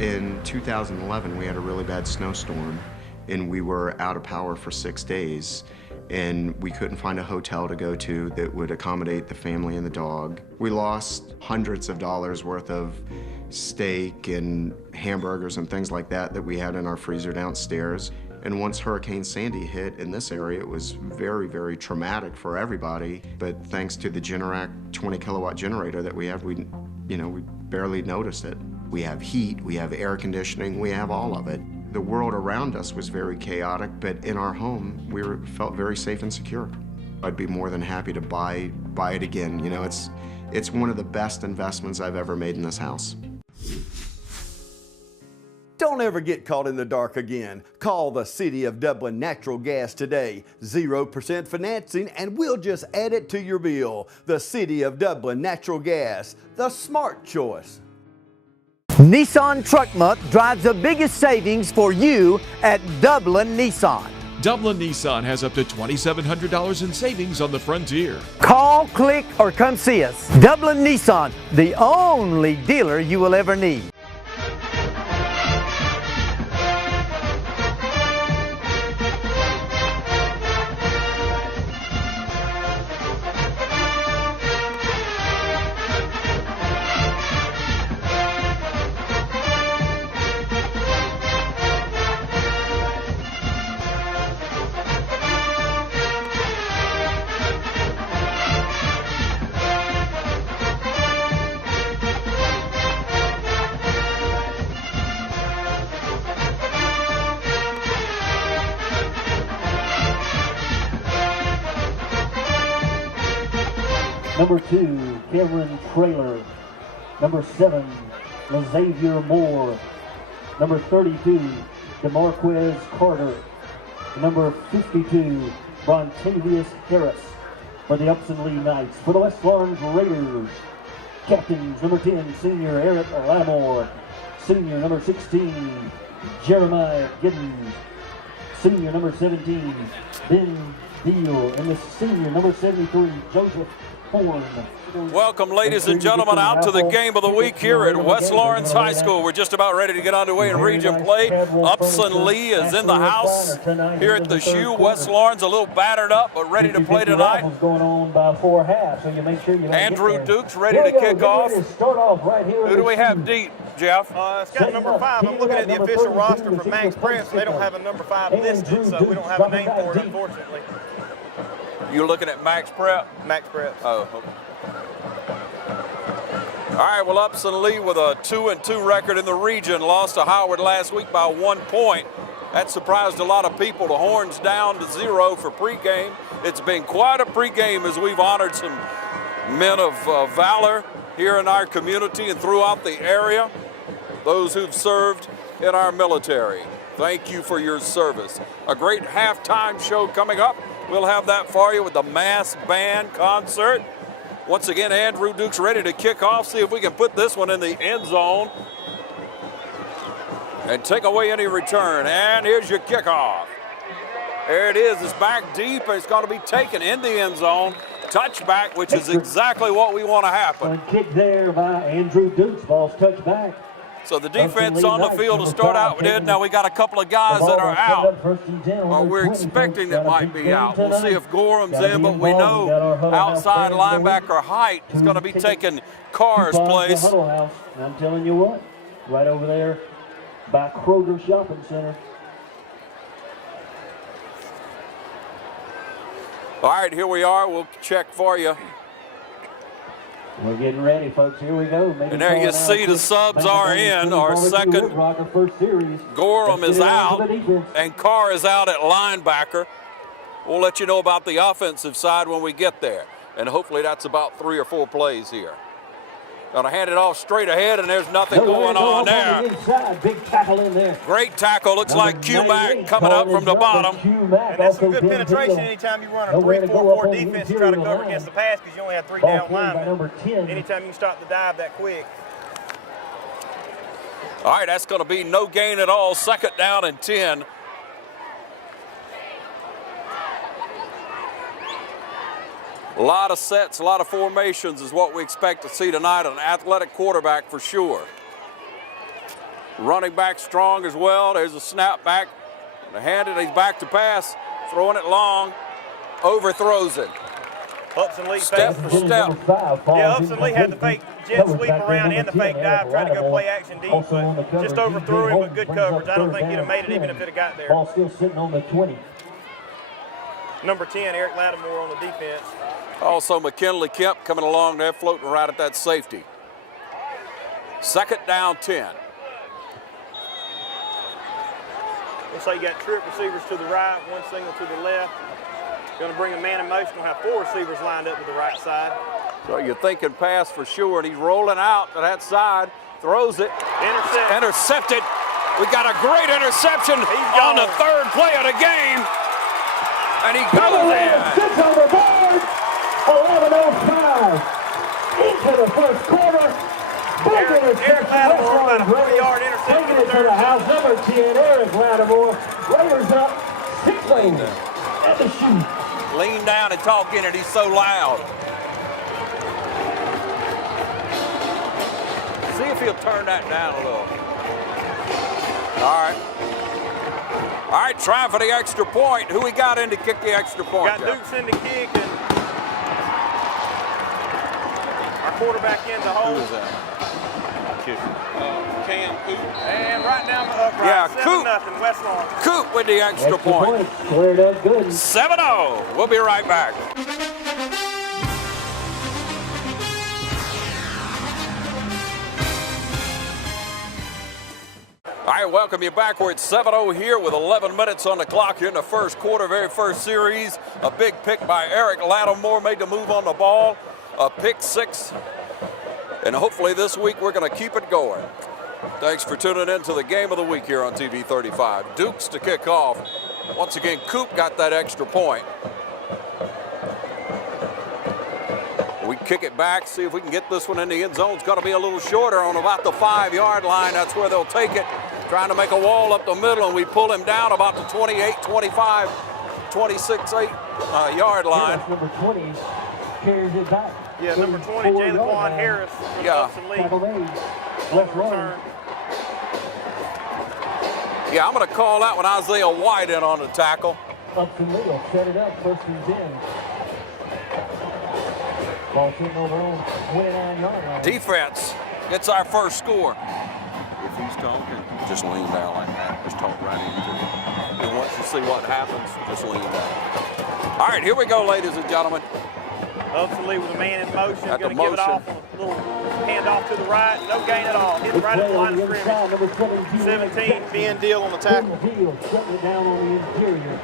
In 2011, we had a really bad snowstorm, and we were out of power for 6 days, and we couldn't find a hotel to go to that would accommodate the family and the dog. We lost hundreds of dollars worth of steak and hamburgers and things like that that we had in our freezer downstairs. And once Hurricane Sandy hit in this area, it was very, very traumatic for everybody. But thanks to the Generac 20 kilowatt generator that we have, we barely noticed it. We have heat, we have air conditioning, we have all of it. The world around us was very chaotic, but in our home, felt very safe and secure. I'd be more than happy to buy it again. It's one of the best investments I've ever made in this house. Don't ever get caught in the dark again. Call the City of Dublin Natural Gas today. 0% financing, and we'll just add it to your bill. The City of Dublin Natural Gas, the smart choice. Nissan Truck Month drives the biggest savings for you at Dublin Nissan. Dublin Nissan has up to $2,700 in savings on the Frontier. Call, click, or come see us. Dublin Nissan, the only dealer you will ever need. Number 2, Cameron Traylor. Number 7, LaXavier Moore. Number 32, DeMarquez Carter. Number 52, Brontavious Harris for the Upson Lee Knights. For the West Lawrence Raiders, captains, number 10, senior Eric Lattimore. Senior, number 16, Jeremiah Giddens. Senior, number 17, Ben Deal. And the senior, number 73, Joseph Horn. Welcome, ladies and gentlemen, out to the game of the week here at West Lawrence High School. We're just about ready to get underway in region play. Upson Lee is in the house here at the Shoe. West Lawrence a little battered up, but ready to play tonight. Andrew Duke's ready to kick off. Who do we have deep, Jeff? It's got number 5. I'm looking at the official roster for Max Press. They don't have a number 5 listed, so we don't have a name for it, unfortunately. You're looking at Max Prep? Max Prep. Oh, okay. All right, well, Upson Lee with a 2-2 record in the region, lost to Howard last week by 1 point. That surprised a lot of people. The horns down to 0 for pregame. It's been quite a pregame as we've honored some men of valor here in our community and throughout the area, those who've served in our military. Thank you for your service. A great halftime show coming up. We'll have that for you with the mass band concert. Once again, Andrew Duke's ready to kick off. See if we can put this one in the end zone and take away any return. And here's your kickoff. There it is. It's back deep, and it's going to be taken in the end zone. Touchback, which is exactly what we want to happen. Kick there by Andrew Dukes. Ball's touchback. So the defense on the field to start out with. Now we got a couple of guys that are out, or we're expecting that might be out. We'll see if Gorham's in, but we know outside linebacker Height is going to be taking Carr's place. I'm telling you what, right over there by Kroger Shopping Center. All right, here we are. We'll check for you. We're getting ready, folks. Here we go. And there you see the subs are in. Our second, Gorham is out, and Carr is out at linebacker. We'll let you know about the offensive side when we get there. And hopefully that's about 3 or 4 plays here. Going to hand it off straight ahead, and there's nothing going on there. Big tackle in there. Great tackle. Looks like Q-Mac coming up from the bottom. And that's some good penetration anytime you run a 3-4-4 defense to try to cover against the pass because you only have 3 down linemen. Anytime you can start the dive that quick. All right, that's going to be no gain at all. 2nd down and 10. A lot of sets, a lot of formations is what we expect to see tonight. An athletic quarterback for sure. Running back strong as well. There's a snap back. The handed, he's back to pass. Throwing it long. Overthrows it. Upson Lee Step for step. Yeah, Upson Lee had the fake jet sweep around and the fake dive, tried to go play action deep, but just overthrew him, but good coverage. I don't think he'd have made it even if it had got there. Ball still sitting on the 20. Number 10, Eric Lattimore on the defense. Also, McKinley Kemp coming along there, floating right at that safety. 2nd down 10. Looks like you got trip receivers to the right, one single to the left. Going to bring a man in motion. We'll have 4 receivers lined up to the right side. So you're thinking pass for sure, and he's rolling out to that side, throws it. Intercepted. We got a great interception on the 3rd play of the game. And he goes in. 6 on the board. 11:05 into the first quarter. Eric Lattimore, about a 40-yard interception. Taking it to the house. Number 10, Eric Lattimore. Raiders up 6 lanes at the shoot. Lean down and talk in it. He's so loud. See if he'll turn that down a little. All right, trying for the extra point. Who we got in to kick the extra point? Got Dukes in to kick, and our quarterback in the hole. Who is that? Cam Coop. And right down the upright. Yeah, 7-0 West Lawn. Coop with the extra point. Squared up good. 7-0. We'll be right back. All right, welcome you back. We're at 7-0 here with 11 minutes on the clock here in the first quarter, very first series. A big pick by Eric Lattimore made the move on the ball. A pick 6. And hopefully this week we're going to keep it going. Thanks for tuning in to the game of the week here on TV 35. Dukes to kick off. Once again, Coop got that extra point. We kick it back, see if we can get this one in the end zone. It's got to be a little shorter on about the 5-yard line. That's where they'll take it. Trying to make a wall up the middle, and we pull him down about the 28, 25, 26, 8-yard line. Yes, number 20 carries it back. Yeah, number 20, Jalen Harris. Yeah. Left run. Yeah, I'm going to call that one Isaiah White in on the tackle. Upson Lee will set it up, first and 10. Ball sitting over on 29-yard line. Defense gets our first score. If he's talking, just lean down like that. Just talk right into it. And once you see what happens, just lean down. All right, here we go, ladies and gentlemen. Upson Lee with a man in motion. At Going the to give it motion. off on a little handoff to the right. No gain at all. Hit right at the line of scrimmage. 17, Ben Deal on the tackle. Deal shutting it down on the interior.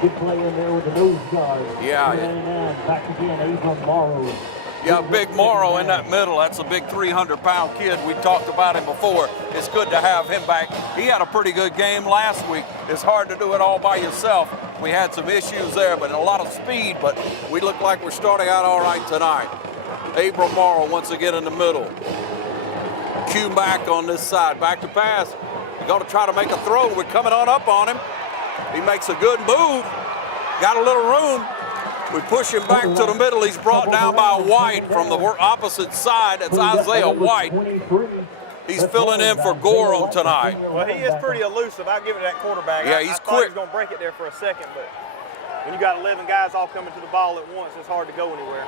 Good play in there with the nose guard. Yeah. 99, back again, Abram Morrow. Yeah, Big Morrow in that middle. That's a big 300-pound kid. We talked about him before. It's good to have him back. He had a pretty good game last week. It's hard to do it all by yourself. We had some issues there, but a lot of speed, but we look like we're starting out all right tonight. Abram Morrow once again in the middle. Q back on this side. Back to pass. We're going to try to make a throw. We're coming on up on him. He makes a good move. Got a little room. We push him back to the middle. He's brought down by White from the opposite side. That's Isaiah White. He's filling in for Gorham tonight. Well, he is pretty elusive. I'll give it to that quarterback. Yeah, I he's thought quick. he was going to break it there for a second, but when you got 11 guys all coming to the ball at once, it's hard to go anywhere.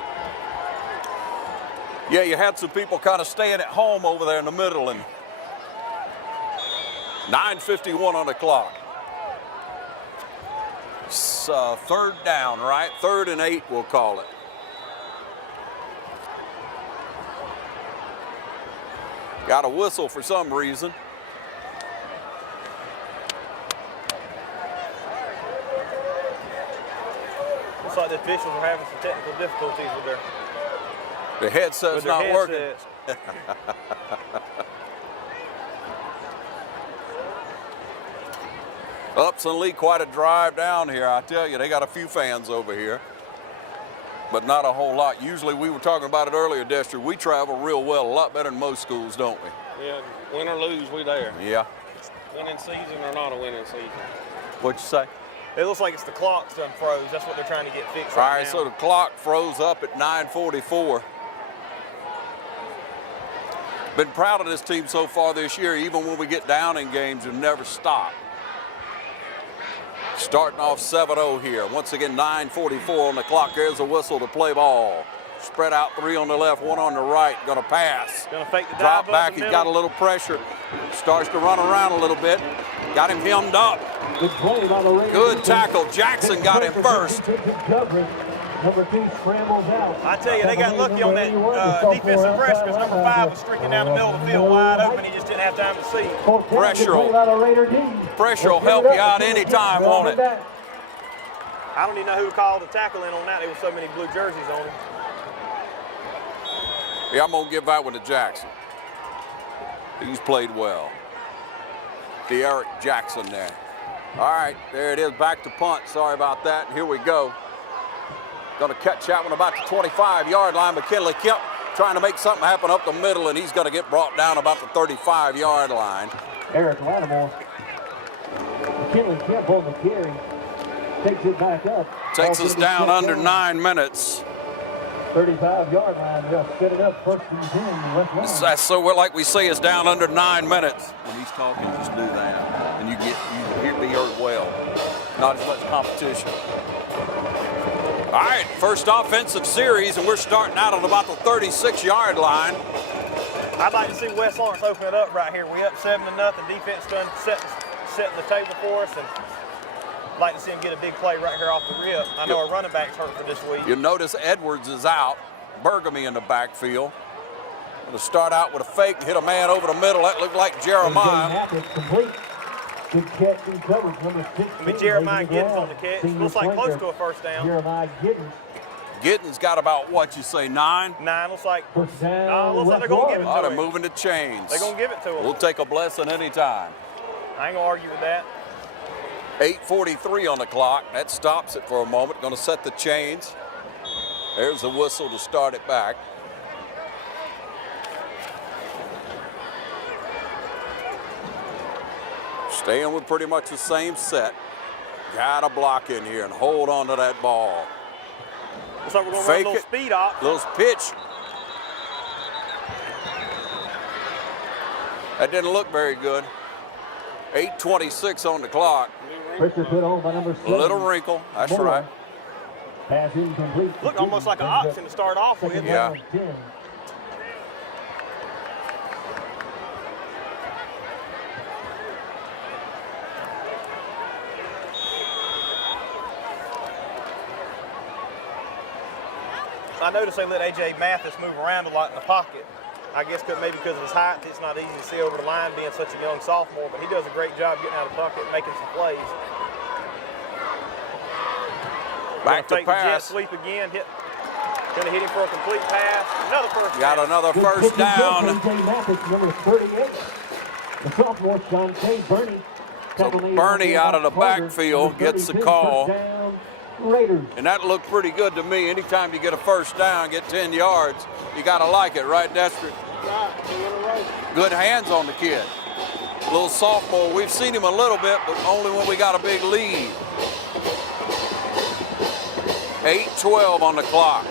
Yeah, you had some people kind of staying at home over there in the middle, and 9:51 on the clock. It's 3rd down, right? 3rd and 8, we'll call it. Got a whistle for some reason. Looks like the officials are having some technical difficulties with The headset's their not working. headsets. Upson Lee, quite a drive down here. I tell you, they got a few fans over here, but not a whole lot. Usually, we were talking about it earlier, Dexter, we travel real well, a lot better than most schools, don't we? Yeah, win or lose, we there. Yeah. Winning season or not a winning season. What'd you say? It looks like it's the clock's done froze. That's what they're trying to get fixed All right right, now. so the clock froze up at 9:44. Been proud of this team so far this year. Even when we get down in games, you never stop. Starting off 7-0 here. Once again, 9:44 on the clock. There's a whistle to play ball. Spread out 3 on the left, 1 on the right. Gonna pass. Gonna fake the Drop dive back. up He the got a middle. little pressure. Starts to run around a little bit. Got him hemmed up. Good play by the Raiders. Good tackle. Jackson got him first. Good coverage. Number 2 scrambles out. I tell you, they got lucky on that defensive pressure because number 5 was streaking down the middle of the field wide open. He just didn't have time to see. Pressure will help you out anytime, won't it? I don't even know who to call the tackle in on that. There were so many blue jerseys on it. Yeah, I'm going to give that one to Jackson. He's played well. De'Eric Jackson there. All right, there it is. Back to punt. Sorry about that. Here we go. Going to catch that one about the 25-yard line. McKinley Kemp trying to make something happen up the middle, and he's going to get brought down about the 35-yard line. Eric Lattimore. McKinley Kemp on the carry. Takes it back up. Takes us down under 9 minutes. 35-yard line. They'll set it up first and 10. Left line. That's so like we say, it's down under 9 minutes. When he's talking, just do that, and you be heard well. Not as much competition. All right, first offensive series, and we're starting out at about the 36-yard line. I'd like to see West Lawrence open it up right here. We up 7-0. Defense done setting the table for us, and I'd like to see him get a big play right here off the rip. I know our running back's hurt for this week. You'll notice Edwards is out. Bergamy in the backfield. Going to start out with a fake and hit a man over the middle. That looked like Jeremiah. Complete. Good catch and coverage. Number 16. Jeremiah Giddens on the catch. Looks like close to a first down. Jeremiah Giddens. Giddens got about, what you say, 9? 9. Looks like First down. looks like they're going to give it Oh, to they're him. moving the chains. They're going to give it to him. We'll take a blessing anytime. I ain't going to argue with that. 8:43 on the clock. That stops it for a moment. Going to set the chains. There's the whistle to start it back. Staying with pretty much the same set. Got a block in here and hold on to that ball. Looks like we're going to run a little speed op. Little pitch. That didn't look very good. 8:26 on the clock. Pressure put on by number 7. Little wrinkle. That's Moore. right. Pass incomplete. Looked almost like an option to start off with. Yeah. 10. I noticed they let A.J. Mathis move around a lot in the pocket. I guess maybe because of his height, it's not easy to see over the line being such a young sophomore, but he does a great job getting out of the pocket and making some plays. Back to Take the jet pass. sweep again. Gonna hit him for a complete pass. Another first Got down. another Good first kick and down. catch, A.J. Mathis, number 38. The sophomore, Sean K. Burney. So Burney out of the backfield gets the call. First down, Raiders. And that looked pretty good to me. Anytime you get a first down, get 10 yards, you got to like it, right, Destry? Good hands on the kid. Little sophomore. We've seen him a little bit, but only when we got a big lead. 8:12 on the clock.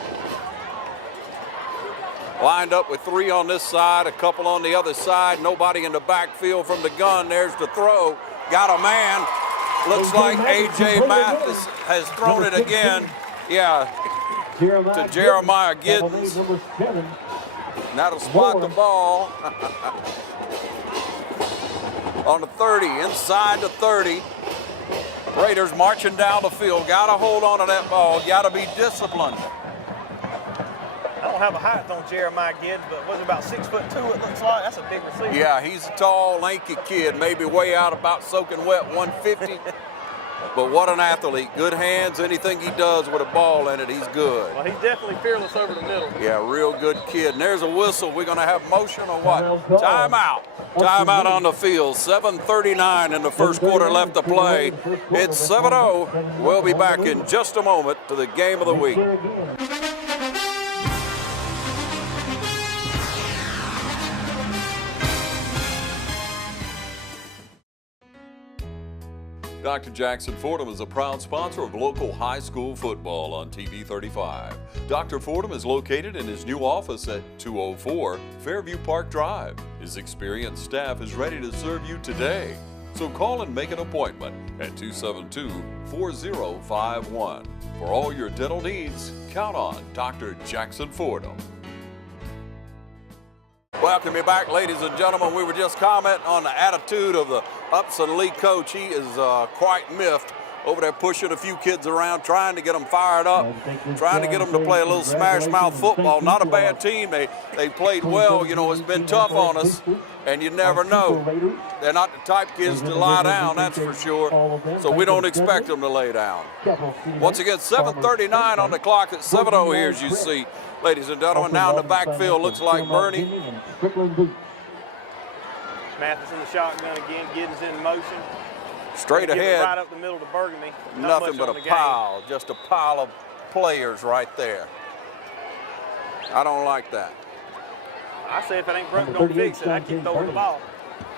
Lined up with 3 on this side, a couple on the other side. Nobody in the backfield from the gun. There's the throw. Got a man. Looks like A.J. Mathis has thrown it again. Yeah, to Jeremiah Giddens. Number 7. And that'll spot the ball on the 30, inside the 30. Raiders marching down the field. Got to hold on to that ball. Got to be disciplined. I don't have a height on Jeremiah Giddens, but was about 6'2", it looks like. That's a big receiver. Yeah, he's a tall, lanky kid, maybe way out about soaking wet, 150. But what an athlete. Good hands. Anything he does with a ball in it, he's good. Well, he's definitely fearless over the middle. Yeah, real good kid. And there's a whistle. We're going to have motion or what? Timeout. Timeout on the field. 7:39 in the first quarter left to play. It's 7-0. We'll be back in just a moment to the game of the week. Dr. Jackson Fordham is a proud sponsor of local high school football on TV 35. Dr. Fordham is located in his new office at 204 Fairview Park Drive. His experienced staff is ready to serve you today. So call and make an appointment at 272-4051. For all your dental needs, count on Dr. Jackson Fordham. Welcome you back, ladies and gentlemen. We were just commenting on the attitude of the Upson Lee coach. He is quite miffed over there, pushing a few kids around, trying to get them fired up, trying to get them to play a little smash mouth football. Not a bad team. They played well. You know, it's been tough on us, and you never know. They're not the type kids to lie down, that's for sure. So we don't expect them to lay down. Once again, 7:39 on the clock at 7-0 here, as you see. Ladies and gentlemen, now in the backfield, looks like Bernie. Mathis in the shotgun again, Giddens in motion. Straight ahead. Right up the middle to Burgundy. Nothing but a pile, just a pile of players right there. I don't like that. I say if it ain't broken, don't fix it. I keep throwing the ball.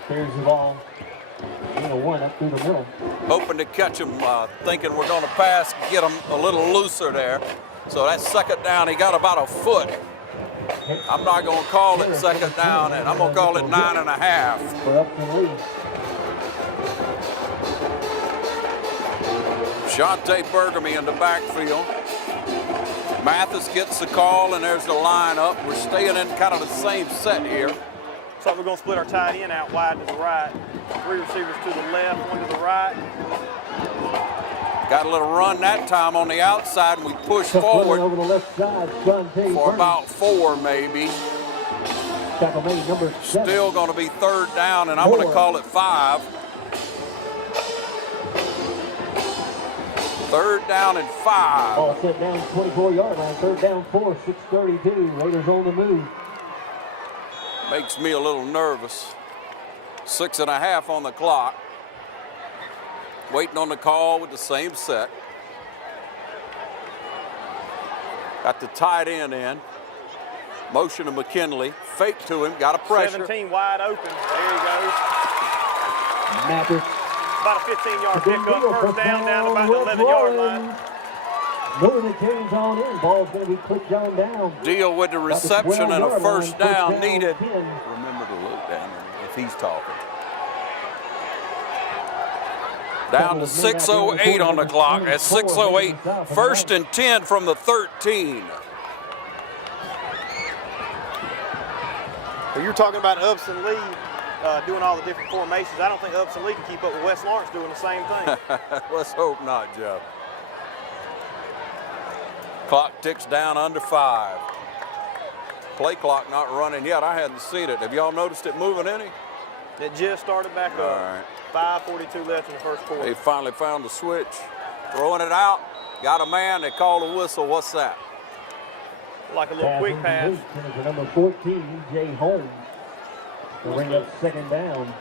There's the ball. One up through the middle. Hoping to catch him, thinking we're going to pass, get him a little looser there. So that's second down. He got about a foot. I'm not going to call it second down, and I'm going to call it 9.5. For Upson Lee. Shante Burgamy in the backfield. Mathis gets the call, and there's the lineup. We're staying in kind of the same set here. So we're going to split our tight end out wide to the right. 3 receivers to the left, 1 to the right. Got a little run that time on the outside, and we push forward over the left side, for about 4 maybe. Tackle made, number 7. Still going to be third down, and I'm going to call it 5. Third down and 5. Ball set down 24-yard line. Third down 4, 6:32. Raiders on the move. Makes me a little nervous. 6.5 on the clock. Waiting on the call with the same set. Got the tight end in. Motion to McKinley. Fake to him. Got a pressure. 17 wide open. There he goes. Mathis. About a 15-yard pickup. First down about the 11-yard line. Moving the chains on in. Ball's going to be clicked on down. Deal with the reception and a first down needed. 10. Remember to look down if he's talking. Down to 6:08 on the clock. At 6:08, first and 10 from the 13. Well, you're talking about Upson Lee doing all the different formations. I don't think Upson Lee can keep up with West Lawrence doing the same thing. Let's hope not, Joe. Clock ticks down under 5. Play clock not running yet. I hadn't seen it. Have y'all noticed it moving any? It just started back up. All right. 5:42 left in the first quarter. They finally found the switch. Throwing it out. Got a man. They call the whistle. What's that? Like a little quick pass. To number 14, Jay Holmes. To bring up second down.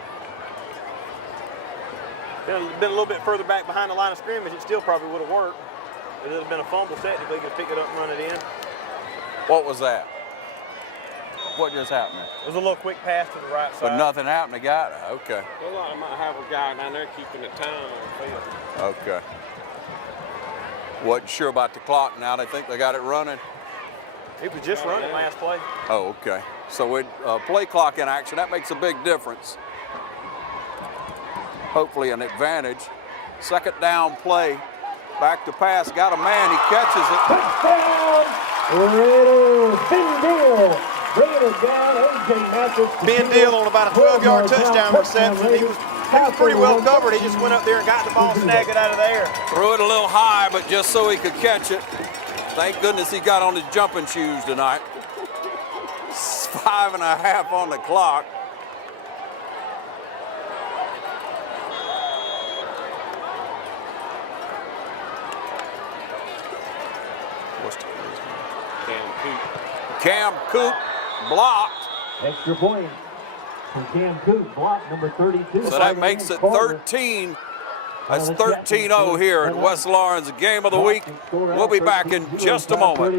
Been a little bit further back behind the line of scrimmage, it still probably would have worked. It would have been a fumble technically. You could pick it up and run it in. What was that? What just happened? It was a little quick pass to the right side. But nothing happened to got it. Okay. Well, I might have a guy down there keeping the time on the field. Okay. Wasn't sure about the clock now. They think they got it running. It was just running last play. Oh, okay. So with play clock in action, that makes a big difference. Hopefully an advantage. Second down play. Back to pass. Got a man. He catches it. Touchdown! Raiders. Ben Deal. Bringing it down. A.J. Mathis. Ben Deal on about a 12-yard touchdown reception. He was pretty well covered. He just went up there and got the ball, snagged it out of the air. Threw it a little high, but just so he could catch it. Thank goodness he got on his jumping shoes tonight. 5.5 on the clock. Cam Coop blocked. Extra point from Cam Coop, block number 32. So that makes it 13. That's 13-0 here at West Lawrence, game of the week. We'll be back in just a moment.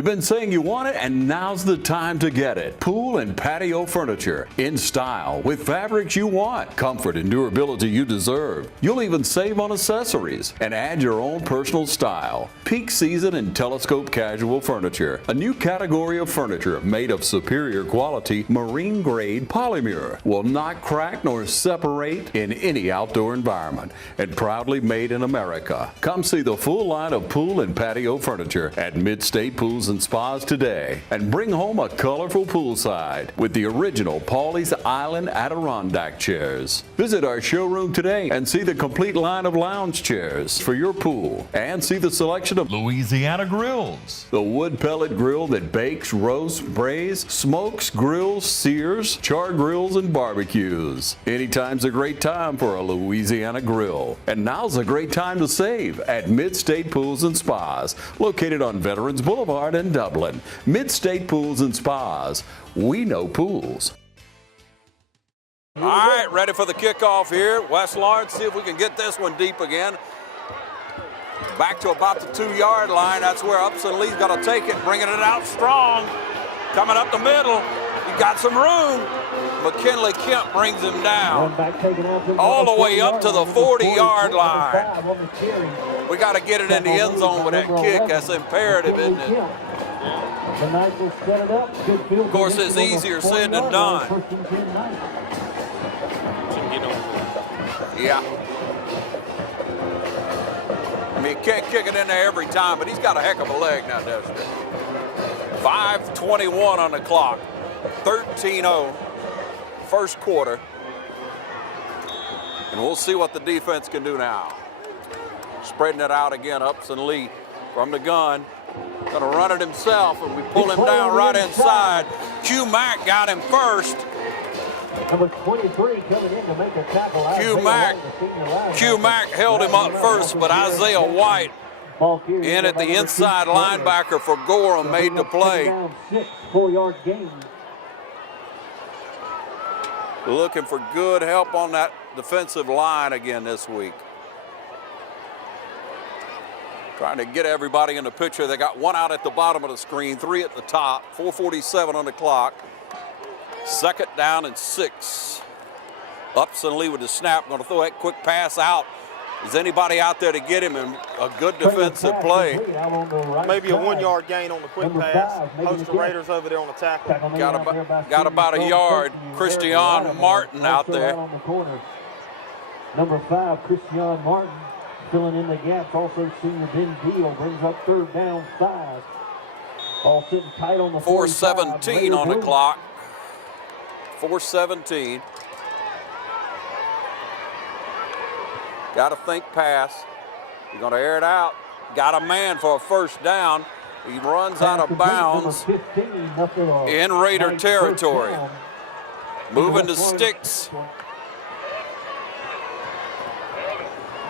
You've been saying you want it, and now's the time to get it. Pool and patio furniture in style with fabrics you want, comfort and durability you deserve. You'll even save on accessories and add your own personal style. Peak season and telescope casual furniture, a new category of furniture made of superior quality marine grade polymer, will not crack nor separate in any outdoor environment, and proudly made in America. Come see the full line of pool and patio furniture at Mid-State Pools and Spas today, and bring home a colorful poolside with the original Paulie's Island Adirondack chairs. Visit our showroom today and see the complete line of lounge chairs for your pool, and see the selection of Louisiana grills, the wood pellet grill that bakes, roasts, braise, smokes, grills, sears, char grills, and barbecues. Anytime's a great time for a Louisiana grill, and now's a great time to save at Mid-State Pools and Spas, located on Veterans Boulevard in Dublin. Mid-State Pools and Spas. We know pools. All right, ready for the kickoff here. West Lawrence, see if we can get this one deep again. Back to about the 2-yard line. That's where Upson Lee's got to take it, bringing it out strong. Coming up the middle. He got some room. McKinley Kemp brings him down. All the way up to the 40-yard line. We got to get it in the end zone with that kick. That's imperative, isn't it? Of course, it's easier said than done. Yeah. I mean, he can't kick it in there every time, but he's got a heck of a leg now, doesn't he? 5:21 on the clock. 13-0, first quarter. And we'll see what the defense can do now. Spreading it out again, Upson Lee from the gun. Gonna run it himself, and we pull him down right inside. Q Mack got him first. Number 23 coming in to make a tackle. Q Mack held him up first, but Isaiah White in at the inside linebacker for Gorham made the play. 4-yard gain. Looking for good help on that defensive line again this week. Trying to get everybody in the picture. They got one out at the bottom of the screen, 3 at the top, 4:47 on the clock. 2nd down and 6. Upson Lee with the snap, going to throw that quick pass out. Is anybody out there to get him? And a good defensive play. Maybe a 1-yard gain on the quick pass. Host the Raiders over there on the tackle. Got about a yard. Christian Martin out there. Number 5, Christian Martin, filling in the gaps. Also, senior Ben Deal brings up 3rd down 5. All sitting tight on the 4:17 on the clock. 4:17. Got to think pass. You're going to air it out. Got a man for a 1st down. He runs out of bounds in Raider territory. Moving the sticks.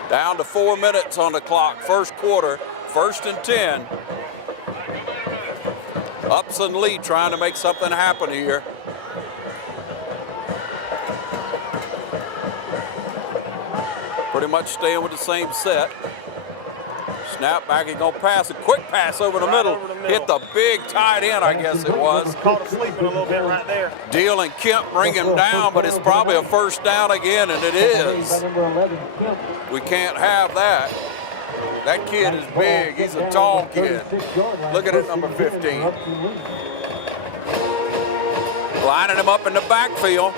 Down to 4 minutes on the clock. First quarter. 1st and 10. Upson Lee trying to make something happen here. Pretty much staying with the same set. Snap back, he's gonna pass a quick pass over the middle. Hit the big tight end, I guess it was. Caught him sleeping a little bit right there. Deal and Kemp bring him down, but it's probably a 1st down again, and it is. We can't have that. That kid is big. He's a tall kid. Look at it, number 15. Lining him up in the backfield.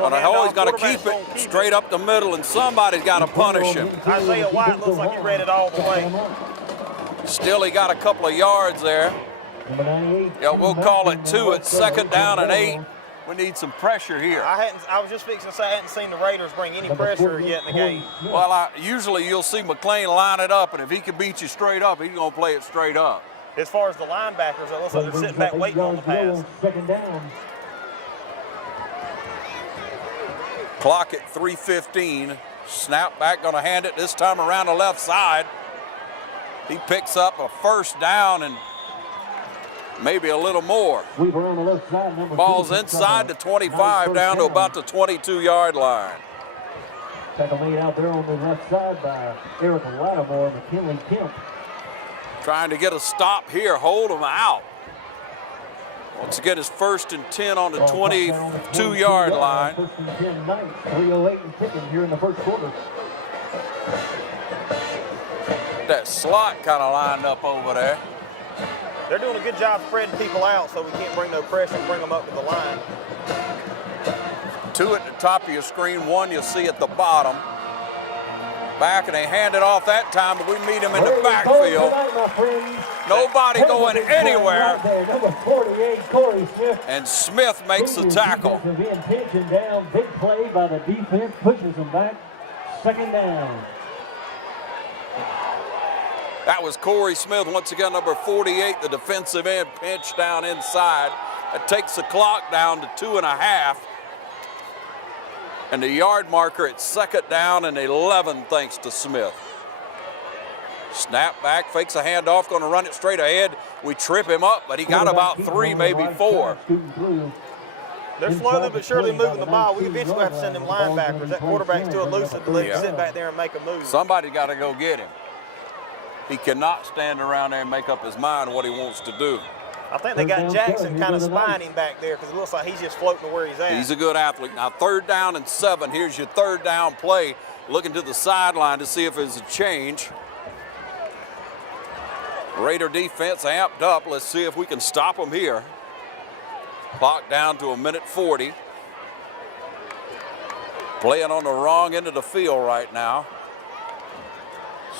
But I always got to keep it straight up the middle, and somebody's got to punish him. Isaiah White looks like he read it all the way. Still, he got a couple of yards there. Yeah, we'll call it 2 at 2nd down and 8. We need some pressure here. I was just fixing to say I hadn't seen the Raiders bring any pressure yet in the game. Well, usually you'll see McLean line it up, and if he can beat you straight up, he's going to play it straight up. As far as the linebackers, it looks like they're sitting back waiting on the pass. 2nd down. Clock at 3:15. Snap back, going to hand it this time around the left side. He picks up a 1st down and maybe a little more. Ball's inside the 25 down to about the 22-yard line. Tackle made out there on the left side by Eric Lattimore, McKinley Kemp. Trying to get a stop here, hold him out. Once again, his 1st and 10 on the 22-yard line. 1st and 10 Knights, 3:08 and ticking here in the first quarter. That slot kind of lined up over there. They're doing a good job spreading people out so we can't bring no pressure and bring them up to the line. 2 at the top of your screen, 1 you'll see at the bottom. Back, and they hand it off that time, but we meet him in the backfield. Nobody going anywhere. Number 48, Corey Smith. And Smith makes the tackle. Pinching down, big play by the defense, pushes them back. 2nd down. That was Corey Smith, once again, number 48, the defensive end, pinched down inside. That takes the clock down to 2.5. And the yard marker at 2nd down and 11, thanks to Smith. Snap back, fakes a handoff, going to run it straight ahead. We trip him up, but he got about 3, maybe 4. They're slowly but surely moving the ball. We eventually have to send them linebackers. That quarterback's too elusive to let him sit back there and make a move. Somebody got to go get him. He cannot stand around there and make up his mind what he wants to do. I think they got Jackson kind of spying him back there because it looks like he's just floating to where he's at. He's a good athlete. Now 3rd down and 7. Here's your 3rd down play. Looking to the sideline to see if there's a change. Raider defense amped up. Let's see if we can stop them here. Clock down to 1:40. Playing on the wrong end of the field right now.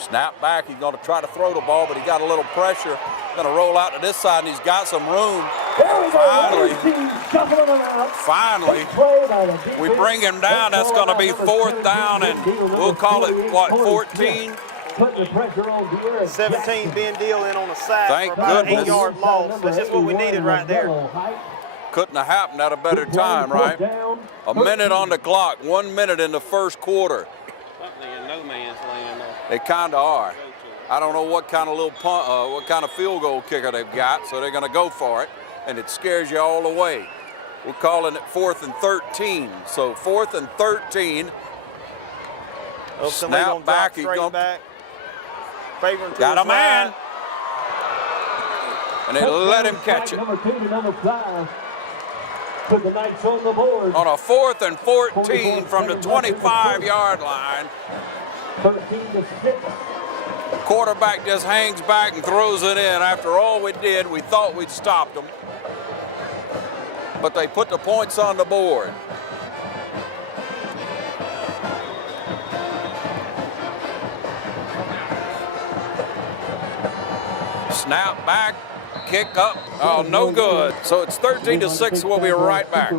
Snap back, he's going to try to throw the ball, but he got a little pressure. Going to roll out to this side, and he's got some room. Finally, we bring him down. That's going to be 4th down, and we'll call it, what, 14? 17, Ben Deal in on the side. Thank for about goodness. an 8-yard loss. That's just what we needed right there. Couldn't have happened at a better time, right? A minute on the clock, 1 minute in the first quarter. No man's land. They kind of are. I don't know what kind of what kind of field goal kicker they've got, so they're going to go for it, and it scares you all the way. We're calling it 4th and 13. So 4th and 13. Snap back. He's going back. Got a man. And they let him catch it. Number 2 to number 5. Put the Knights on the board. On a 4th and 14 from the 25-yard line. 13-6. Quarterback just hangs back and throws it in. After all we did, we thought we'd stopped them. But they put the points on the board. Snap back, kick up, oh, no good. So it's 13-6, we'll be right back.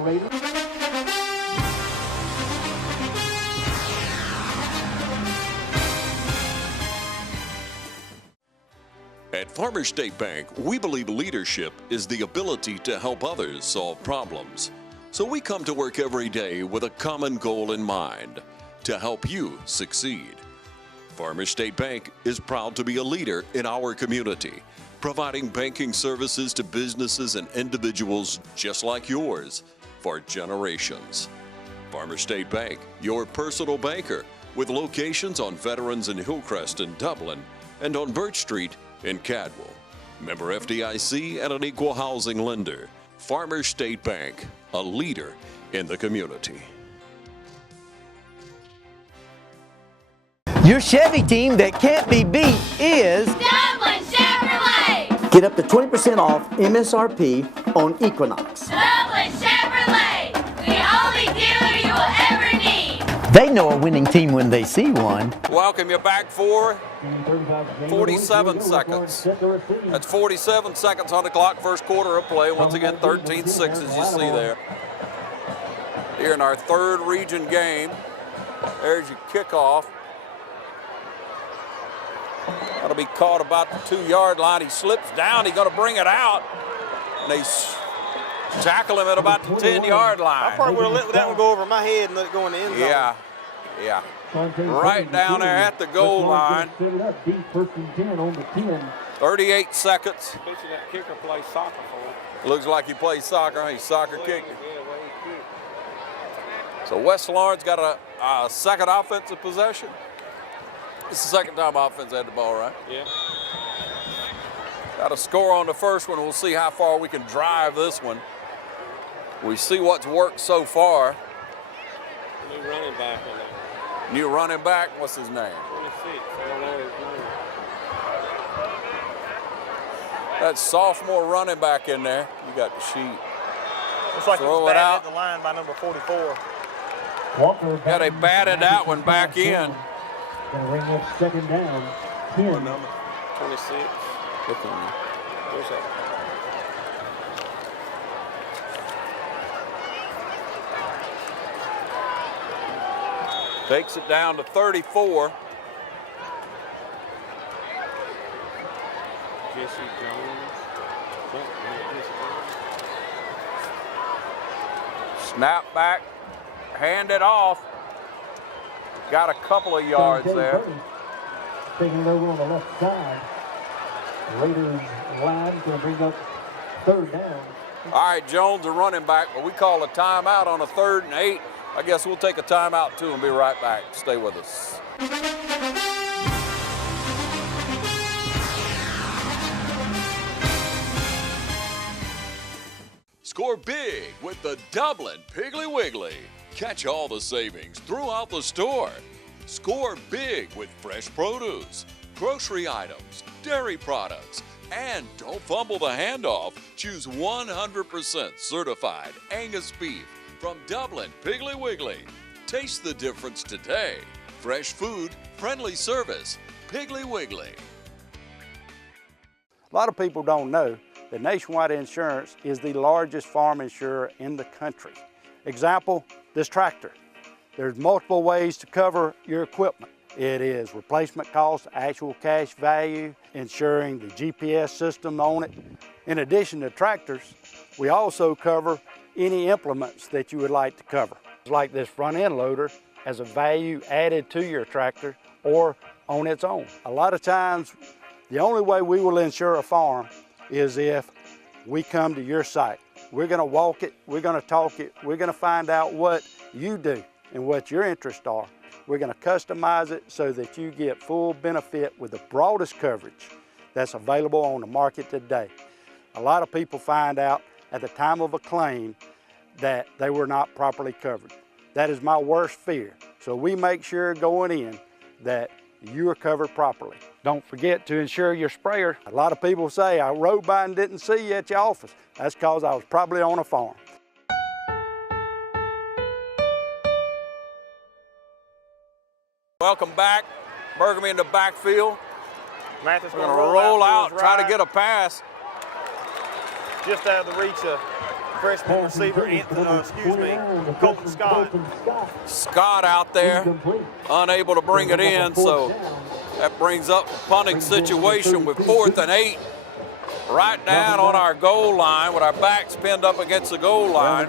At Farmers State Bank, we believe leadership is the ability to help others solve problems. So we come to work every day with a common goal in mind, to help you succeed. Farmers State Bank is proud to be a leader in our community, providing banking services to businesses and individuals just like yours for generations. Farmers State Bank, your personal banker, with locations on Veterans and Hillcrest in Dublin and on Birch Street in Cadwell. Member FDIC and an equal housing lender. Farmers State Bank, a leader in the community. Your Chevy team that can't be beat is Dublin Chevrolet! Get up to 20% off MSRP on Equinox. Dublin Chevrolet! The only dealer you will ever need! They know a winning team when they see one. Welcome you back for 47 seconds. That's 47 seconds on the clock, first quarter of play. Once again, 13-6 as you see there. Here in our third region game. There's your kickoff. That'll be caught about the 2-yard line. He slips down, he's gonna bring it out. And they tackle him at about the 10-yard line. I probably would have let that one go over my head and let it go in the end zone. Yeah. Right down there at the goal line. 38 seconds. I bet you that kicker plays soccer for him. Looks like he plays soccer. He's soccer kicking. So West Lawrence got a second offensive possession. It's the second time offense had the ball, right? Yeah. Got a score on the first one. We'll see how far we can drive this one. We see what's worked so far. New running back in there. New running back, what's his name? 26, I don't know his name. That sophomore running back in there. You got the sheet. Looks like Throw it was it out. batted at the line by number 44. Walker. Yeah, they batted that one back in. Gonna bring up second down. 10. What number? 26. Where's that? Takes it down to 34. Jesse Jones. Snap back, hand it off. Got a couple of yards there. Taking it over on the left side. Raiders line going to bring up third down. All right, Jones, a running back, but we call a timeout on a 3rd and 8. I guess we'll take a timeout too and be right back. Stay with us. Score big with the Dublin Piggly Wiggly. Catch all the savings throughout the store. Score big with fresh produce, grocery items, dairy products, and don't fumble the handoff. Choose 100% certified Angus beef from Dublin Piggly Wiggly. Taste the difference today. Fresh food, friendly service. Piggly Wiggly. A lot of people don't know that Nationwide Insurance is the largest farm insurer in the country. Example, this tractor. There's multiple ways to cover your equipment. It is replacement cost, actual cash value, insuring the GPS system on it. In addition to tractors, we also cover any implements that you would like to cover. Like this front end loader as a value added to your tractor or on its own. A lot of times, the only way we will insure a farm is if we come to your site. We're gonna walk it, we're gonna talk it, we're gonna find out what you do and what your interests are. We're gonna customize it so that you get full benefit with the broadest coverage that's available on the market today. A lot of people find out at the time of a claim that they were not properly covered. That is my worst fear. So we make sure going in that you are covered properly. Don't forget to insure your sprayer. A lot of people say, I rode by and didn't see you at your office. That's because I was probably on a farm. Welcome back. Burgamy in the backfield. Mathis We're gonna roll out, try to get a pass. Just out of the reach of freshman receiver, Colton Scott. Scott out there, unable to bring it in, so that brings up a punting situation with 4th and 8. Right down on our goal line with our backs pinned up against the goal line.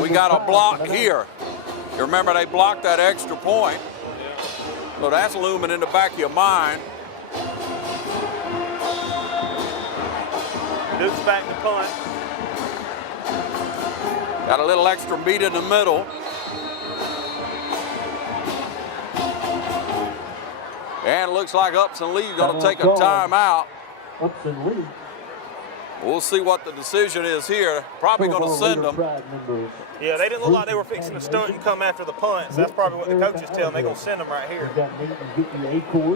We got a block here. You remember they blocked that extra point. So that's looming in the back of your mind. Duke's back to punt. Got a little extra meat in the middle. And it looks like Upson Lee's going to take a timeout. Upson Lee. We'll see what the decision is here. Probably going to send them. Yeah, they didn't look like they were fixing to stunt and come after the punt, so that's probably what the coaches tell them. They're going to send them right here.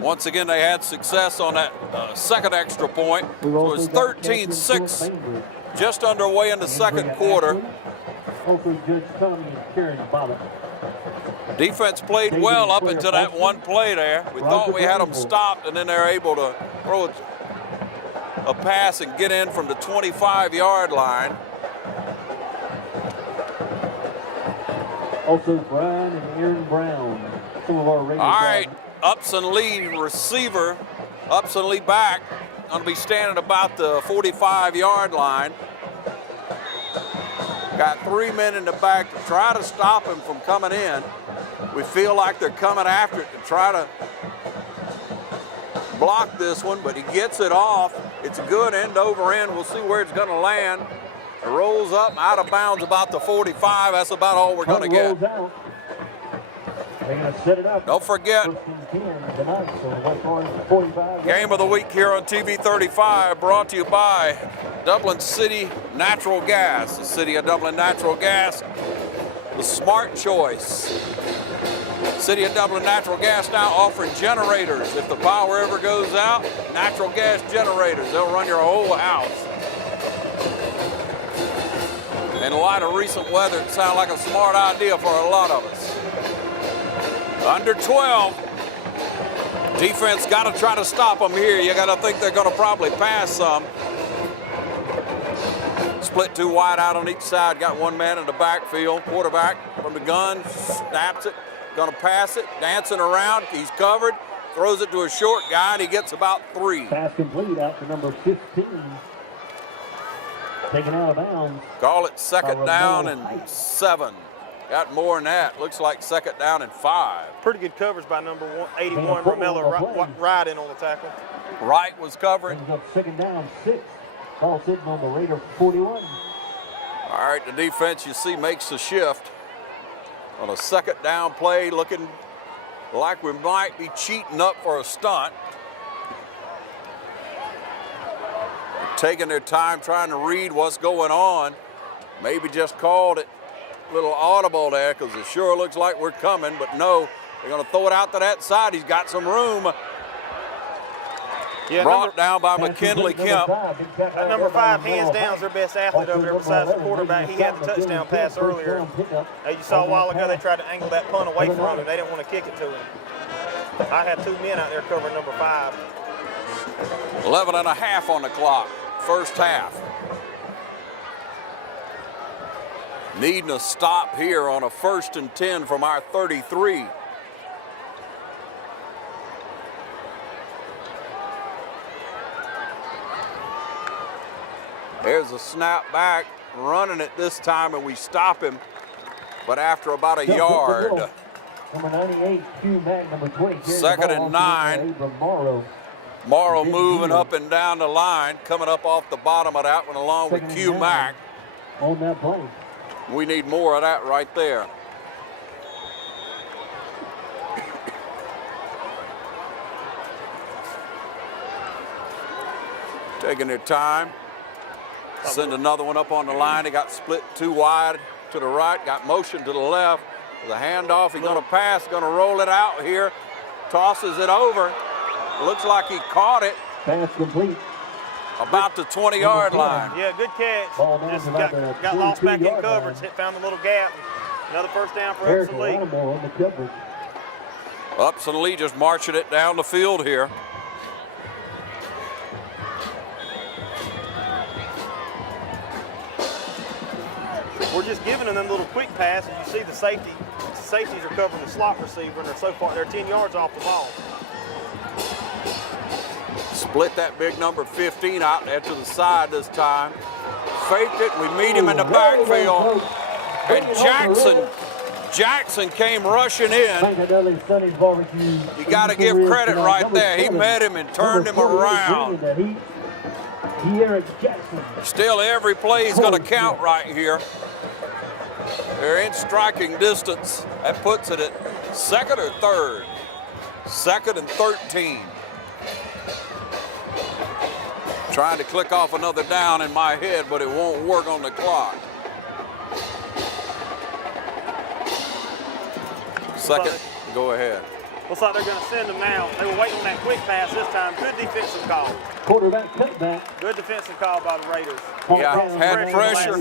Once again, they had success on that second extra point. It was 13-6, just underway in the second quarter. Defense played well up until that one play there. We thought we had them stopped, and then they're able to throw a pass and get in from the 25-yard line. Also, Brian and Aaron Brown, some of our Raiders. All right, Upson Lee, receiver. Upson Lee back. Going to be standing about the 45-yard line. Got 3 men in the back to try to stop him from coming in. We feel like they're coming after it to try to block this one, but he gets it off. It's a good end over end. We'll see where it's going to land. It rolls up out of bounds about the 45. That's about all we're going to get. They're going to set it up. Don't forget, First and 10 tonight, so West Orange 45. Game of the Week here on TV 35, brought to you by Dublin City Natural Gas. The City of Dublin Natural Gas, the smart choice. City of Dublin Natural Gas now offering generators. If the power ever goes out, natural gas generators. They'll run your whole house. In light of recent weather, it sounds like a smart idea for a lot of us. Under 12. Defense got to try to stop them here. You got to think they're going to probably pass some. Split two wide out on each side. Got one man in the backfield. Quarterback from the gun, snaps it. Going to pass it, dancing around. He's covered. Throws it to a short guy, and he gets about 3. Pass complete out to number 15. Taken out of bounds. Call it second down and 7. Got more than that. Looks like second down and 5. Pretty good coverage by number 81, Romello, right in on the tackle. Wright was covering. Brings up second down, 6. Ball sitting on the Raider 41. All right, the defense, you see, makes the shift on a second down play, looking like we might be cheating up for a stunt. They're taking their time trying to read what's going on. Maybe just called it a little audible there because it sure looks like we're coming, but no, they're going to throw it out to that side. He's got some room. Yeah, brought down by McKinley Kemp. That number 5, hands down, is their best athlete over there besides the quarterback. He had the touchdown pass earlier. As you saw a while ago, they tried to angle that punt away from him. They didn't want to kick it to him. I had 2 men out there covering number 5. 11 and a half on the clock, first half. Needing a stop here on a 1st and 10 from our 33. There's a snap back, running it this time, and we stop him, but after about a yard. Number 98, Q Mack, number 20. 2nd and 9. Morrow moving up and down the line, coming up off the bottom of that one along with Q Mack. On that play. We need more of that right there. Taking their time. Send another one up on the line. They got split 2 wide to the right, got motion to the left. The handoff, he's going to pass, going to roll it out here. Tosses it over. Looks like he caught it. Pass complete. About the 20-yard line. Yeah, good catch. Just got lost back in coverage, found the little gap. Another first down for Upson Lee. Upson Lee just marching it down the field here. We're just giving them little quick passes. You see the safeties are covering the slot receiver, and they're 10 yards off the ball. Split that big number 15 out there to the side this time. Faked it, we meet him in the backfield. And Jackson came rushing in. You got to give credit right there. He met him and turned him around. Still, every play is going to count right here. They're in striking distance. That puts it at 2nd or 3rd. 2nd and 13. Trying to click off another down in my head, but it won't work on the clock. 2nd, go ahead. Looks like they're going to send them now. They were waiting on that quick pass this time. Good defensive call. Quarterback cutback. Good defensive call by the Raiders. Yeah, had pressure.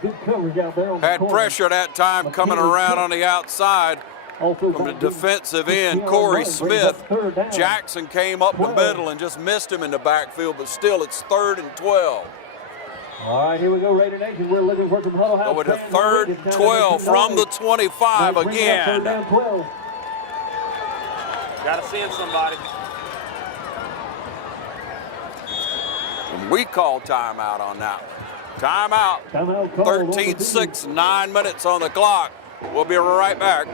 Good coverage out there on Had pressure that time coming around on the outside from the defensive end. Corey Smith. Jackson came up the middle and just missed him in the backfield, but still it's 3rd and 12. All right, here we go, Raider Nation. We're looking for some huddle house. Over to 3rd and 12 from the 25 again. Got to send somebody. And we call timeout on that. Timeout. 13-6, 9 minutes on the clock. We'll be right back.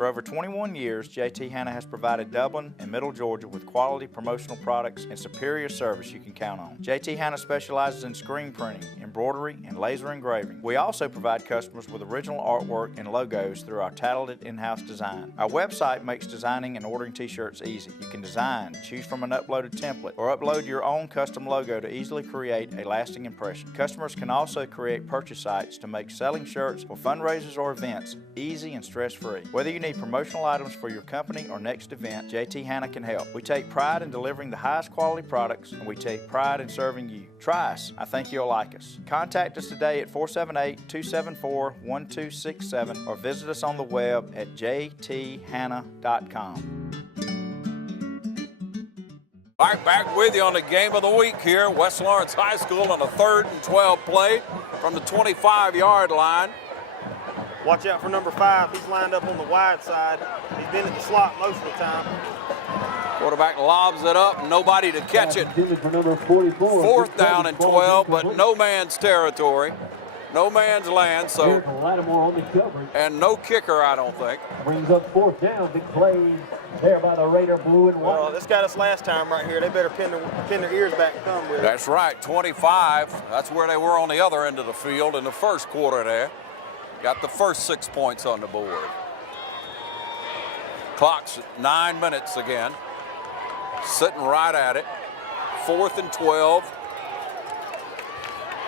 For over 21 years, JT Hanna has provided Dublin and Middle Georgia with quality promotional products and superior service you can count on. JT Hanna specializes in screen printing, embroidery, and laser engraving. We also provide customers with original artwork and logos through our talented in-house design. Our website makes designing and ordering t-shirts easy. You can design, choose from an uploaded template, or upload your own custom logo to easily create a lasting impression. Customers can also create purchase sites to make selling shirts for fundraisers or events easy and stress-free. Whether you need promotional items for your company or next event, JT Hanna can help. We take pride in delivering the highest quality products, and we take pride in serving you. Try us. I think you'll like us. Contact us today at 478-274-1267 or visit us on the web at jthanna.com. All right, back with you on the game of the week here. West Lawrence High School on a 3rd and 12 play from the 25-yard line. Watch out for number 5. He's lined up on the wide side. He's been at the slot most of the time. Quarterback lobs it up, nobody to catch it. For number 44. 4th down and 12, but no man's territory. No man's land, so. And no kicker, I don't think. Brings up 4th down. Big play there by the Raider blue and white. Well, this got us last time right here. They better pin their ears back and come with it. That's right, 25. That's where they were on the other end of the field in the first quarter there. Got the first 6 points on the board. Clock's at 9 minutes again. Sitting right at it. 4th and 12.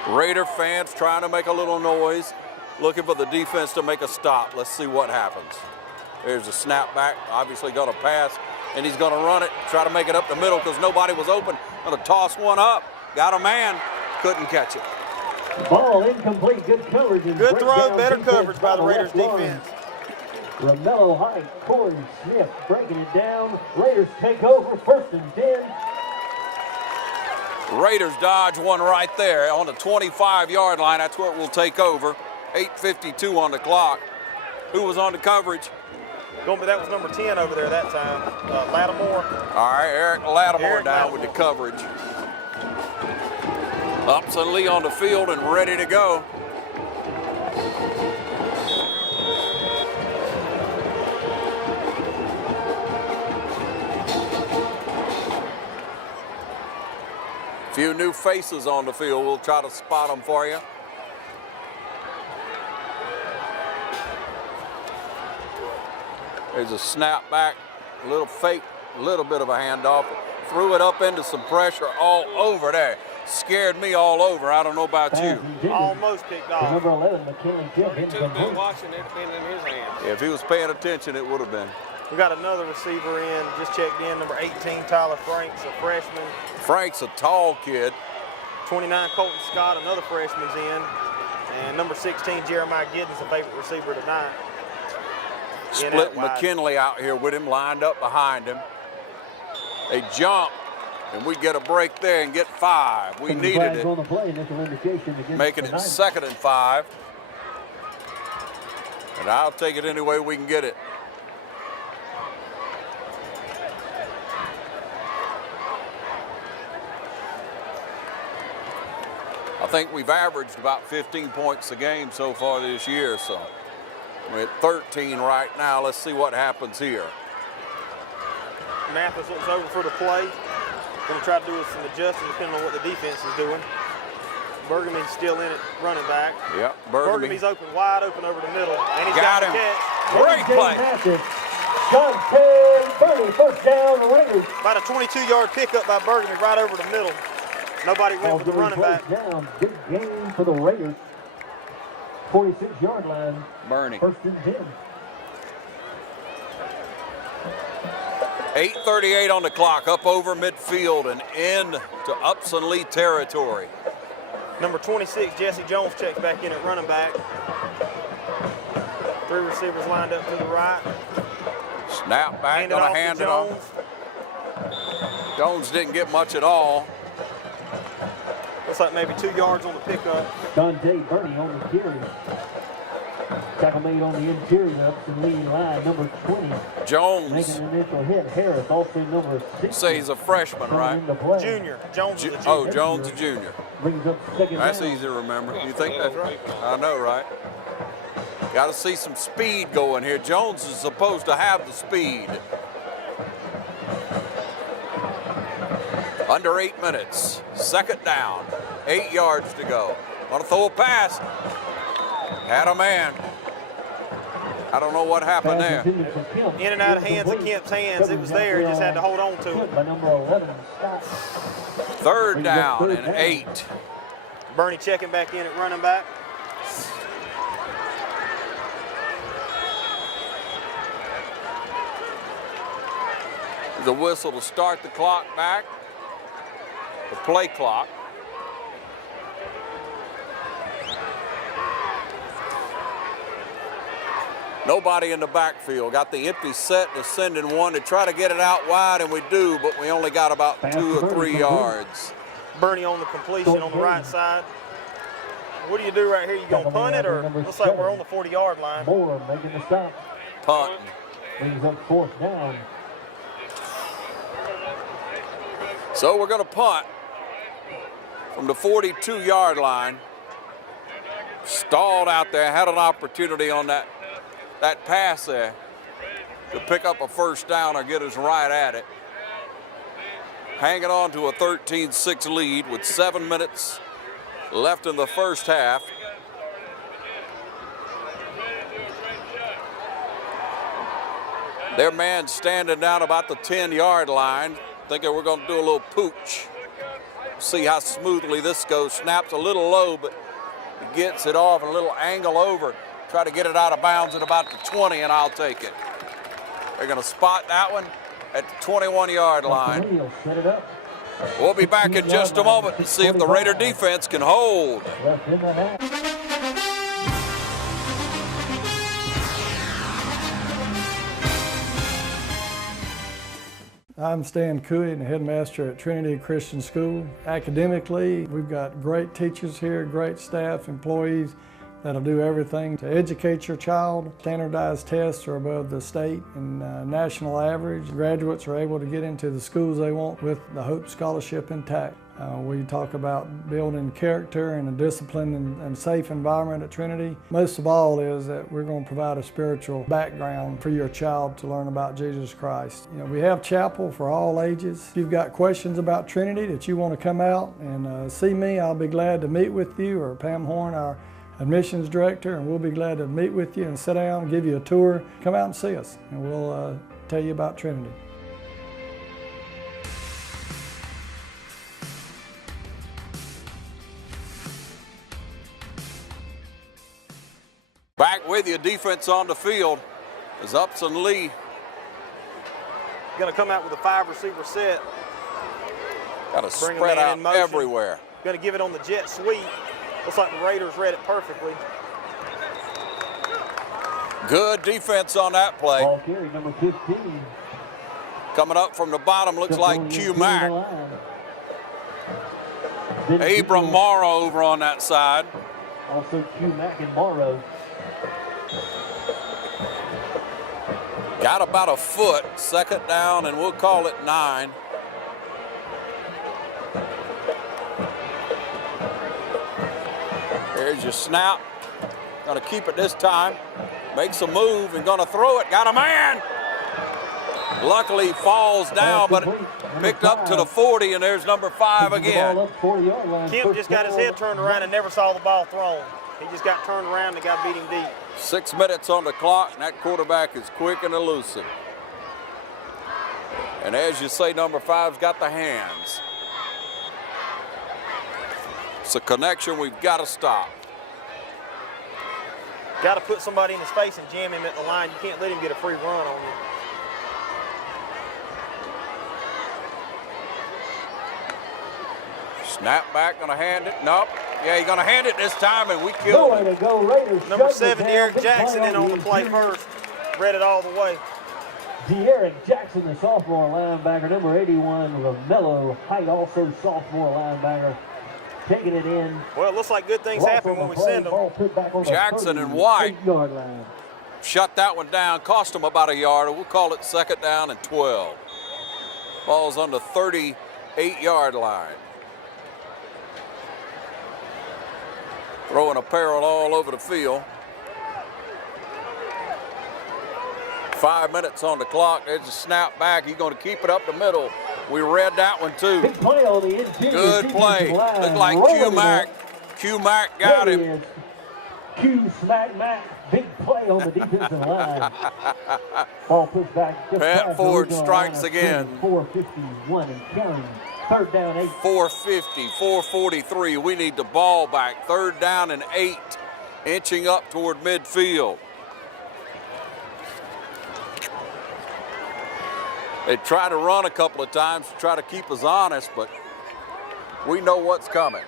Raider fans trying to make a little noise, looking for the defense to make a stop. Let's see what happens. There's a snap back, obviously going to pass, and he's going to run it, try to make it up the middle because nobody was open. Going to toss one up. Got a man, couldn't catch it. Ball incomplete, good coverage. Good throw, better coverage by the Raiders defense. Romello Height, Corey Smith breaking it down. Raiders take over, 1st and 10. Raiders dodge one right there on the 25-yard line. That's where it will take over. 8:52 on the clock. Who was on the coverage? That was number 10 over there that time, Lattimore. All right, Eric Lattimore down with the coverage. Upson Lee on the field and ready to go. Few new faces on the field. We'll try to spot them for you. There's a snap back, a little fake, a little bit of a handoff. Threw it up into some pressure all over there. Scared me all over. I don't know about you. Almost picked off. Number 11, McKinley Tipp. He's been watching it, been in his hands. If he was paying attention, it would have been. We got another receiver in, just checked in, number 18, Tyler Franks, a freshman. Frank's a tall kid. 29, Colton Scott, another freshman's in. And number 16, Jeremiah Giddens, a favorite receiver tonight. Split McKinley out here with him, lined up behind him. They jump, and we get a break there and get 5. We needed it. Making it 2nd and 5. And I'll take it any way we can get it. I think we've averaged about 15 points a game so far this year, so we're at 13 right now. Let's see what happens here. Mathis looks over for the play. Going to try to do some adjusting depending on what the defense is doing. Bergamy's still in it, running back. Yep, Bergamy's open, wide open over the middle. And he's got him. Great play. Dante Bernie, 1st down, Raiders. About a 22-yard pickup by Bergamy right over the middle. Nobody went for the running back. Down. Big game for the Raiders. 46-yard line. Bernie. 1st and 10. 8:38 on the clock, up over midfield and into Upson Lee territory. Number 26, Jesse Jones checks back in at running back. 3 receivers lined up to the right. Snap back, gonna hand it off. Jones didn't get much at all. Looks like maybe 2 yards on the pickup. Dante Bernie on the carry. Tackle made on the interior, Upson Lee line, number 20. Jones. Making an initial hit. Harris, also number 6. Say he's a freshman, right? Junior. Jones is a junior. Oh, Jones a junior. Brings up 2nd That's down. easy to remember. You think that's right? I know, right? Got to see some speed going here. Jones is supposed to have the speed. Under 8 minutes. Second down. 8 yards to go. Want to throw a pass. Had a man. I don't know what happened there. In and out of hands of Kemp's hands. It was there. He just had to hold on to it. By number 11, Scott. Third down and 8. Bernie checking back in at running back. The whistle to start the clock back. The play clock. Nobody in the backfield. Got the empty set to send in one to try to get it out wide, and we do, but we only got about 2 or 3 yards. Bernie on the completion on the right side. What do you do right here? You gonna punt it, or looks like we're on the 40-yard line? Moore making the stop. Punt. Brings up 4th down. So we're going to punt from the 42-yard line. Stalled out there, had an opportunity on that pass there to pick up a first down or get us right at it. Hanging on to a 13-6 lead with 7 minutes left in the first half. Their man standing down about the 10-yard line. Thinking we're going to do a little pooch. See how smoothly this goes. Snaps a little low, but he gets it off, a little angle over. Try to get it out of bounds at about the 20, and I'll take it. They're going to spot that one at the 21-yard line. We'll be back in just a moment to see if the Raider defense can hold. I'm Stan Cooey, the headmaster at Trinity Christian School. Academically, we've got great teachers here, great staff, employees that'll do everything to educate your child. Standardized tests are above the state and national average. Graduates are able to get into the schools they want with the Hope Scholarship intact. We talk about building character and a disciplined and safe environment at Trinity. Most of all is that we're going to provide a spiritual background for your child to learn about Jesus Christ. You know, we have chapel for all ages. If you've got questions about Trinity that you want to come out and see me, I'll be glad to meet with you, or Pam Horn, our admissions director, and we'll be glad to meet with you and sit down and give you a tour. Come out and see us, and we'll tell you about Trinity. Back with you, defense on the field is Upson Lee. Going to come out with a 5-receiver set. Got to spread out everywhere. Going to give it on the jet sweep. Looks like the Raiders read it perfectly. Good defense on that play. Ball carry, number 15. Coming up from the bottom looks like Q Mac. Abram Morrow over on that side. Also Q Mac and Morrow. Got about a foot, second down, and we'll call it 9. Here's your snap. Gonna keep it this time. Makes a move and gonna throw it. Got a man. Luckily falls down, but picked up to the 40, and there's number 5 again. Kemp just got his head turned around and never saw the ball thrown. He just got turned around and the guy beat him deep. 6 minutes on the clock, and that quarterback is quick and elusive. And as you say, number 5's got the hands. It's a connection we've got to stop. Got to put somebody in his face and jam him at the line. You can't let him get a free run on you. Snap back, gonna hand it. Nope. Yeah, he's gonna hand it this time, and we killed him. Number 7, Derek Jackson, in on the play first. Read it all the way. Derek Jackson, the sophomore linebacker. Number 81, LaMelo Height, also sophomore linebacker. Taking it in. Well, it looks like good things happen when we send them. Jackson and White shut that one down, cost them about a yard. We'll call it second down and 12. Ball's on the 38-yard line. Throwing apparel all over the field. 5 minutes on the clock. There's a snap back. He's going to keep it up the middle. We read that one too. Big play on the interior. Good play. Looked like Q-Mac. Q-Mac got him. Q-Smack Mac. Big play on the defensive line. Ball pushed back. Pat Ford strikes again. 4:51 and counting. Third down 8. 4:50, 4:43. We need the ball back. Third down and 8. Inching up toward midfield. They try to run a couple of times to try to keep us honest, but we know what's coming.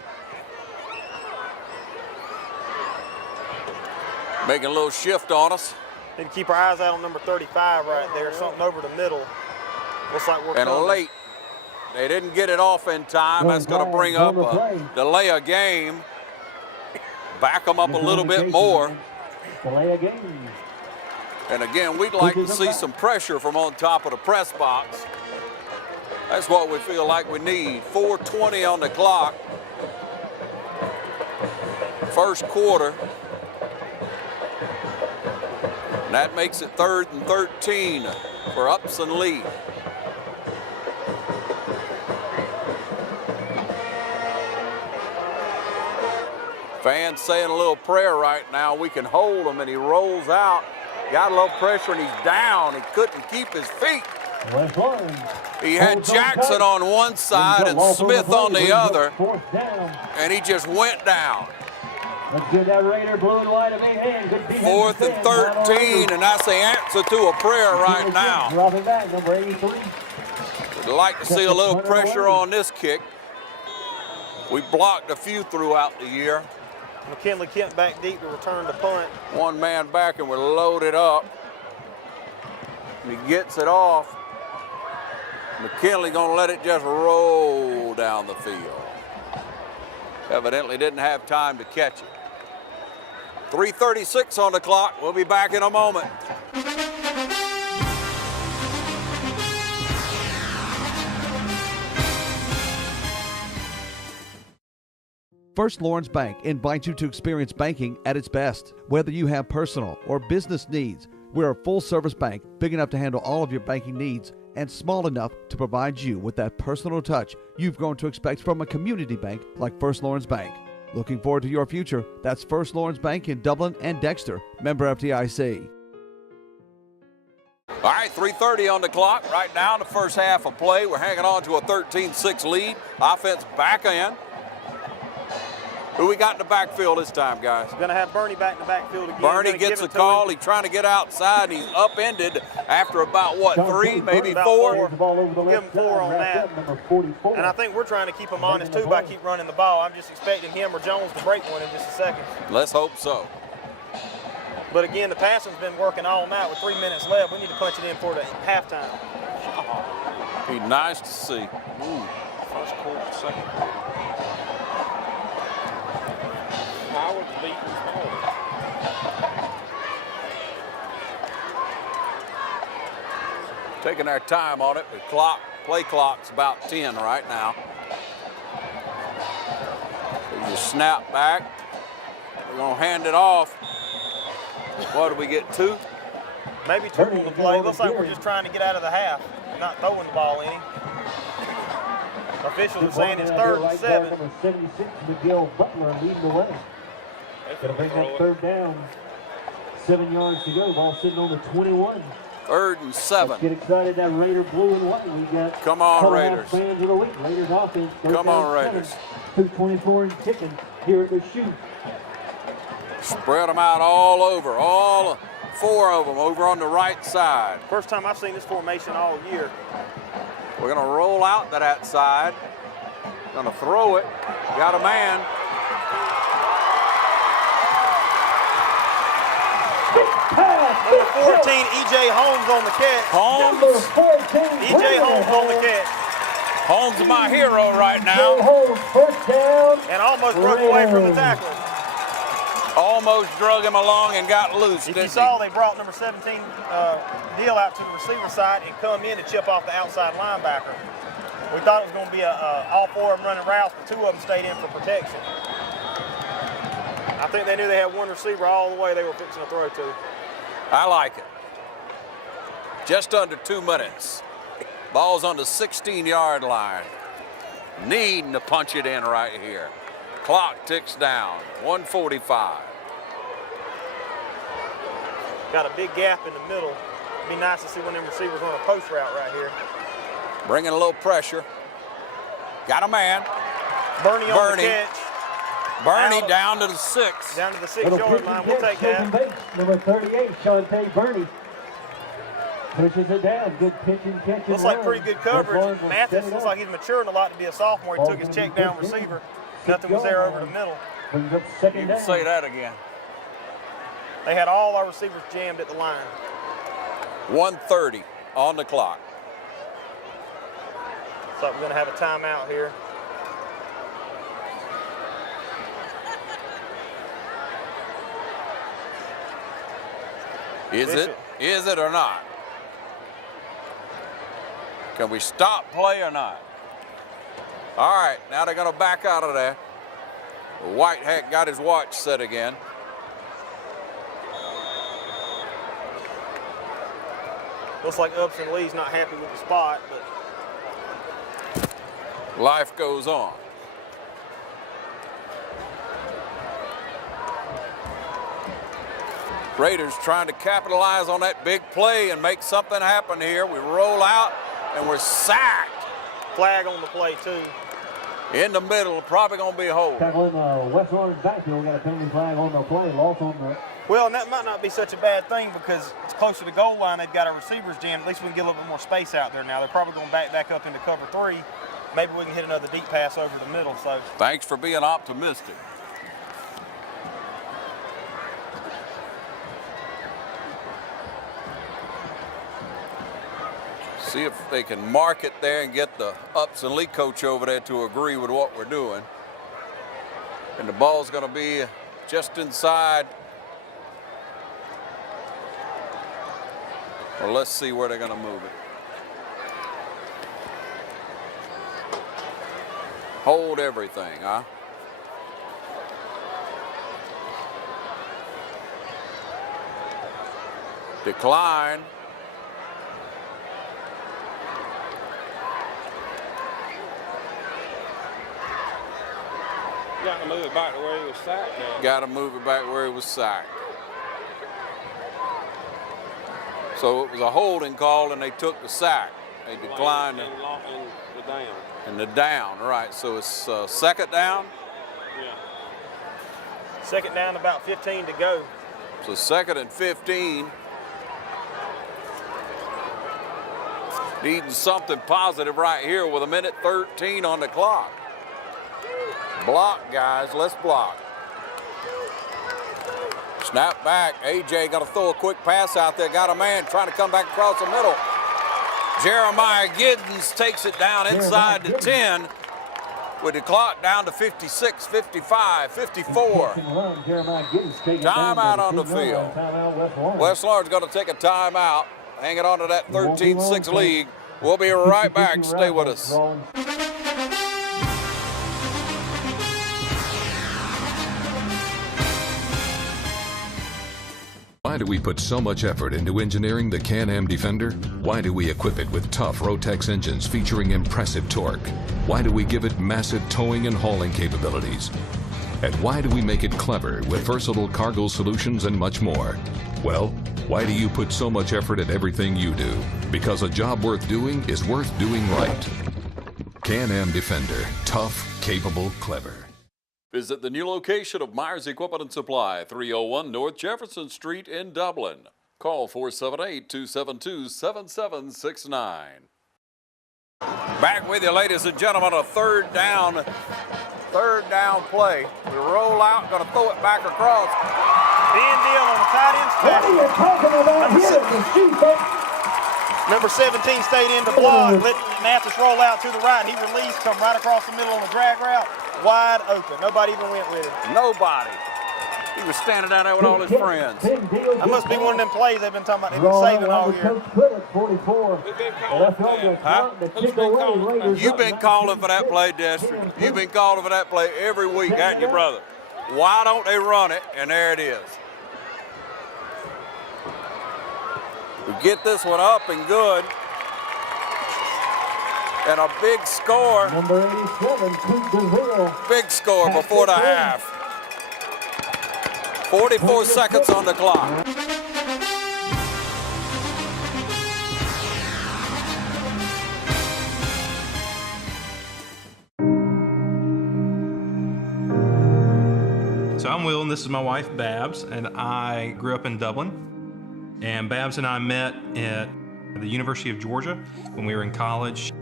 Making a little shift on us. Need to keep our eyes out on number 35 right there. Something over the middle. Looks like we're coming. Late. They didn't get it off in time. That's going to bring up a delay of game. Back them up a little bit more. Delay of game. And again, we'd like to see some pressure from on top of the press box. That's what we feel like we need. 4:20 on the clock. First quarter. And that makes it 3rd and 13 for Upson Lee. Fans saying a little prayer right now. We can hold him, and he rolls out. Got a little pressure, and he's down. He couldn't keep his feet. He had Jackson on one side and Smith on the other, and he just went down. Let's give that Raider blue and white a big hand. Good defense. 4th and 13, and that's the answer to a prayer right now. Dropping back, number 83. We'd like to see a little pressure on this kick. We blocked a few throughout the year. McKinley Kent back deep to return the punt. One man back, and we're loaded up. And he gets it off. McKinley gonna let it just roll down the field. Evidently didn't have time to catch it. 3:36 on the clock. We'll be back in a moment. First Lawrence Bank invites you to experience banking at its best. Whether you have personal or business needs, we're a full-service bank big enough to handle all of your banking needs and small enough to provide you with that personal touch you've grown to expect from a community bank like First Lawrence Bank. Looking forward to your future? That's First Lawrence Bank in Dublin and Dexter, member FDIC. All right, 3:30 on the clock. Right now in the first half of play, we're hanging on to a 13-6 lead. Offense back in. Who we got in the backfield this time, guys? Going to have Bernie back in the backfield again. Bernie gets a call. He's trying to get outside. He's upended after about, what, 3, maybe 4? We'll give him 4 on that. And I think we're trying to keep him honest, too, by keep running the ball. I'm just expecting him or Jones to break one in just a second. Let's hope so. But again, the passing's been working all night with 3 minutes left. We need to punch it in for the halftime. Be nice to see. Ooh, first quarter, second quarter. Howard's beating hard. Taking our time on it. The play clock's about 10 right now. So you snap back. We're gonna hand it off. What do we get, 2? Maybe 2 on the play. Looks like we're just trying to get out of the half, not throwing the ball any. Officials are saying it's 3rd and 7. Number 76, Miguel Butler leading the way. Gonna bring that 3rd down. 7 yards to go. Ball sitting on the 21. 3rd and 7. Let's get excited. That Raider blue and white. We got. Come on, Raiders. Fans of the week. Raiders offense. Come on, Raiders. 2:24 and ticking here at the shoot. Spread them out all over. All 4 of them over on the right side. First time I've seen this formation all year. We're going to roll out to that side. Going to throw it. Got a man. Number 14, E.J. Holmes on the catch. Holmes. E.J. Holmes on the catch. Holmes is my hero right now. And almost broke away from the tackler. Almost drug him along and got loose. If you saw, they brought number 17 Deal out to the receiver side and come in to chip off the outside linebacker. We thought it was going to be all 4 of them running routes, but 2 of them stayed in for protection. I think they knew they had one receiver all the way they were fixing to throw to. I like it. Just under 2 minutes. Ball's on the 16-yard line. Needing to punch it in right here. Clock ticks down. 1:45. Got a big gap in the middle. It'd be nice to see one of them receivers on a post route right here. Bringing a little pressure. Got a man. Bernie on the catch. Bernie down to the 6. Down to the 6-yard line. We'll take that. Number 38, Shante Bernie. Pushes it down. Good pitch and catch. Looks like pretty good coverage. Mathis looks like he's maturing a lot to be a sophomore. He took his check down receiver. Nothing was there over the middle. You can say that again. They had all our receivers jammed at the line. 1:30 on the clock. So we're going to have a timeout here. Is it or not? Can we stop play or not? All right, now they're going to back out of there. The white hat got his watch set again. Looks like Upson Lee's not happy with the spot, but life goes on. Raiders trying to capitalize on that big play and make something happen here. We roll out and we're sacked. Flag on the play too. In the middle, probably going to be a hold. Tackling West Orange backfield, got a penalty flag on the play, loss on the. Well, and that might not be such a bad thing because it's closer to the goal line. They've got our receivers jammed. At least we can get a little bit more space out there now. They're probably going to back up into cover 3. Maybe we can hit another deep pass over the middle. So thanks for being optimistic. See if they can mark it there and get the Upson Lee coach over there to agree with what we're doing. And the ball's going to be just inside. Well, let's see where they're going to move it. Hold everything, huh? Decline. Got to move it back to where he was sacked now. Got to move it back where he was sacked. So it was a holding call and they took the sack. They declined. And the down. And the down, right. So it's second down? Yeah. Second down, about 15 to go. So second and 15. Needing something positive right here with 1:13 on the clock. Block, guys. Let's block. Snap back. AJ got to throw a quick pass out there. Got a man trying to come back across the middle. Jeremiah Giddens takes it down inside the 10 with the clock down to 56, 55, 54. Timeout on the field. West Lawrence going to take a timeout. Hanging on to that 13-6 lead. We'll be right back. Stay with us. Why do we put so much effort into engineering the Can-Am Defender? Why do we equip it with tough Rotex engines featuring impressive torque? Why do we give it massive towing and hauling capabilities? And why do we make it clever with versatile cargo solutions and much more? Well, why do you put so much effort at everything you do? Because a job worth doing is worth doing right. Can-Am Defender. Tough, capable, clever. Visit the new location of Myers Equipment and Supply, 301 North Jefferson Street in Dublin. Call 478-272-7769. Back with you, ladies and gentlemen, a third down play. We roll out, going to throw it back across. Ben Deal on the tight end. What are you talking about here? Number 17 stayed in the block. Let Mathis roll out to the right. He released, come right across the middle on the drag route. Wide open. Nobody even went with him. Nobody. He was standing down there with all his friends. That must be one of them plays they've been talking about. They've been saving all year. Huh? You've been calling for that play, Destry. You've been calling for that play every week, haven't you, brother? Why don't they run it? And there it is. We get this one up and good. And a big score. Number 87, Pete DeVille. Big score before the half. 44 seconds on the clock. So I'm Will, and this is my wife, Babs, and I grew up in Dublin. And Babs and I met at the University of Georgia when we were in college.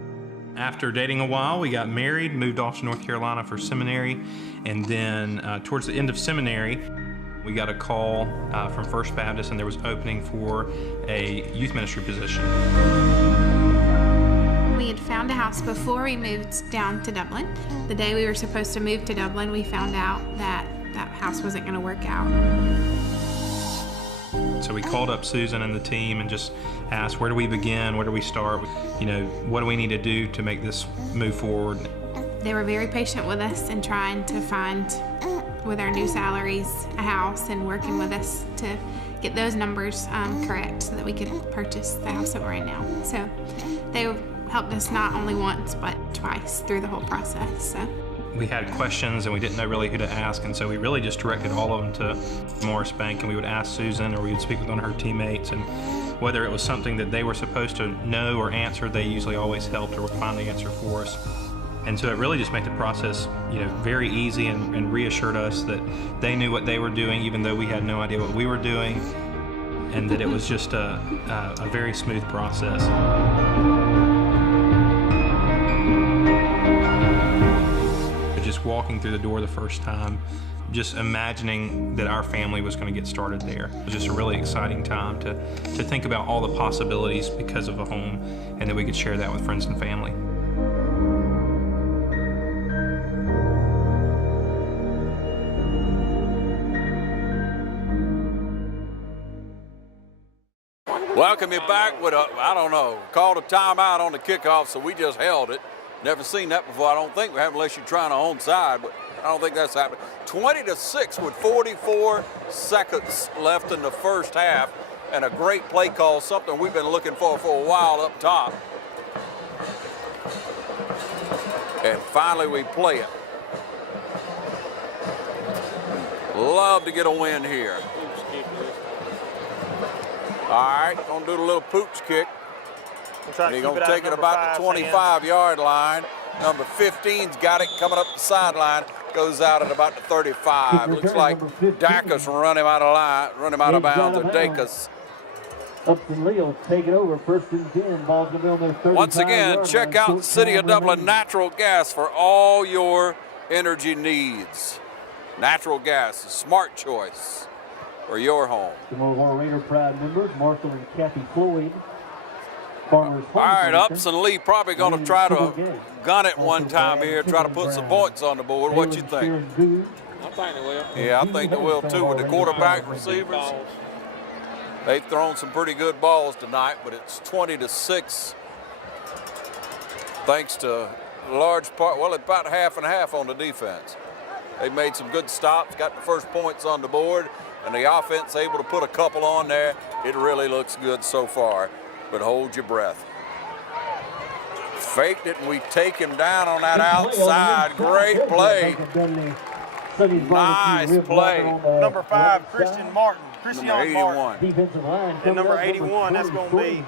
After dating a while, we got married, moved off to North Carolina for seminary, and then towards the end of seminary, we got a call from First Baptist, and there was opening for a youth ministry position. We had found a house before we moved down to Dublin. The day we were supposed to move to Dublin, we found out that that house wasn't going to work out. So we called up Susan and the team and just asked, where do we begin? Where do we start? You know, what do we need to do to make this move forward? They were very patient with us and trying to find, with our new salaries, a house and working with us to get those numbers correct so that we could purchase the house that we're in now. So they helped us not only once, but twice through the whole process. So. We had questions and we didn't know really who to ask, and so we really just directed all of them to Morris Bank, and we would ask Susan or we would speak with one of her teammates, and whether it was something that they were supposed to know or answer, they usually always helped or would find the answer for us. And so it really just made the process, you know, very easy and reassured us that they knew what they were doing even though we had no idea what we were doing, and that it was just a very smooth process. Just walking through the door the first time, just imagining that our family was going to get started there. It was just a really exciting time to think about all the possibilities because of a home, and that we could share that with friends and family. Welcome you back with a, I don't know, called a timeout on the kickoff, so we just held it. Never seen that before. I don't think we have, unless you're trying to onside, but I don't think that's happening. 20-6 with 44 seconds left in the first half, and a great play call, something we've been looking for a while up top. And finally we play it. Love to get a win here. All right, gonna do the little pooch kick. And he's going to take it about the 25-yard line. Number 15's got it coming up the sideline. Goes out at about the 35. Looks like Dacus run him out of bounds, or Dacus. Upson Lee will take it over, 1st and 10. Ball's going to be on their 35. Once again, check out the City of Dublin Natural Gas for all your energy needs. Natural gas, a smart choice for your home. Some of our Raider Pride members, Marshall and Kathy Floyd. All right, Upson Lee probably going to try to gun it one time here, try to put some points on the board. What you think? I think they will. Yeah, I think they will too with the quarterback receivers. They've thrown some pretty good balls tonight, but it's 20-6 thanks to a large part, well, it's about half and half on the defense. They've made some good stops, got the first points on the board, and the offense able to put a couple on there. It really looks good so far. But hold your breath. Faked it, and we take him down on that outside. Great play. Nice play. Number 5, Christian Martin. Number 81. Defensive line. And number 81, that's going to be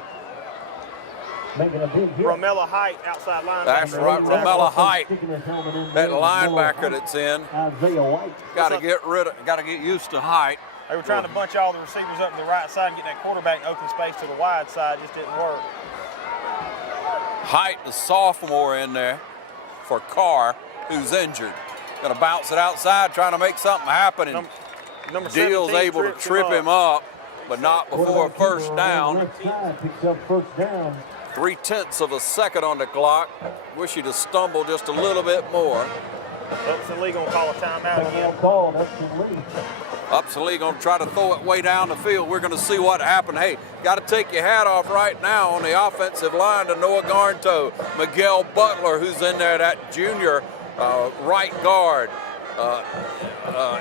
Romella Height, outside linebacker. That's right, Romella Height. That linebacker that's in. Got to get used to Height. They were trying to bunch all the receivers up to the right side and get that quarterback in open space to the wide side. Just didn't work. Height, the sophomore, in there for Carr, who's injured. Going to bounce it outside, trying to make something happen. And number Deal's able to trip him up, but not before first down. 3/10 of a second on the clock. Wish he'd have stumbled just a little bit more. Upson Lee going to call a timeout again. Upson Lee going to try to throw it way down the field. We're going to see what happened. Hey, got to take your hat off right now on the offensive line to Noah Garnto, Miguel Butler, who's in there, that junior right guard,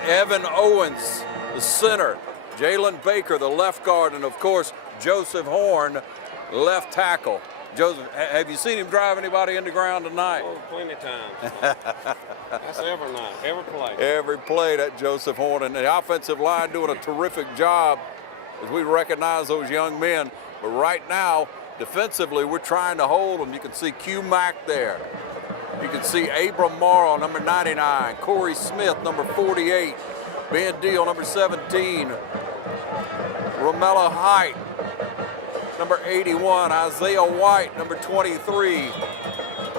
Evan Owens, the center, Jalen Baker, the left guard, and of course, Joseph Horn, left tackle. Joseph, have you seen him drive anybody in the ground tonight? Oh, plenty of times. That's every night, every play. Every play, that Joseph Horn, and the offensive line doing a terrific job as we recognize those young men. But right now, defensively, we're trying to hold them. You can see Q Mack there. You can see Abram Morrow, number 99, Corey Smith, number 48, Ben Deal, number 17, Romello Height, number 81, Isaiah White, number 23,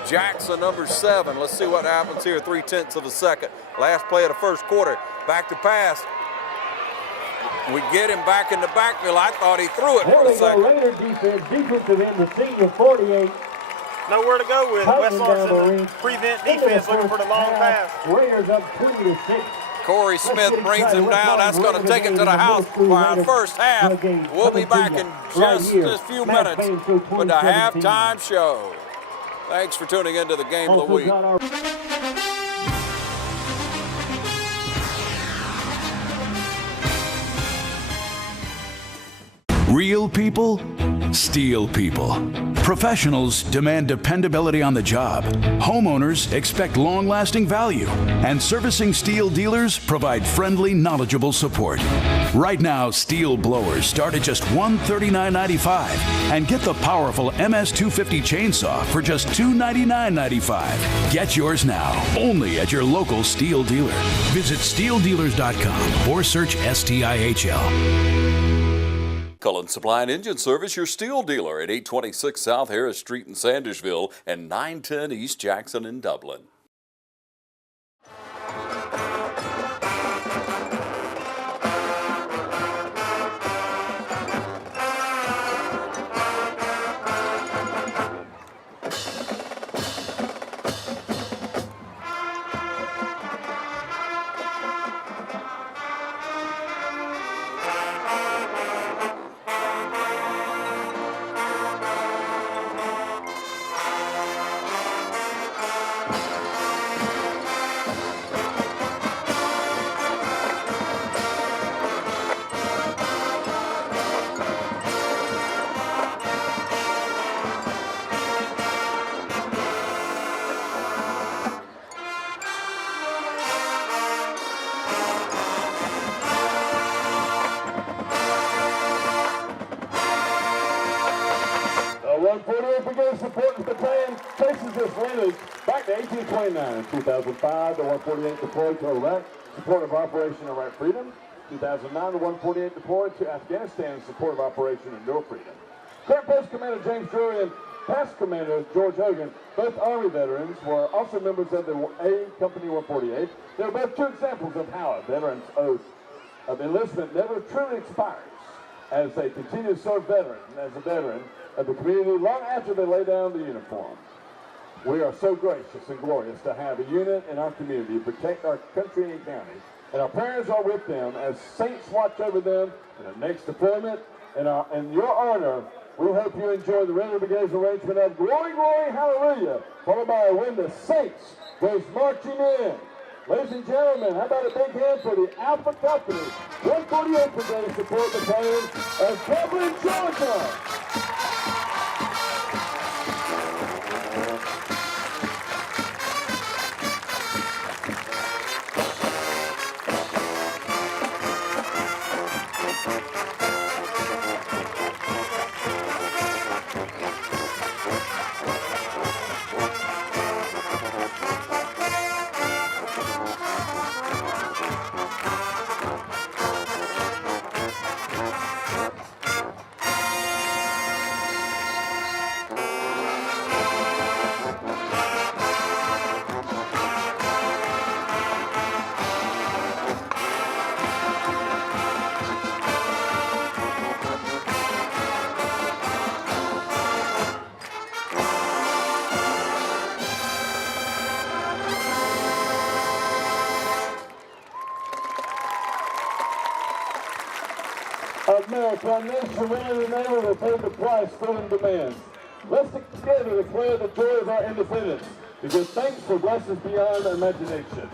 Jackson, number 7. Let's see what happens here, 3/10 of a second. Last play of the first quarter, back to pass. We get him back in the backfield. I thought he threw it for a second. Raider defense, defensive end, the senior 48. Nowhere to go with. West Lawrence prevent defense looking for the long pass. Raiders up 20-6. Corey Smith brings him down. That's going to take it to the house for our first half. We'll be back in just a few minutes with the halftime show. Thanks for tuning into the Game of the Week. Real people, steel people. Professionals demand dependability on the job. Homeowners expect long-lasting value. And servicing steel dealers provide friendly, knowledgeable support. Right now, steel blowers start at just $139.95 and get the powerful MS250 chainsaw for just $299.95. Get yours now, only at your local steel dealer. Visit steeldealers.com or search STIHL. Cullen Supply and Engine Service, your steel dealer at 826 South Harris Street in Sandersville and 910 East Jackson in Dublin. Supporting the plan faces this winners back to 1829. In 2005, the 148 deployed to Iraq, support of Operation Iraq Freedom. 2009, the 148 deployed to Afghanistan in support of Operation Endure Freedom. Current Post Commander James Drury and past Commander George Hogan, both Army veterans, were also members of the A Company 148. They were both two examples of how a veteran's oath of enlistment never truly expires, as they continue to serve as a veteran of the community long after they lay down the uniform. We are so gracious and glorious to have a unit in our community to protect our country and county, and our prayers are with them as saints watch over them in their next deployment. In your honor, we hope you enjoy the Raider Brigade's arrangement of Glory, Glory, Hallelujah, followed by When the Saints goes marching in. Ladies and gentlemen, how about a big hand for the Alpha Company 148 Brigade support battalion of Dublin, Georgia. America, a nation willing and able to pay the price freedom demands. Let's together declare the joy of our independence, to give thanks for blessings beyond imagination.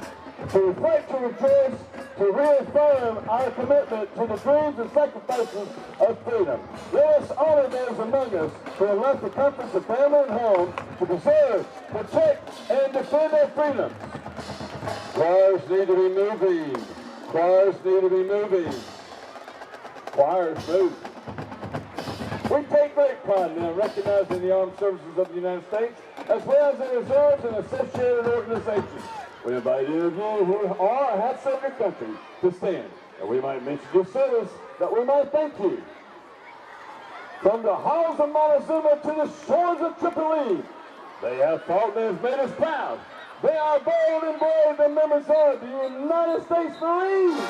To reflect, to rejoice, to reaffirm our commitment to the dreams and sacrifices of freedom. Let us honor those among us who have left the comforts of family and home to preserve, protect, and defend their freedoms. Choirs need to be moving. Choirs need to be moving. Choirs move. We take great pride in recognizing the armed services of the United States, as well as the reserves and associated organizations. We invite any of you who are or have served your country to stand, and we might mention your service, that we might thank you. From the halls of Montezuma to the shores of Tripoli, they have fought and have made us proud. They are bold and brave, the members of the United States Marines.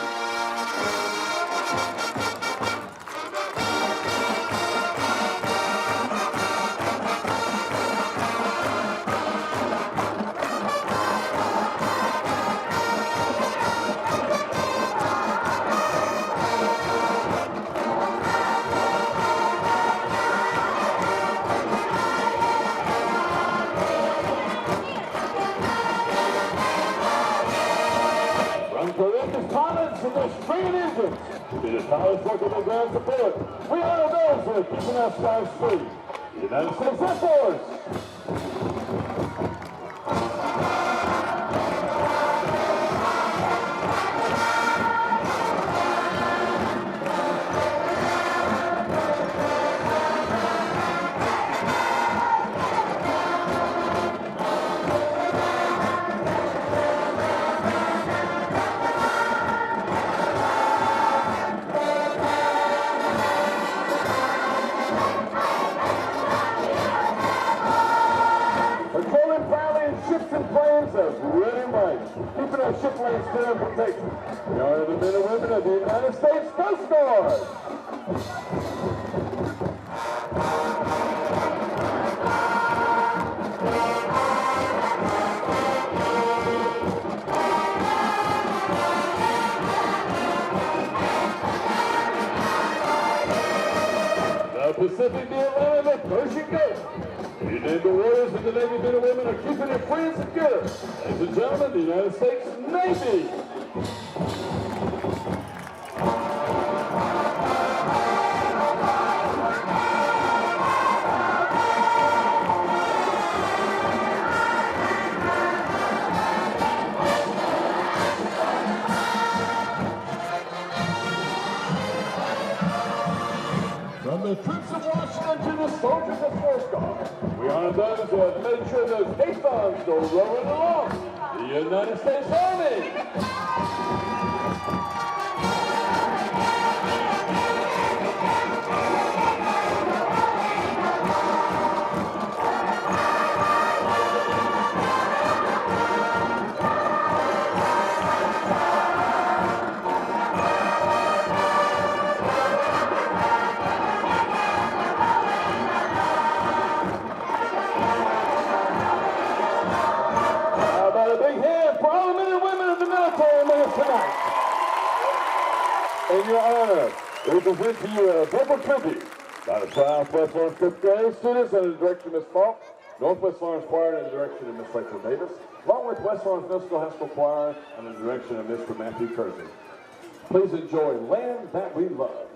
Tremendous pilots and their stringing engines to be the pilots working on ground support. We honor those who are keeping our skies free. The United States Air Force. Keeping our ship lanes clear and protected. We are the men and women of the United States Coast Guard. The Pacific, the Atlantic, the Persian Gulf. You named the warriors of the Navy men and women are keeping it free and secure. Ladies and gentlemen, the United States Navy. From the troops of Washington to the soldiers of Fort Scott, we honor those who have made sure those hate bombs go rolling along. The United States Army. In your honor, we present to you a purple tribute by the Southwest Lawrence fifth grade students under the direction of Ms. Falk, Northwest Lawrence Choir under the direction of Ms. Rachel Davis, along with West Lawrence Middle School High School Choir under the direction of Mr. Matthew Curzon. Please enjoy Land That We Love.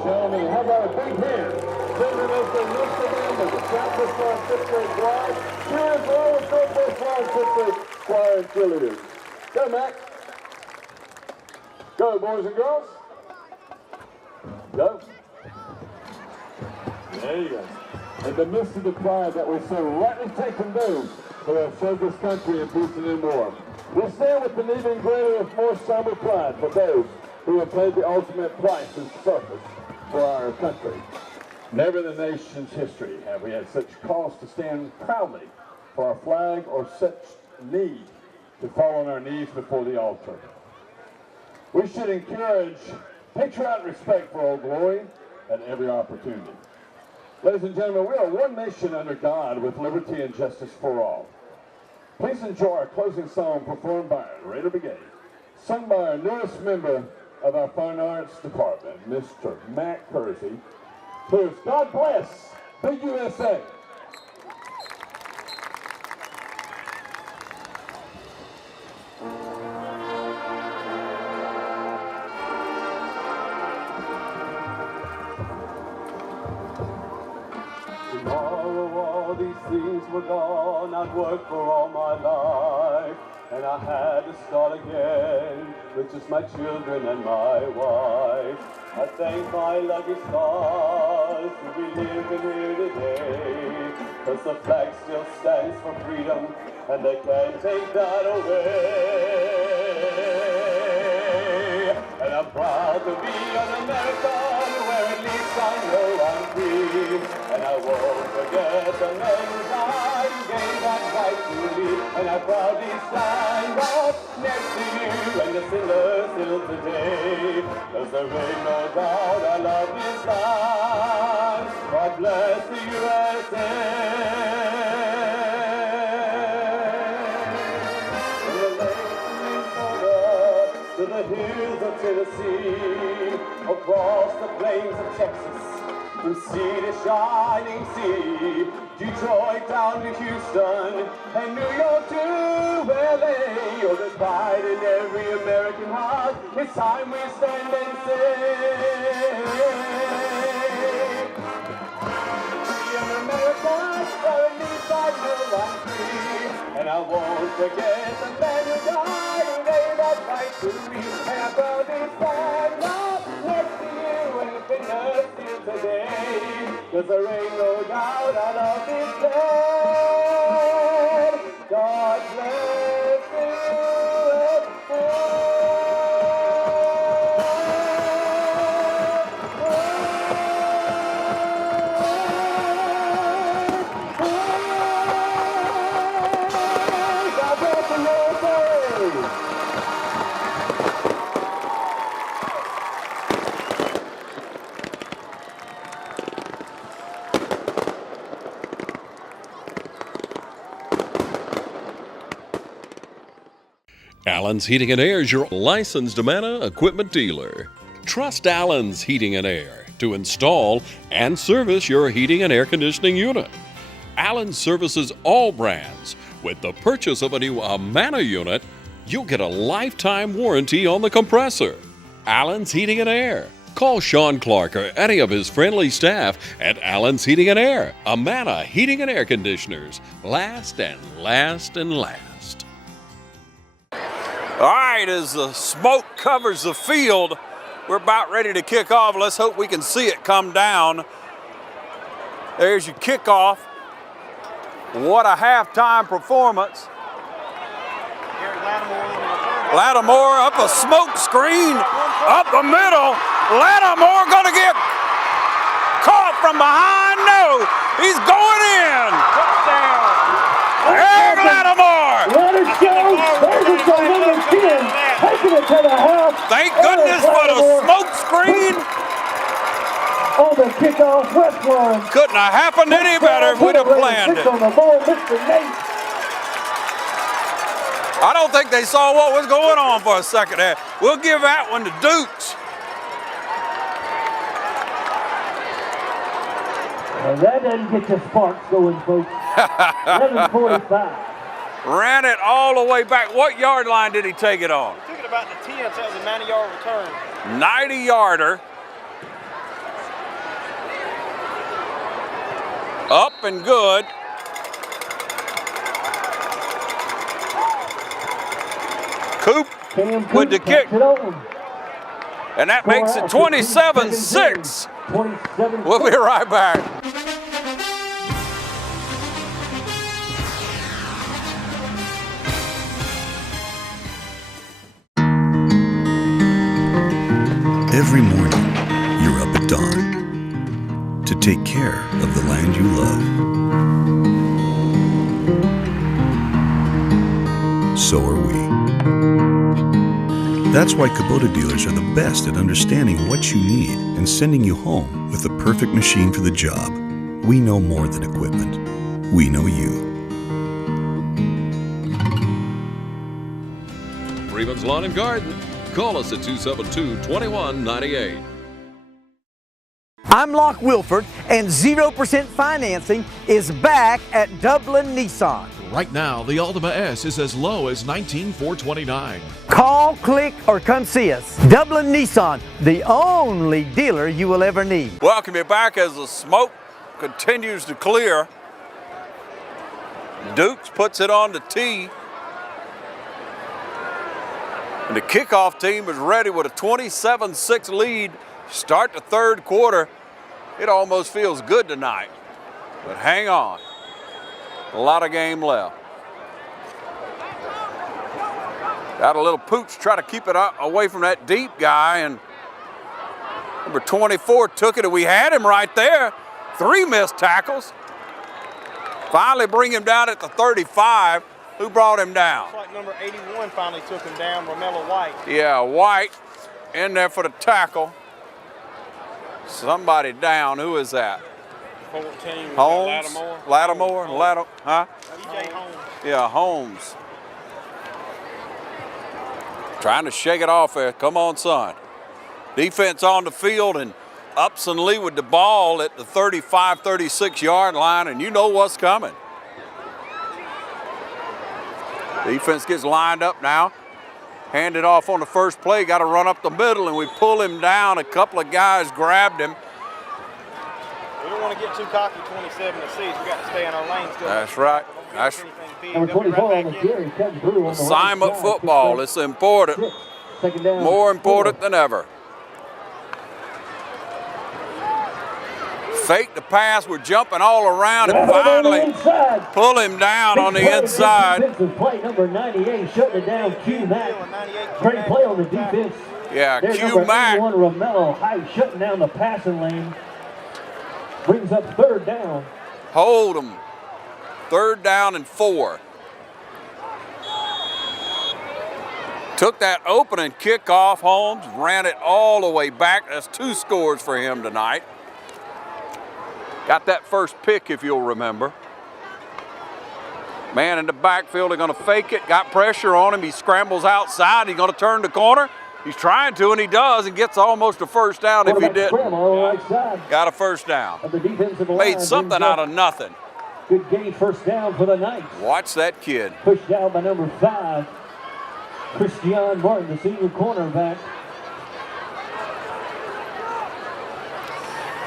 and gentlemen. How about a big hand? Sending us to Amsterdam with the Southwest Line 5th grade choir. Cheers for all the Southwest Line 5th grade choir and cheerleaders. Go, Mac. Go, boys and girls. Go. There you go. In the midst of the pride that we so rightly take from those who have served this country and boosted in war, we'll stand with an even greater, more somber pride for those who have paid the ultimate price and service for our country. Never in the nation's history have we had such cause to stand proudly for our flag or such need to fall on our knees before the altar. We should encourage patriotic respect for Old Glory at every opportunity. Ladies and gentlemen, we are one nation under God with liberty and justice for all. Please enjoy our closing song performed by Raider Brigade, sung by our newest member of our Fine Arts Department, Mr. Matt Kersey. Please, God bless the USA. Things were gone, I'd worked for all my life, and I had to start again with just my children and my wife. I thank my lucky stars to be living here today, 'cause the flag still stands for freedom, and they can't take that away. And I'm proud to be an American, where at least I know I'm free, and I won't forget the men who died and gave that right to me. And I proudly stand up next to you and the sinners still today, 'cause there ain't no doubt I love this land. God bless the USA. To the hills of Tennessee, across the plains of Texas, from sea to shining sea, Detroit down to Houston, and New York to LA. Oh, there's pride in every American heart. It's time we stand and sing. Be an American, or at least I know I'm free, and I won't forget the man who died and gave that right to me. And I proudly stand up next to you and defend us till today, 'cause there ain't no doubt I love this land. God bless the USA. God bless the USA. Allen's Heating and Air is your licensed Amana equipment dealer. Trust Allen's Heating and Air to install and service your heating and air conditioning unit. Allen services all brands. With the purchase of a new Amana unit, you'll get a lifetime warranty on the compressor. Allen's Heating and Air. Call Sean Clark or any of his friendly staff at Allen's Heating and Air. Amana Heating and Air Conditioners. Last and last and last. All right, as the smoke covers the field, we're about ready to kick off. Let's hope we can see it come down. There's your kickoff. What a halftime performance. Lattimore up a smoke screen, up the middle. Lattimore gonna get caught from behind. No, he's going in. Eric Lattimore. Let it go. There's it go. Number 10. Taking it to the house. Thank goodness for the smoke screen. On the kickoff, West Lawn. Couldn't have happened any better if we'd have planned it. On the board, Mr. Nate. I don't think they saw what was going on for a second there. We'll give that one to Dukes. Well, that doesn't get your sparks going, folks. 11:45. Ran it all the way back. What yard line did he take it on? He took it about the 10, so that was a 90-yard return. 90-yarder. Up and good. Coop with the kick. And that makes it 27-6. We'll be right back. Every morning, you're up at dawn to take care of the land you love. So are we. That's why Kubota dealers are the best at understanding what you need and sending you home with the perfect machine for the job. We know more than equipment. We know you. Freeman's Lawn and Garden. Call us at 272-2198. I'm Locke Wilford, and 0% financing is back at Dublin Nissan. Right now, the Altima S is as low as $19,429. Call, click, or come see us. Dublin Nissan, the only dealer you will ever need. Welcome you back as the smoke continues to clear. Dukes puts it on the tee. And the kickoff team is ready with a 27-6 lead. Start the third quarter. It almost feels good tonight. But hang on. A lot of game left. Got a little pooch, try to keep it away from that deep guy, and number 24 took it, and we had him right there. 3 missed tackles. Finally bring him down at the 35. Who brought him down? Looks like number 81 finally took him down, Romello White. Yeah, White in there for the tackle. Somebody down. Who is that? 14. Holmes? Lattimore? Huh? DJ Holmes. Yeah, Holmes. Trying to shake it off there. Come on, son. Defense on the field, and Upson Lee with the ball at the 35, 36 yard line, and you know what's coming. Defense gets lined up now. Hand it off on the first play. Got to run up the middle, and we pull him down. A couple of guys grabbed him. We don't want to get too cocky 27 to 6. We got to stay in our lane still. That's right. That's Number 24 on the carry, cutting through on the assignment right football. side. It's important. Second down. More important than ever. Fake the pass. We're jumping all around, and finally pull him down on the inside. Defensive play, number 98, shutting it down. Q Mac. Great play on the defense. Yeah, There's Q number Mac. 81, Romello White, shutting down the passing lane. Brings up third down. Hold them. 3rd down and 4. Took that opening kickoff. Holmes ran it all the way back. That's 2 scores for him tonight. Got that first pick, if you'll remember. Man in the backfield, they're going to fake it. Got pressure on him. He scrambles outside. He's going to turn the corner. He's trying to, and he does, and gets almost a first down if he didn't. Got a first down. Made something out of nothing. Good game, first down for the Knights. Watch that kid. Pushed down by number 5, Christian Martin, the senior cornerback.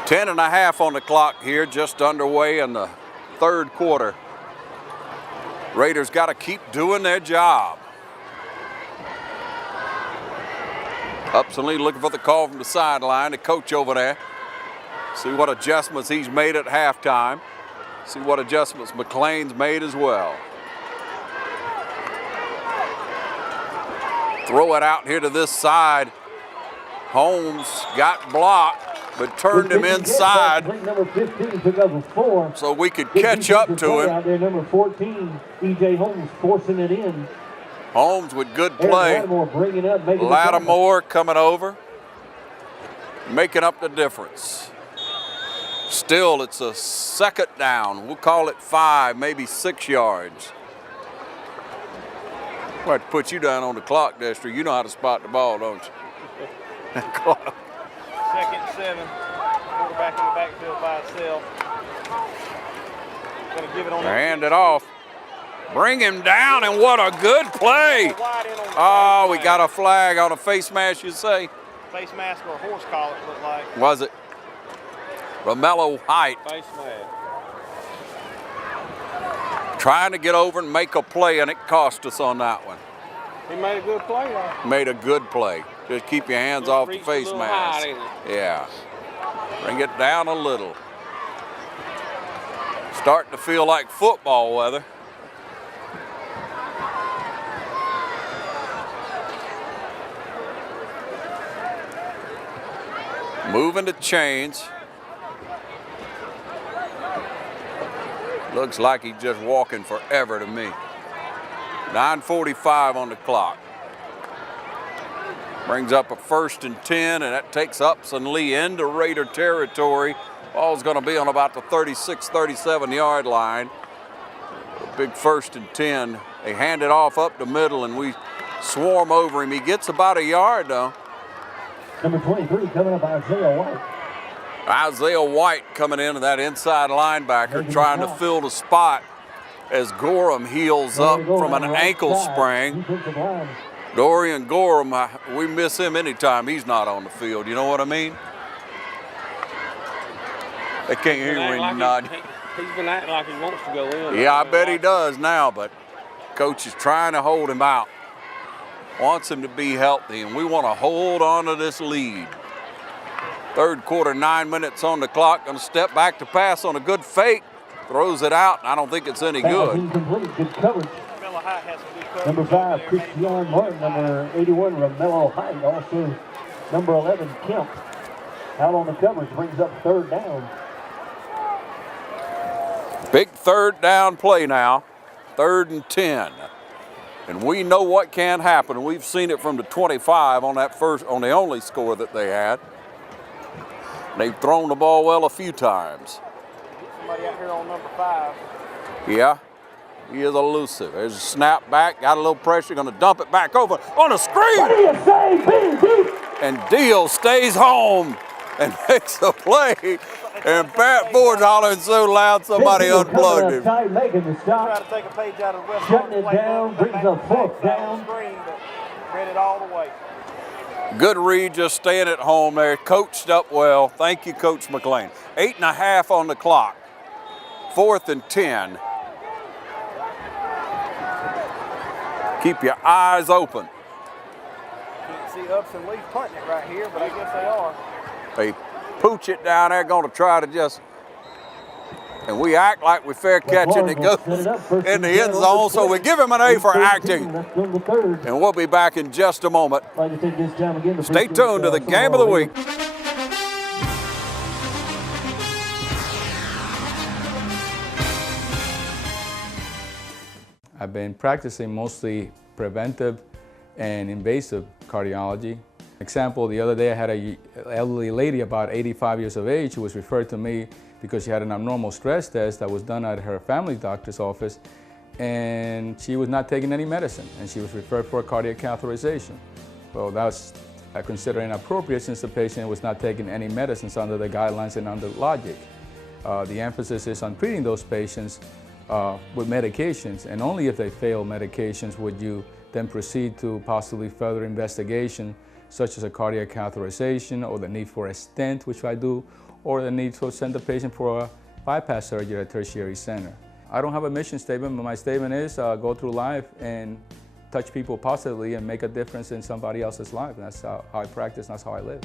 10.5 on the clock here, just underway in the third quarter. Raiders got to keep doing their job. Upson Lee looking for the call from the sideline. The coach over there. See what adjustments he's made at halftime. See what adjustments McLean's made as well. Throw it out here to this side. Holmes got blocked, but turned him inside Number 15 took over 4. so we could catch up to him. Out there, number 14, E.J. Holmes forcing it in. Holmes with good play. Lattimore bringing up, making Lattimore coming over, making up the difference. Still, it's a 2nd down. We'll call it 5, maybe 6 yards. I'll have to put you down on the clock, Dexter. You know how to spot the ball, don't you? 2nd and 7. Quarterback in the backfield by itself. Going to give it on. Hand it off. Bring him down, and what a good play. Oh, we got a flag on a face mask, you say? Face mask or a horse collar, it looked like. Was it? Romello White. Face mask. trying to get over and make a play, and it cost us on that one. He made a good play, though. Made a good play. Just keep your hands off the face mask. Yeah. Bring it down a little. Starting to feel like football weather. Moving the chains. Looks like he's just walking forever to me. 9:45 on the clock. Brings up a 1st and 10, and that takes Upson Lee into Raider territory. Ball's going to be on about the 36, 37-yard line. A big 1st and 10. They hand it off up the middle, and we swarm over him. He gets about a yard, though. Number 23 coming up, Isaiah White. Isaiah White coming into that inside linebacker, trying to fill the spot as Gorham heals up from an ankle sprain. Dorian Gorham, we miss him anytime he's not on the field. You know what I mean? They can't hear you when you nod. He's been acting like he wants to go in. Yeah, I bet he does now, but coach is trying to hold him out. Wants him to be healthy, and we want to hold on to this lead. 3rd quarter, 9 minutes on the clock. Going to step back to pass on a good fake. Throws it out, and I don't think it's any good. Incomplete. Good coverage. Number 5, Christian Martin. Number 81, Romello Height. Also, number 11, Kemp. Out on the coverage, brings up 3rd down. Big 3rd down play now. 3rd and 10. And we know what can happen. We've seen it from the 25 on the only score that they had. They've thrown the ball well a few times. Somebody out here on number 5. Yeah, he is elusive. There's a snap back, got a little pressure, going to dump it back over on a screen. What do you say, B? And Deal stays home and makes a play. And Pat Ford's hollering so loud somebody unplugged him. Tight, making the stop. Try to take a page out of the West Shutting it down, brings a 4th down. Screen, but read it all the way. Good read, just staying at home there. Coached up well. Thank you, Coach McLean. 8.5 on the clock. 4th and 10. Keep your eyes open. Can't see Upson Lee punting it right here, but I guess they are. They pooch it down there, going to try to just, and we act like we fair catch it. It goes in the end zone, so we give him an A for acting. And we'll be back in just a moment. Stay tuned to the game of the week. I've been practicing mostly preventive and invasive cardiology. Example, the other day I had an elderly lady about 85 years of age who was referred to me because she had an abnormal stress test that was done at her family doctor's office, and she was not taking any medicine, and she was referred for a cardiac catheterization. Well, that's I consider inappropriate since the patient was not taking any medicines under the guidelines and under logic. The emphasis is on treating those patients with medications, and only if they fail medications would you then proceed to possibly further investigation, such as a cardiac catheterization or the need for a stent, which I do, or the need to send the patient for a bypass surgery at a tertiary center. I don't have a mission statement, but my statement is go through life and touch people positively and make a difference in somebody else's life. That's how I practice, and that's how I live.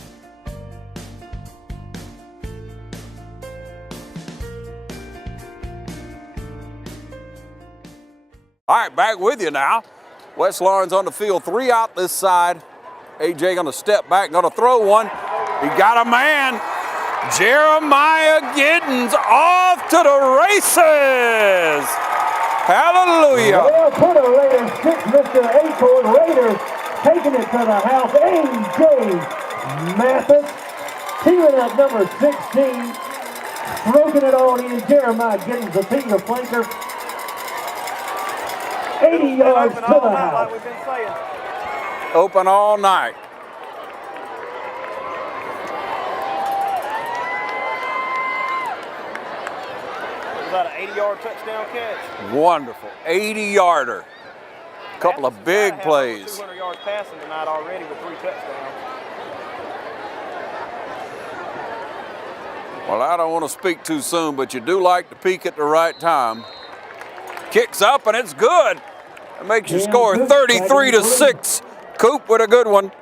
All right, back with you now. West Lawrence on the field, 3 out this side. AJ gonna step back, gonna throw one. He got a man. Jeremiah Giddens off to the races. Hallelujah. Well, put a Raiders 6, Mr. Acorn Raiders taking it to the house. AJ Mathis, teaming up number 16, stroking it on in. Jeremiah Giddens, the senior flanker. 80 yards to the house. Like we've been saying. Open all night. Was that an 80-yard touchdown catch? Wonderful, 80-yarder. Couple of big plays. 200 yards passing tonight already with 3 touchdowns. Well, I don't want to speak too soon, but you do like to peak at the right time. Kicks up and it's good. It makes your score 33-6. Coop with a good one.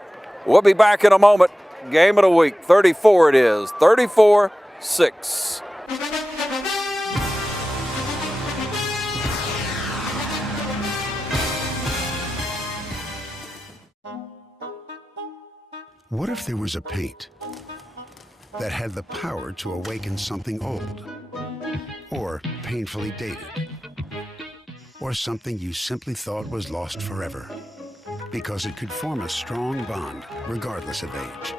We'll be back in a moment. Game of the week, 34 it is, 34-6. What if there was a paint that had the power to awaken something old, or painfully dated, or something you simply thought was lost forever, because it could form a strong bond regardless of age?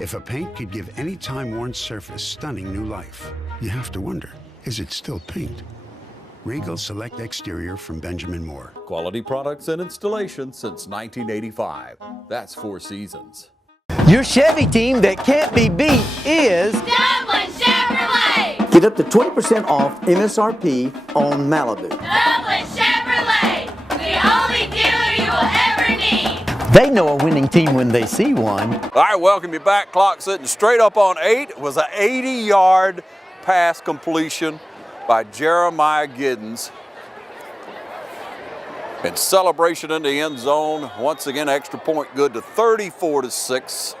If a paint could give any time-worn surface stunning new life, you have to wonder, is it still paint? Regal Select Exterior from Benjamin Moore. Quality products and installation since 1985. That's 4 Seasons. Your Chevy team that can't be beat is Dublin Chevrolet! get up to 20% off MSRP on Malibu. Dublin Chevrolet! The only dealer you will ever need! They know a winning team when they see one. All right, welcome you back. Clock sitting straight up on 8. It was an 80-yard pass completion by Jeremiah Giddens. In celebration in the end zone. Once again, extra point good to 34-6.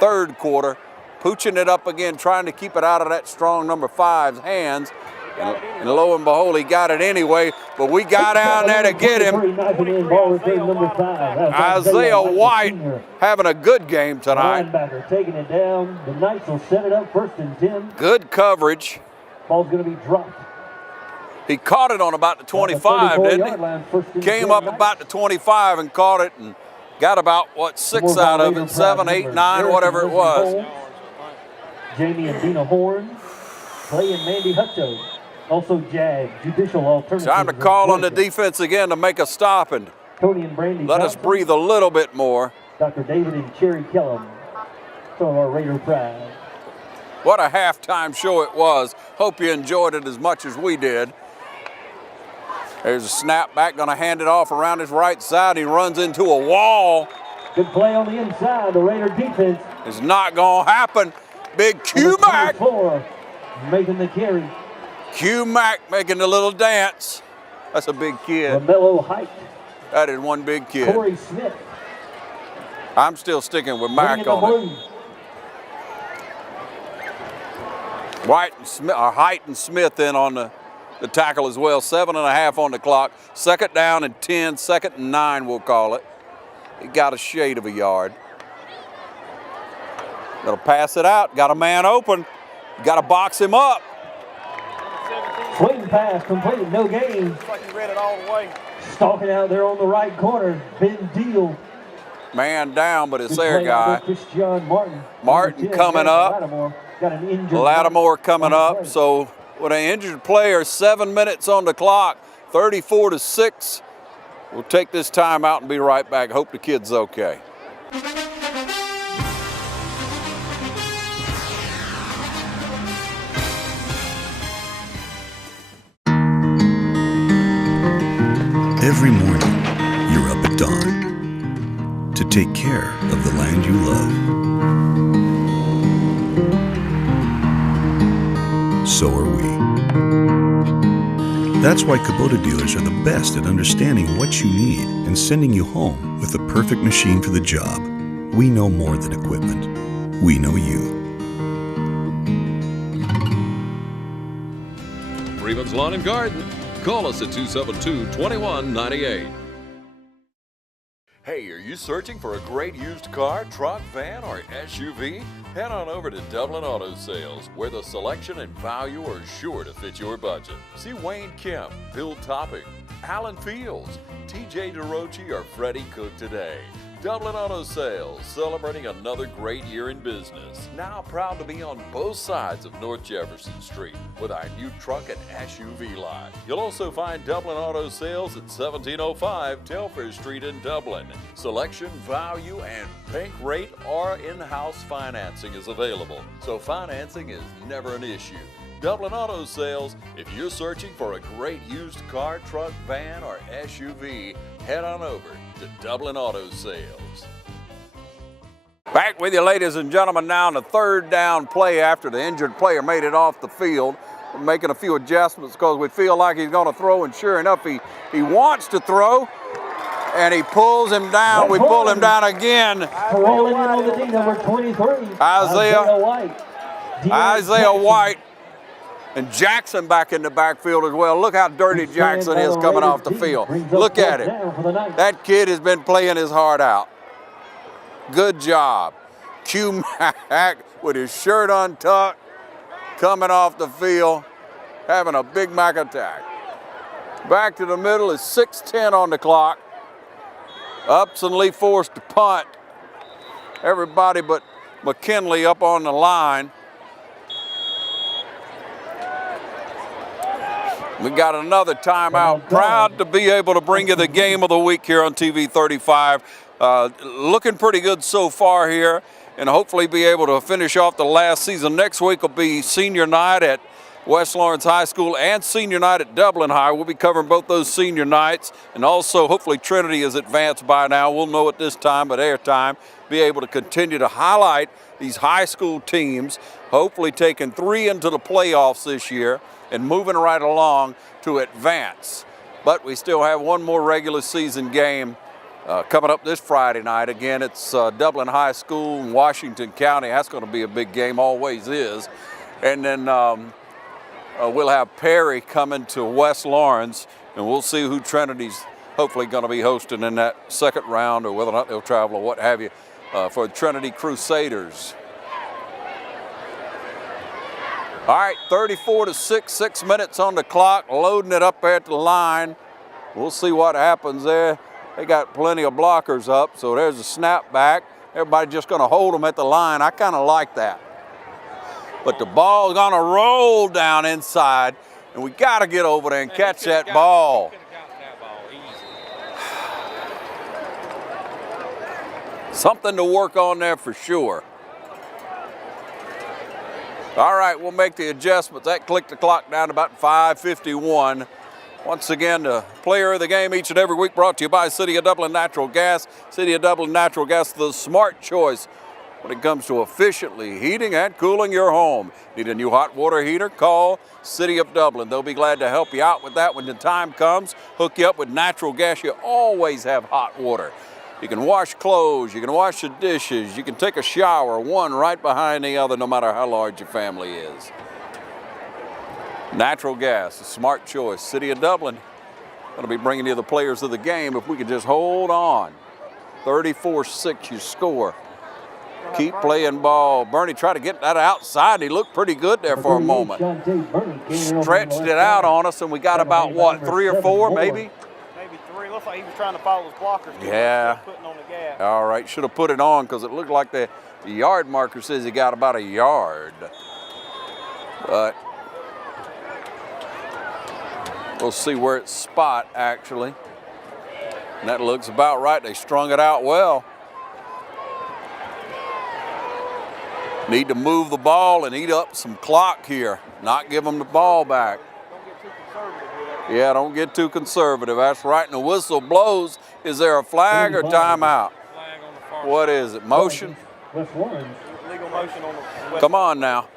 Third quarter. Pooching it up again, trying to keep it out of that strong number 5's hands. And lo and behold, he got it anyway, but we got down there to get him. Isaiah White having a good game tonight. Linebacker taking it down. The Knights will set it up 1st and 10. Good coverage. Ball's going to be dropped. He caught it on about the 25, didn't he? Came up about the 25 and caught it and got about, what, 6 out of it, 7, 8, 9, whatever it was. Jamie and Dina Horn, Clay and Mandy Hutto. Also JAG, Judicial Alternatives. Time to call on the defense again to make a stop and Tony and Brandy let us breathe a little bit more. Dr. David and Cherry Kellum, some of our Raider pride. What a halftime show it was. Hope you enjoyed it as much as we did. There's a snap back, going to hand it off around his right side. He runs into a wall. Good play on the inside. The Raider defense. It's not going to happen. Big Q-Mac. Making the carry. Q-Mac making the little dance. That's a big kid. LaMelo Height. That is one big kid. Corey Smith. I'm still sticking with Mac on it. White and Smith, or Height and Smith in on the tackle as well. 7.5 on the clock. 2nd down and 10, 2nd and 9 we'll call it. He got a shade of a yard. Gonna pass it out. Got a man open. Got to box him up. Swing pass completed, no gain. Looks like he read it all the way. Stalking out there on the right corner, Ben Deal. Man down, but it's their guy. Christian Martin. Martin coming up. Got an injured Lattimore coming up. So with an injured player, 7 minutes on the clock, 34-6. We'll take this time out and be right back. Hope the kid's okay. Every morning, you're up at dawn to take care of the land you love. So are we. That's why Kubota dealers are the best at understanding what you need and sending you home with the perfect machine for the job. We know more than equipment. We know you. Freeman's Lawn and Garden. Call us at 272-2198. Hey, are you searching for a great used car, truck, van, or SUV? Head on over to Dublin Auto Sales, where the selection and value are sure to fit your budget. See Wayne Kemp, Bill Topping, Alan Fields, TJ DeRochi, or Freddie Cook today. Dublin Auto Sales, celebrating another great year in business. Now proud to be on both sides of North Jefferson Street with our new truck and SUV lot. You'll also find Dublin Auto Sales at 1705 Telfair Street in Dublin. Selection, value, and bank rate or in-house financing is available, so financing is never an issue. Dublin Auto Sales, if you're searching for a great used car, truck, van, or SUV, head on over to Dublin Auto Sales. Back with you, ladies and gentlemen, now on the 3rd down play after the injured player made it off the field. We're making a few adjustments because we feel like he's going to throw, and sure enough, he wants to throw, and he pulls him down. We pull him down again. Rolling in on the D, number 23, Isaiah White. And Jackson back in the backfield as well. Look how dirty Jackson is coming off the field. Look at it. That kid has been playing his heart out. Good job. Q Mac with his shirt untucked, coming off the field, having a Big Mac attack. Back to the middle is 6:10 on the clock. Upson Lee forced to punt. Everybody but McKinley up on the line. We got another timeout. Proud to be able to bring you the game of the week here on TV 35. Looking pretty good so far here, and hopefully be able to finish off the last season. Next week will be senior night at West Lawrence High School and senior night at Dublin High. We'll be covering both those senior nights, and also hopefully Trinity is advanced by now. We'll know at this time, but airtime, be able to continue to highlight these high school teams, hopefully taking 3 into the playoffs this year and moving right along to advance. But we still have one more regular season game coming up this Friday night. Again, it's Dublin High School in Washington County. That's going to be a big game, always is. And then we'll have Perry coming to West Lawrence, and we'll see who Trinity's hopefully going to be hosting in that second round, or whether or not they'll travel or what have you, for Trinity Crusaders. All right, 34-6, 6 minutes on the clock, loading it up at the line. We'll see what happens there. They got plenty of blockers up, so there's a snap back. Everybody just going to hold them at the line. I kind of like that. But the ball's going to roll down inside, and we got to get over there and catch that ball. Something to work on there for sure. All right, we'll make the adjustments. That clicked the clock down to about 5:51. Once again, the player of the game each and every week brought to you by City of Dublin Natural Gas. City of Dublin Natural Gas, the smart choice when it comes to efficiently heating and cooling your home. Need a new hot water heater? Call City of Dublin. They'll be glad to help you out with that when the time comes. Hook you up with natural gas. You always have hot water. You can wash clothes, you can wash the dishes, you can take a shower, one right behind the other, no matter how large your family is. Natural gas, a smart choice. City of Dublin going to be bringing you the players of the game. If we could just hold on. 34-6, you score. Keep playing ball. Bernie tried to get that outside. He looked pretty good there for a moment. Stretched it out on us, and we got about, what, 3 or 4 maybe? Maybe 3. Looks like he was trying to follow his blockers. Yeah. Putting on the gas. All right, should have put it on because it looked like the yard marker says he got about a yard. But we'll see where it's spot, actually. And that looks about right. They strung it out well. Need to move the ball and eat up some clock here. Not give them the ball back. Yeah, don't get too conservative. That's right. And the whistle blows. Is there a flag or timeout? What is it? Motion? Legal motion on the Come on now.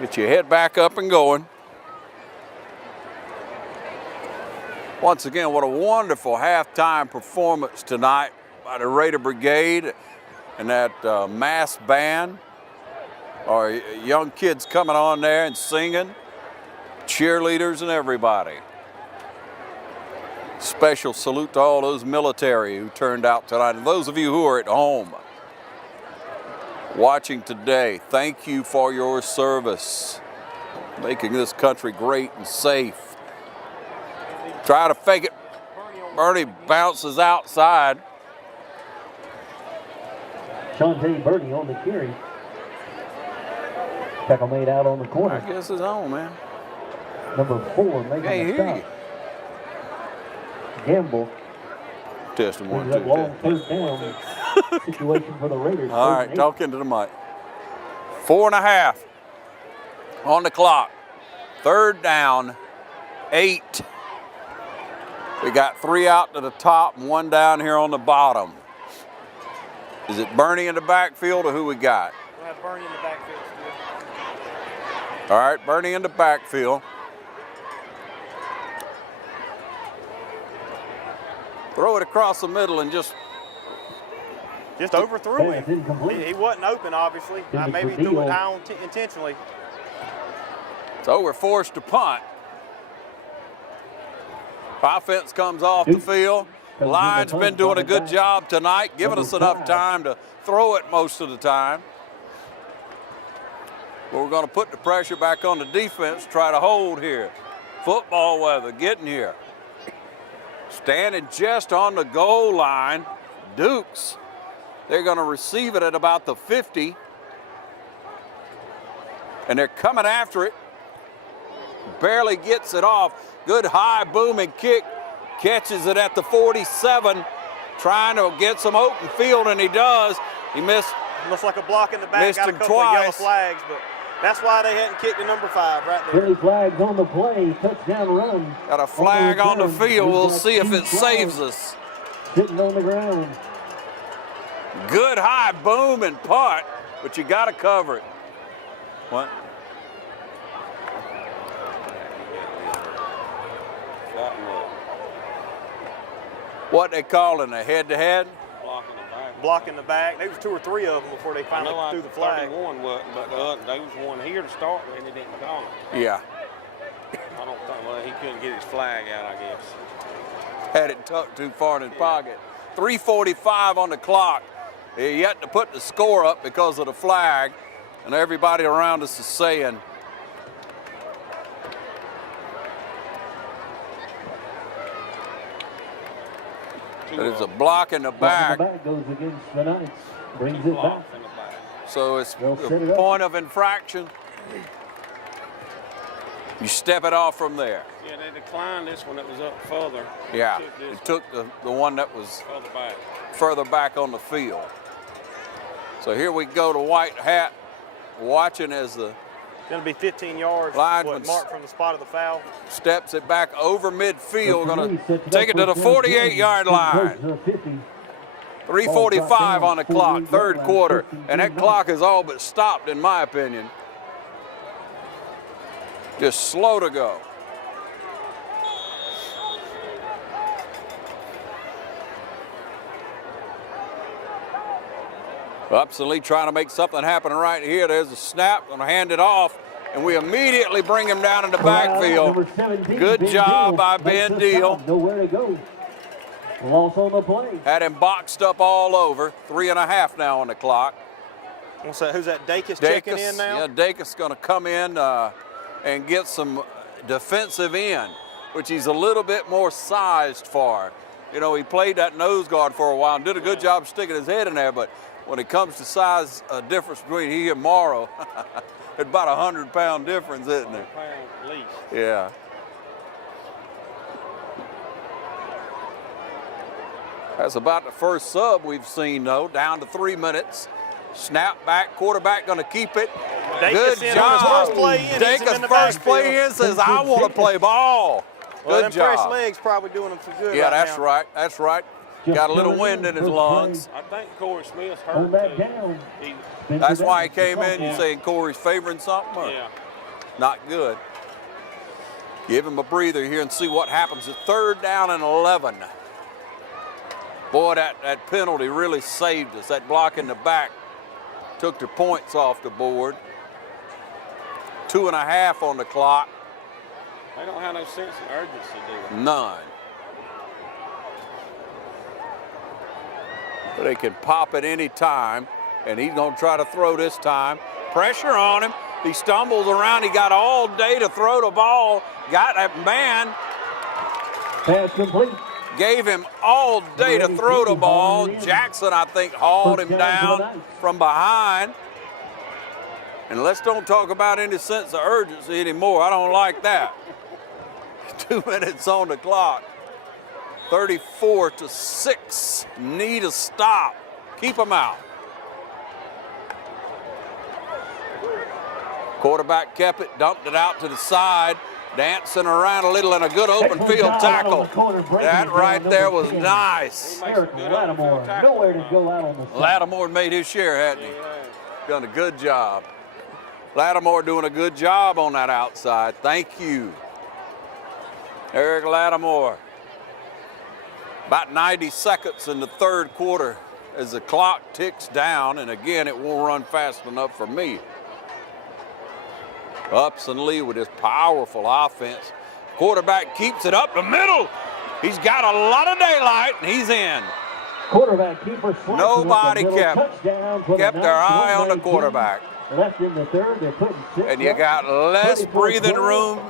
Get your head back up and going. Once again, what a wonderful halftime performance tonight by the Raider Brigade and that mass band. Our young kids coming on there and singing, cheerleaders and everybody. Special salute to all those military who turned out tonight. And those of you who are at home watching today, thank you for your service, making this country great and safe. Try to fake it. Bernie bounces outside. Shantae Birdie on the carry. Tackle made out on the corner. I guess it's on, man. Number 4 making a stop. Gamble. Testing 1, 2. Long third down situation for the Raiders. All right, talk into the mic. 4.5 on the clock. Third down, 8. We got 3 out to the top and 1 down here on the bottom. Is it Bernie in the backfield or who we got? We'll have Bernie in the backfield still. All right, Bernie in the backfield. Throw it across the middle and just overthrew him. He wasn't open, obviously. Maybe he threw it high intentionally. So we're forced to punt. Offense comes off the field. Line's been doing a good job tonight, giving us enough time to throw it most of the time. But we're going to put the pressure back on the defense, try to hold here. Football weather getting here. Standing just on the goal line, Dukes. They're going to receive it at about the 50. And they're coming after it. Barely gets it off. Good high booming kick. Catches it at the 47. Trying to get some open field, and he does. He missed. Looks like a block in the back. Got a couple of yellow flags, but that's why they hadn't kicked the number 5 right there. 3 flags on the play. Touchdown run. Got a flag on the field. We'll see if it saves us. Sitting on the ground. Good high boom and punt, but you got to cover it. What? What they calling a head-to-head? Blocking the back. Blocking the back. There was 2 or 3 of them before they finally threw the flag. 31 wasn't, but they was one here to start with, and they didn't call it. Yeah. I don't think, well, he couldn't get his flag out, I guess. Had it tucked too far in his pocket. 3:45 on the clock. They're yet to put the score up because of the flag, and everybody around us is saying, there's a block in the back. Goes against the Knights. Brings it back. So it's a point of infraction. You step it off from there. Yeah, they declined this one that was up further. Yeah, it took the one that was further back on the field. So here we go to White Hat, watching as the going to be 15 yards. Lineman marked from the spot of the foul. Steps it back over midfield. Going to take it to the 48-yard line. 3:45 on the clock, third quarter, and that clock is all but stopped, in my opinion. Just slow to go. Upson Lee trying to make something happen right here. There's a snap, gonna hand it off, and we immediately bring him down in the backfield. Good job by Ben Deal. Nowhere to go. Loss on the play. Had him boxed up all over. 3.5 now on the clock. Who's that, Dacus checking in now? Yeah, Dacus gonna come in and get some defensive end, which he's a little bit more sized for. You know, he played that nose guard for a while and did a good job sticking his head in there, but when it comes to size difference between he and Morrow, there's about a 100-pound difference, isn't there? 100 pounds at least. Yeah. That's about the first sub we've seen, though. Down to 3 minutes. Snap back, quarterback going to keep it. Good job. Dacus first play in says, I want to play ball. Well, Good job. Fresh legs probably doing him some good. Yeah, right that's now. right. That's right. Got a little wind in his lungs. I think Corey Smith's hurt too. That's why he came in. You saying Corey's favoring something? Or? Yeah. Not good. Give him a breather here and see what happens at 3rd down and 11. Boy, that penalty really saved us. That block in the back took the points off the board. 2.5 on the clock. They don't have no sense of urgency, do they? None. But they can pop at any time, and he's going to try to throw this time. Pressure on him. He stumbles around. He got all day to throw the ball. Got that man. Pass complete. Gave him all day to throw the ball. Jackson, I think, hauled him down from behind. And let's don't talk about any sense of urgency anymore. I don't like that. 2 minutes on the clock. 34-6. Need a stop. Keep them out. Quarterback kept it, dumped it out to the side, dancing around a little in a good open field tackle. That right there was nice. Lattimore, nowhere to go out on the side. Lattimore made his share, hadn't he? Done a good job. Lattimore doing a good job on that outside. Thank you. Eric Lattimore. About 90 seconds in the third quarter as the clock ticks down, and again, it won't run fast enough for me. Upson Lee with his powerful offense. Quarterback keeps it up the middle. He's got a lot of daylight, and he's in. Quarterback keeper Nobody kept their eye on the quarterback. Left in the third, they're putting 6 And you got less breathing room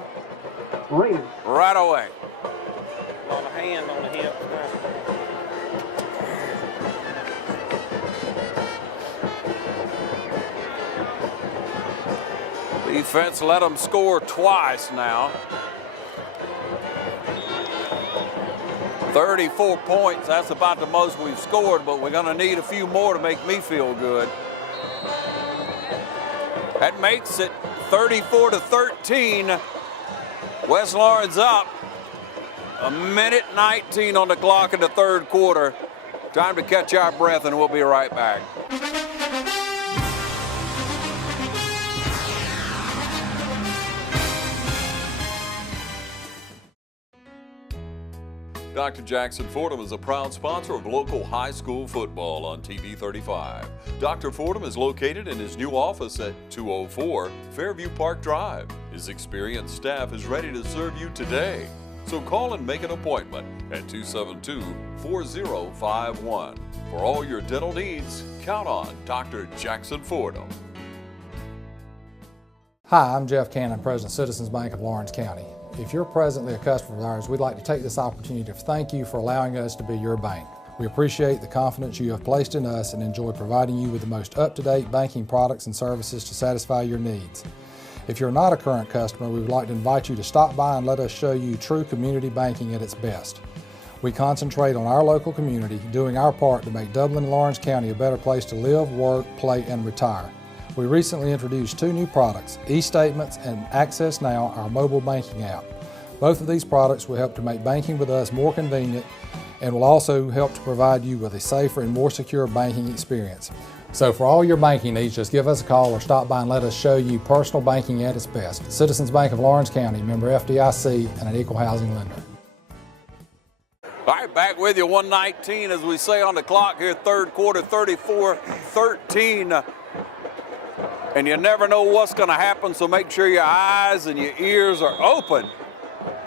right away. On the hand, on the hip. Defense let them score twice now. 34 points, that's about the most we've scored, but we're gonna need a few more to make me feel good. That makes it 34-13. West Lawrence up. 1:19 on the clock in the third quarter. Time to catch our breath and we'll be right back. Dr. Jackson Fordham is a proud sponsor of local high school football on TV 35. Dr. Fordham is located in his new office at 204 Fairview Park Drive. His experienced staff is ready to serve you today. So call and make an appointment at 272-4051. For all your dental needs, count on Dr. Jackson Fordham. Hi, I'm Jeff Cannon, President of Citizens Bank of Lawrence County. If you're presently a customer of ours, we'd like to take this opportunity to thank you for allowing us to be your bank. We appreciate the confidence you have placed in us and enjoy providing you with the most up-to-date banking products and services to satisfy your needs. If you're not a current customer, we would like to invite you to stop by and let us show you true community banking at its best. We concentrate on our local community, doing our part to make Dublin and Lawrence County a better place to live, work, play, and retire. We recently introduced 2 new products, eStatements and Access Now, our mobile banking app. Both of these products will help to make banking with us more convenient and will also help to provide you with a safer and more secure banking experience. So for all your banking needs, just give us a call or stop by and let us show you personal banking at its best. Citizens Bank of Lawrence County, member FDIC, and an equal housing lender. All right, back with you, 1:19 as we say on the clock here, third quarter, 34-13. And you never know what's going to happen, so make sure your eyes and your ears are open.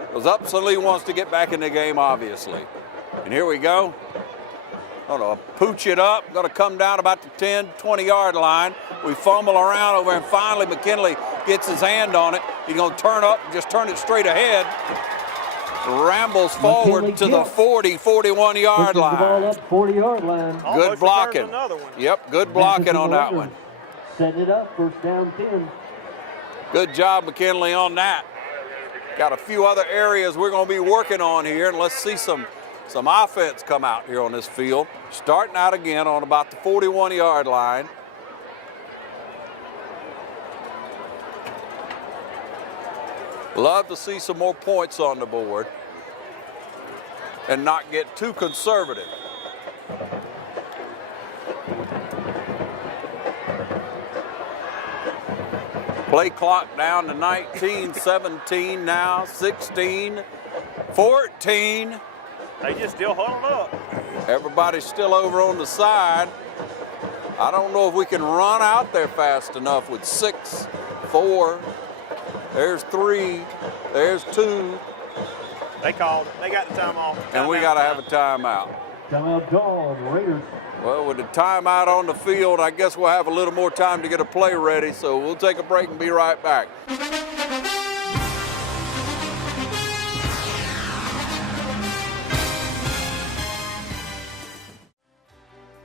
Because Upson Lee wants to get back in the game, obviously. And here we go. Gonna pooch it up, gonna come down about the 10, 20-yard line. We fumble around over, and finally McKinley gets his hand on it. He's gonna turn up, just turn it straight ahead. Rambles forward to the 40, 41-yard line. The ball up 40-yard line. Good blocking. Yep, good blocking on that one. Setting it up, first down 10. Good job, McKinley, on that. Got a few other areas we're going to be working on here, and let's see some offense come out here on this field. Starting out again on about the 41-yard line. Love to see some more points on the board and not get too conservative. Play clock down to 19, 17 now, 16, 14. They just still huddled up. Everybody's still over on the side. I don't know if we can run out there fast enough with 6, 4. There's 3. There's 2. They called. They got the time off. And we got to have a timeout. Timeout called, Raiders. Well, with the timeout on the field, I guess we'll have a little more time to get a play ready, so we'll take a break and be right back.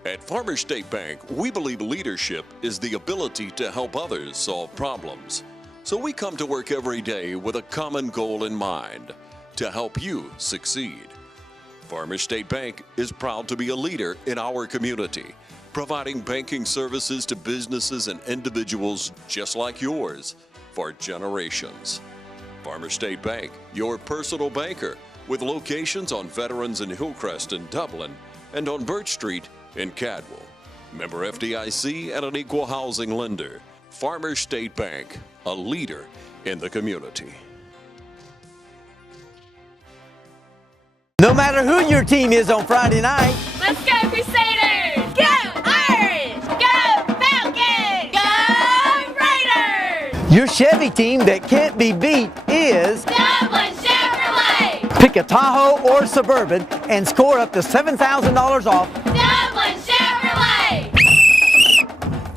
At Farmers State Bank, we believe leadership is the ability to help others solve problems. So we come to work every day with a common goal in mind, to help you succeed. Farmers State Bank is proud to be a leader in our community, providing banking services to businesses and individuals just like yours for generations. Farmers State Bank, your personal banker, with locations on Veterans in Hillcrest and Dublin and on Birch Street in Cadwell. Member FDIC and an equal housing lender. Farmers State Bank, a leader in the community. No matter who your team is on Friday night, Let's go Crusaders! Go Irish! Go Falcons! Go Raiders! your Chevy team that can't be beat is Dublin Chevrolet! pick a Tahoe or Suburban and score up to $7,000 off. Dublin Chevrolet!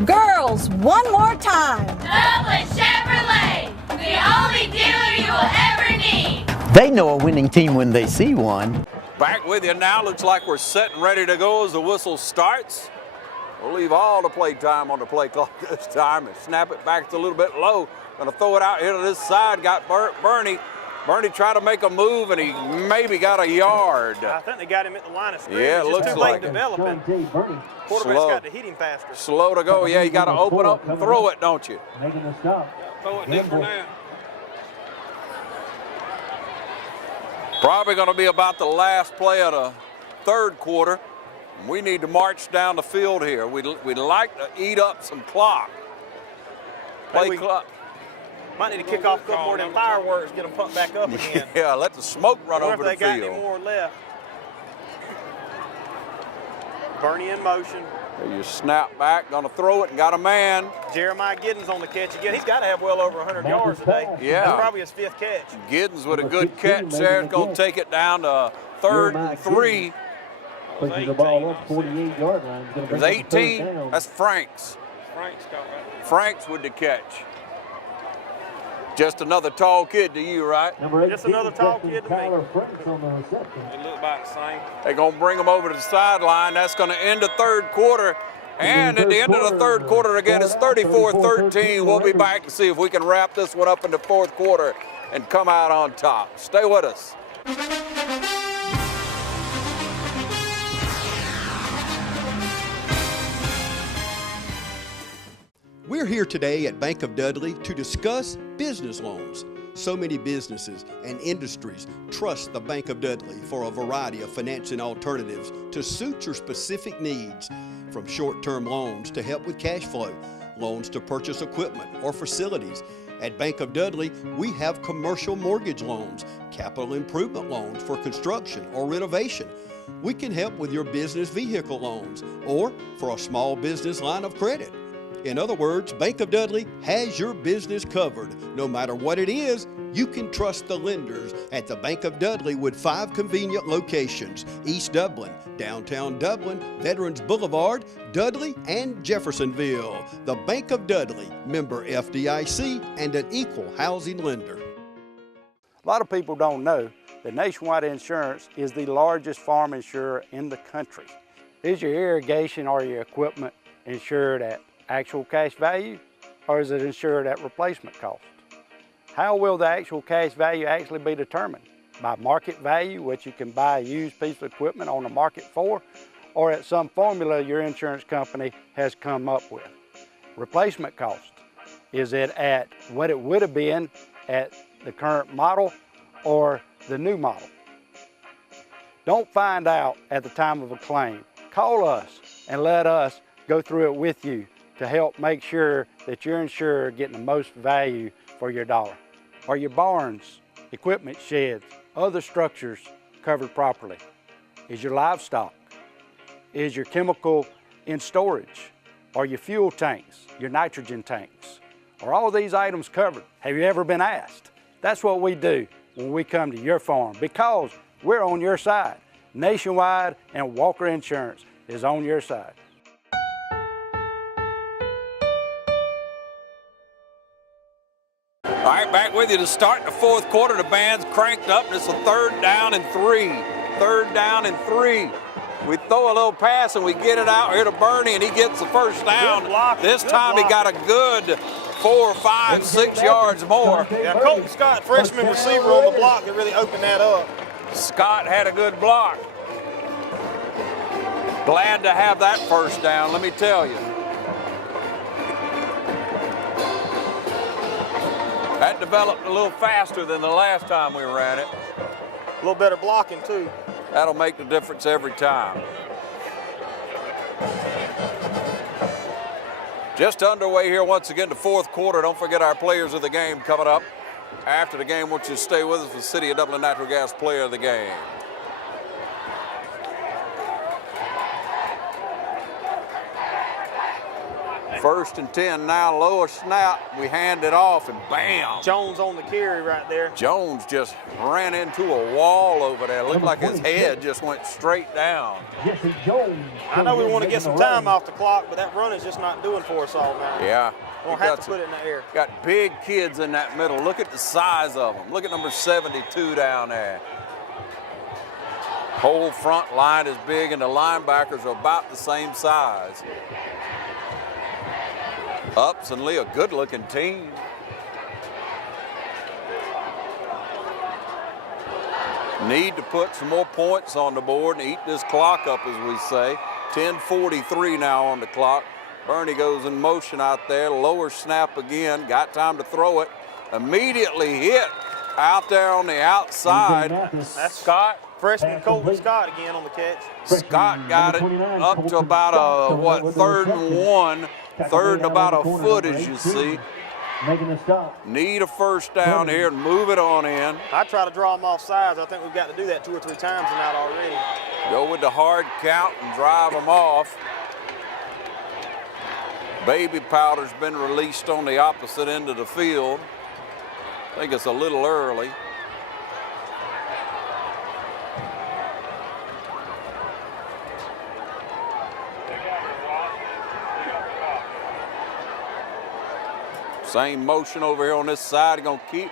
Girls, one more time. Dublin Chevrolet! The only dealer you will ever need! They know a winning team when they see one. Back with you now. Looks like we're set and ready to go as the whistle starts. We'll leave all the play time on the play clock this time and snap it back. It's a little bit low. Gonna throw it out here to this side. Got Bernie. Bernie tried to make a move and he maybe got a yard. I think they got him at the line of scrimmage. Yeah, it looks just too like late it. developing. Quarterback's got to hit him faster. Slow to go. Yeah, you got to open up and throw it, don't you? Making the stop. Throw it deep for now. Probably going to be about the last play of the third quarter. We need to march down the field here. We'd like to eat up some clock. Play clock. Might need to kick off a couple more of them fireworks, get them pumped back up again. Yeah, let the smoke run over the if they got field. any more left. Bernie in motion. There you snap back, gonna throw it, and got a man. Jeremiah Giddens on the catch again. He's got to have well over 100 yards today. Yeah. That's probably his 5th catch. Giddens with a good catch there. Gonna take it down to 3rd and 3. Pushes the ball up 48-yard line. It was 18. That's Franks. Frank's got that. Franks with the catch. Just another tall kid to you, right? Just another tall kid to me. On the reception. It looked about the same. They're going to bring him over to the sideline. That's going to end the third quarter. And at the end of the third quarter, again, it's 34-13. We'll be back to see if we can wrap this one up in the fourth quarter and come out on top. Stay with us. We're here today at Bank of Dudley to discuss business loans. So many businesses and industries trust the Bank of Dudley for a variety of financing alternatives to suit your specific needs, from short-term loans to help with cash flow, loans to purchase equipment or facilities. At Bank of Dudley, we have commercial mortgage loans, capital improvement loans for construction or renovation. We can help with your business vehicle loans or for a small business line of credit. In other words, Bank of Dudley has your business covered. No matter what it is, you can trust the lenders at the Bank of Dudley with 5 convenient locations: East Dublin, downtown Dublin, Veterans Boulevard, Dudley, and Jeffersonville. The Bank of Dudley, member FDIC, and an equal housing lender. A lot of people don't know that Nationwide Insurance is the largest farm insurer in the country. Is your irrigation or your equipment insured at actual cash value, or is it insured at replacement cost? How will the actual cash value actually be determined? By market value, which you can buy a used piece of equipment on the market for, or at some formula your insurance company has come up with? Replacement cost, is it at what it would have been at the current model or the new model? Don't find out at the time of a claim. Call us and let us go through it with you to help make sure that you're insured getting the most value for your dollar. Are your barns, equipment sheds, other structures covered properly? Is your livestock? Is your chemical in storage? Are your fuel tanks, your nitrogen tanks? Are all these items covered? Have you ever been asked? That's what we do when we come to your farm, because we're on your side. Nationwide and Walker Insurance is on your side. All right, back with you to start the fourth quarter. The band's cranked up, and it's a 3rd down and 3. 3rd down and 3. We throw a little pass, and we get it out here to Bernie, and he gets the first down. This time he got a good 4, 5, 6 yards more. Yeah, Colton Scott, freshman receiver on the block, that really opened that up. Scott had a good block. Glad to have that first down, let me tell you. That developed a little faster than the last time we ran it. A little better blocking, too. That'll make the difference every time. Just underway here once again, the fourth quarter. Don't forget our players of the game coming up. After the game, want you to stay with us for City of Dublin Natural Gas player of the game. First and 10 now, lower snap. We hand it off and bam. Jones on the carry right there. Jones just ran into a wall over there. Looked like his head just went straight down. Jesse Jones. I know we want to get some time off the clock, but that run is just not doing for us all night. Yeah. We'll have to put it in the air. Got big kids in that middle. Look at the size of them. Look at number 72 down there. Whole front line is big, and the linebackers are about the same size. Upson, a good-looking team. Need to put some more points on the board and eat this clock up, as we say. 10:43 now on the clock. Bernie goes in motion out there. Lower snap again. Got time to throw it. Immediately hit out there on the outside. That's Scott. Freshman Colton Scott again on the catch. Scott got it up to about a, 3rd and 1. 3rd and about a foot, as you see. Making a stop. Need a first down here and move it on in. I try to draw them off sides. I think we've got to do that 2 or 3 times tonight already. Go with the hard count and drive them off. Baby powder's been released on the opposite end of the field. I think it's a little early. Same motion over here on this side. Going to keep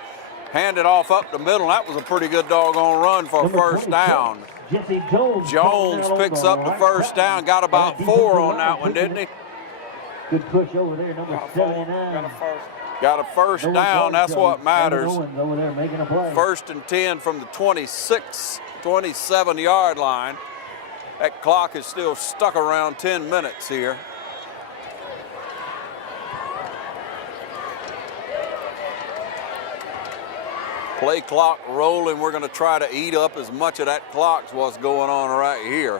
hand it off up the middle. That was a pretty good doggone run for a first down. Jesse Jones. Jones picks up the first down. Got about 4 on that one, didn't he? Good push over there, number 79. Got a first down. That's what matters. Over there making a play. 1st and 10 from the 26, 27-yard line. That clock is still stuck around 10 minutes here. Play clock rolling. We're going to try to eat up as much of that clock as what's going on right here.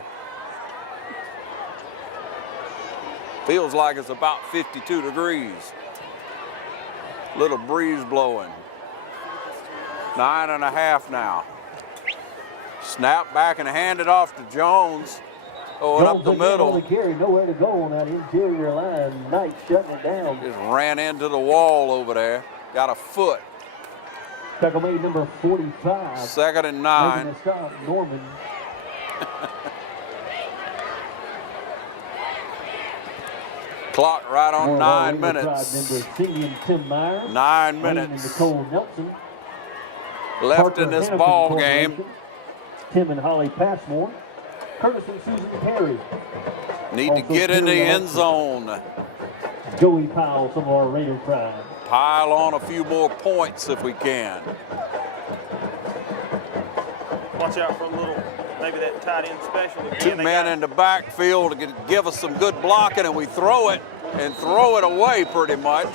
Feels like it's about 52 degrees. Little breeze blowing. 9.5 now. Snap back and hand it off to Jones. Going up the middle. Carry, nowhere to go on that interior line. Knight shutting it down. Just ran into the wall over there. Got a foot. Tackle made number 45. 2nd and 9. Making a stop, Norman. Clock right on 9 minutes. 9 minutes left in this ball game. Tim and Holly Passmore. Curtis and Susan Perry. Need to get in the end zone. Joey Powell, some of our Raider pride. Pile on a few more points if we can. Watch out for a little, maybe that tight end special again. 2 men in the backfield to give us some good blocking, and we throw it away pretty much.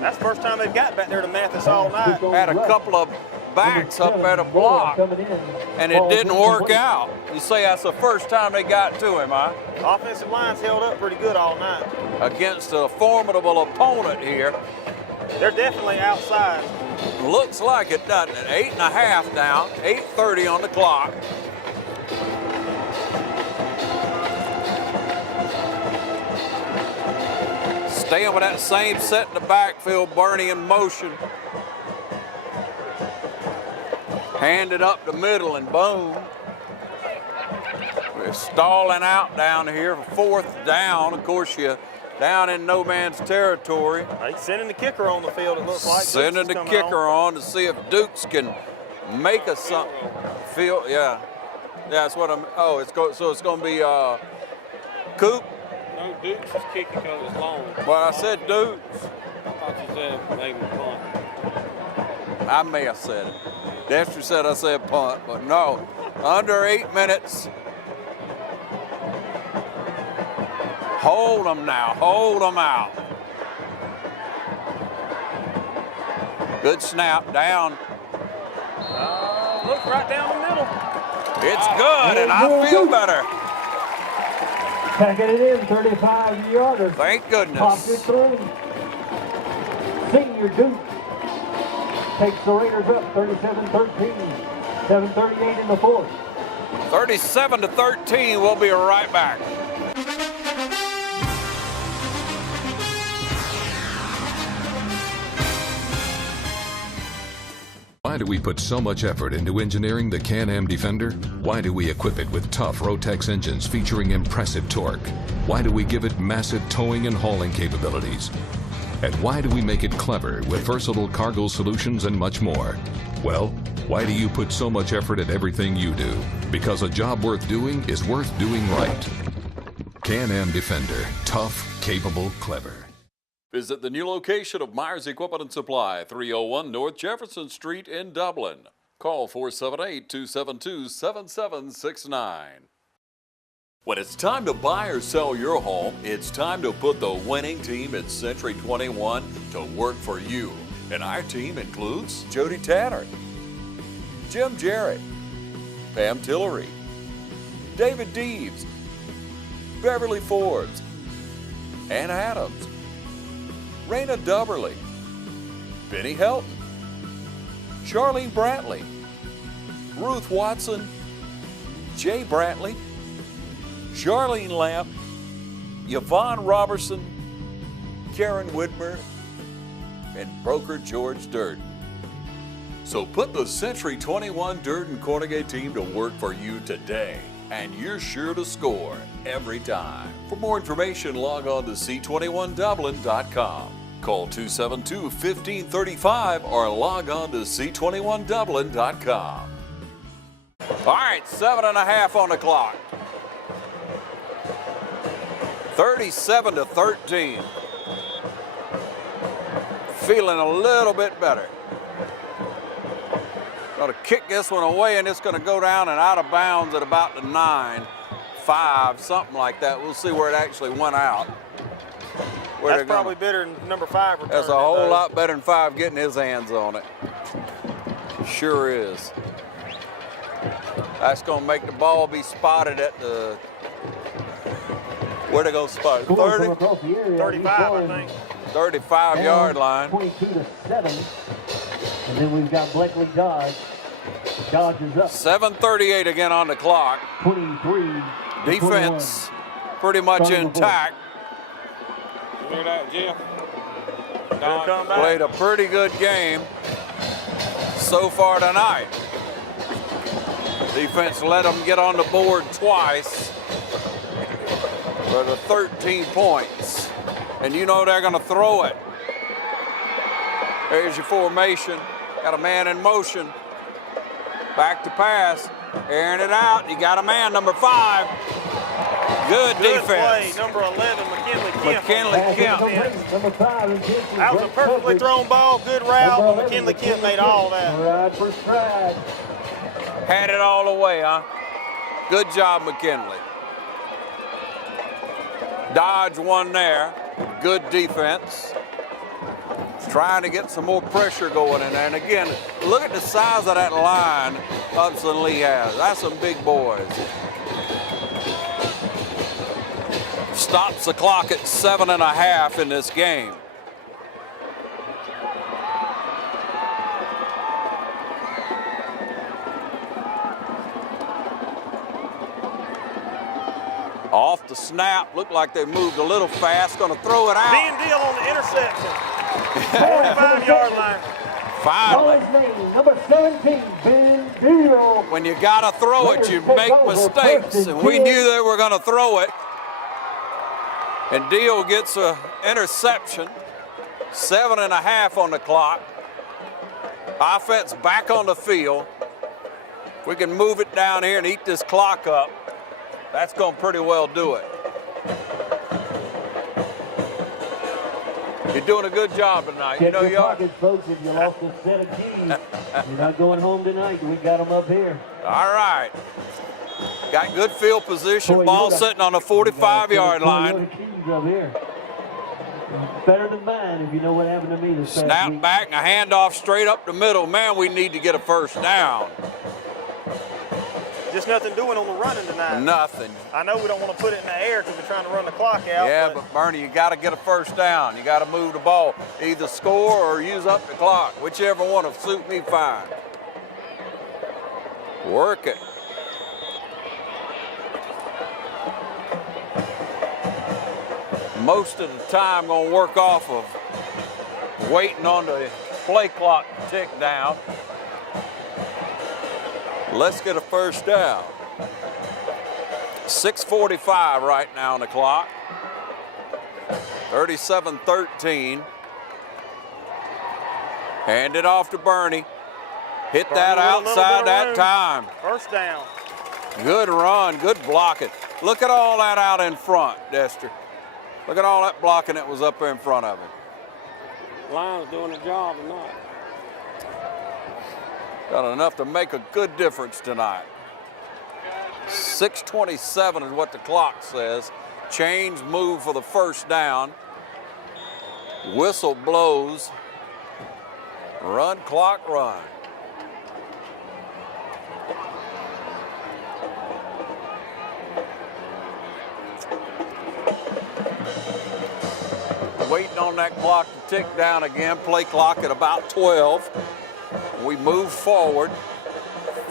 That's the first time they've got back there to Mathis all night. Had a couple of backs up at a block, and it didn't work out. You say that's the first time they got to him, huh? Offensive line's held up pretty good all night. Against a formidable opponent here. They're definitely outside. Looks like it, doesn't it? 8.5 down, 8:30 on the clock. Staying with that same set in the backfield, Bernie in motion. Hand it up the middle and boom. We're stalling out down here for 4th down. Of course, you're down in no man's territory. He's sending the kicker on the field, it looks like. Sending the kicker on to see if Dukes can make us something. Yeah, that's what I'm, so it's going to be Coop. No, Dukes is kicking because it's long. Well, I said Dukes. I thought you said maybe punt. I may have said it. Dexter said I said punt, but no. Under 8 minutes. Hold them now. Hold them out. Good snap down. Look right down the middle. It's good, and I feel better. Packing it in, 35-yarder. Thank goodness. Pops it through. Senior Duke takes the Raiders up 37-13. 7:38 in the fourth. 37-13. We'll be right back. Why do we put so much effort into engineering the Can-Am Defender? Why do we equip it with tough Rotex engines featuring impressive torque? Why do we give it massive towing and hauling capabilities? And why do we make it clever with versatile cargo solutions and much more? Well, why do you put so much effort at everything you do? Because a job worth doing is worth doing right. Can-Am Defender. Tough, capable, clever. Visit the new location of Myers Equipment and Supply, 301 North Jefferson Street in Dublin. Call 478-272-7769. When it's time to buy or sell your home, it's time to put the winning team at Century 21 to work for you. And our team includes Jody Tanner, Jim Jarrett, Pam Tillery, David Deeves, Beverly Forbes, Ann Adams, Raina Dubberly, Benny Helton, Charlene Brantley, Ruth Watson, Jay Brantley, Charlene Lamp, Yvonne Robertson, Karen Whitmer, and broker George Durden. So put the Century 21 Durden Cornegay team to work for you today, and you're sure to score every time. For more information, log on to c21dublin.com. Call 272-1535 or log on to c21dublin.com. All right, 7.5 on the clock. 37-13. Feeling a little bit better. Going to kick this one away, and it's going to go down and out of bounds at about the 9-5, something like that. We'll see where it actually went out. That's probably better than number 5 returning. That's a whole lot better than 5 getting his hands on it. Sure is. That's going to make the ball be spotted at the... Where they go spot? 30? 35, I think. 35-yard line. 22-7. And then we've got Blakely Dodge. Dodge is up. 7:38 again on the clock. 23. Defense pretty much intact. You hear that, Jim? Played a pretty good game so far tonight. Defense let them get on the board twice for the 13 points. And you know they're going to throw it. There's your formation. Got a man in motion. Back to pass. Airing it out. You got a man, number 5. Good defense. Play, number 11, McKinley Kemp. Number 5. That was a perfectly thrown ball. Good route. McKinley Kemp made all that. Ride for stride. Had it all the way, huh? Good job, McKinley. Dodge one there. Good defense. Trying to get some more pressure going in there. And again, look at the size of that line Upson Lee has. That's some big boys. Stops the clock at 7.5 in this game. Off the snap, looked like they moved a little fast. Going to throw it out. Ben Deal on the interception. 45-yard line. Finally. Number 17, Ben Deal. When you got to throw it, you make mistakes. And we knew they were going to throw it. And Deal gets an interception. 7.5 on the clock. Offense back on the field. If we can move it down here and eat this clock up, that's going to pretty well do it. You're doing a good job tonight. Check you know your you are. pockets, folks. If you lost a set of keys, you're not going home tonight. We got them up here. All right. Got good field position. Ball sitting on the 45-yard line. Keys up here. Better than mine if you know what happened to me this past Snap week. back and a handoff straight up the middle. Man, we need to get a first down. Just nothing doing on the running tonight. Nothing. I know we don't want to put it in the air because we're trying to run the clock out. Yeah, but Bernie, you got to get a first down. You got to move the ball. Either score or use up the clock. Whichever one will suit me fine. Work it. Most of the time going to work off of waiting on the play clock to tick down. Let's get a first down. 6:45 right now on the clock. 37-13. Hand it off to Bernie. Hit that outside that time. First down. Good run, good blocking. Look at all that out in front, Dester. Look at all that blocking that was up there in front of him. Line's doing a job or not. Got enough to make a good difference tonight. 6:27 is what the clock says. Chains move for the first down. Whistle blows. Run, clock, run. Waiting on that clock to tick down again. Play clock at about 12. We move forward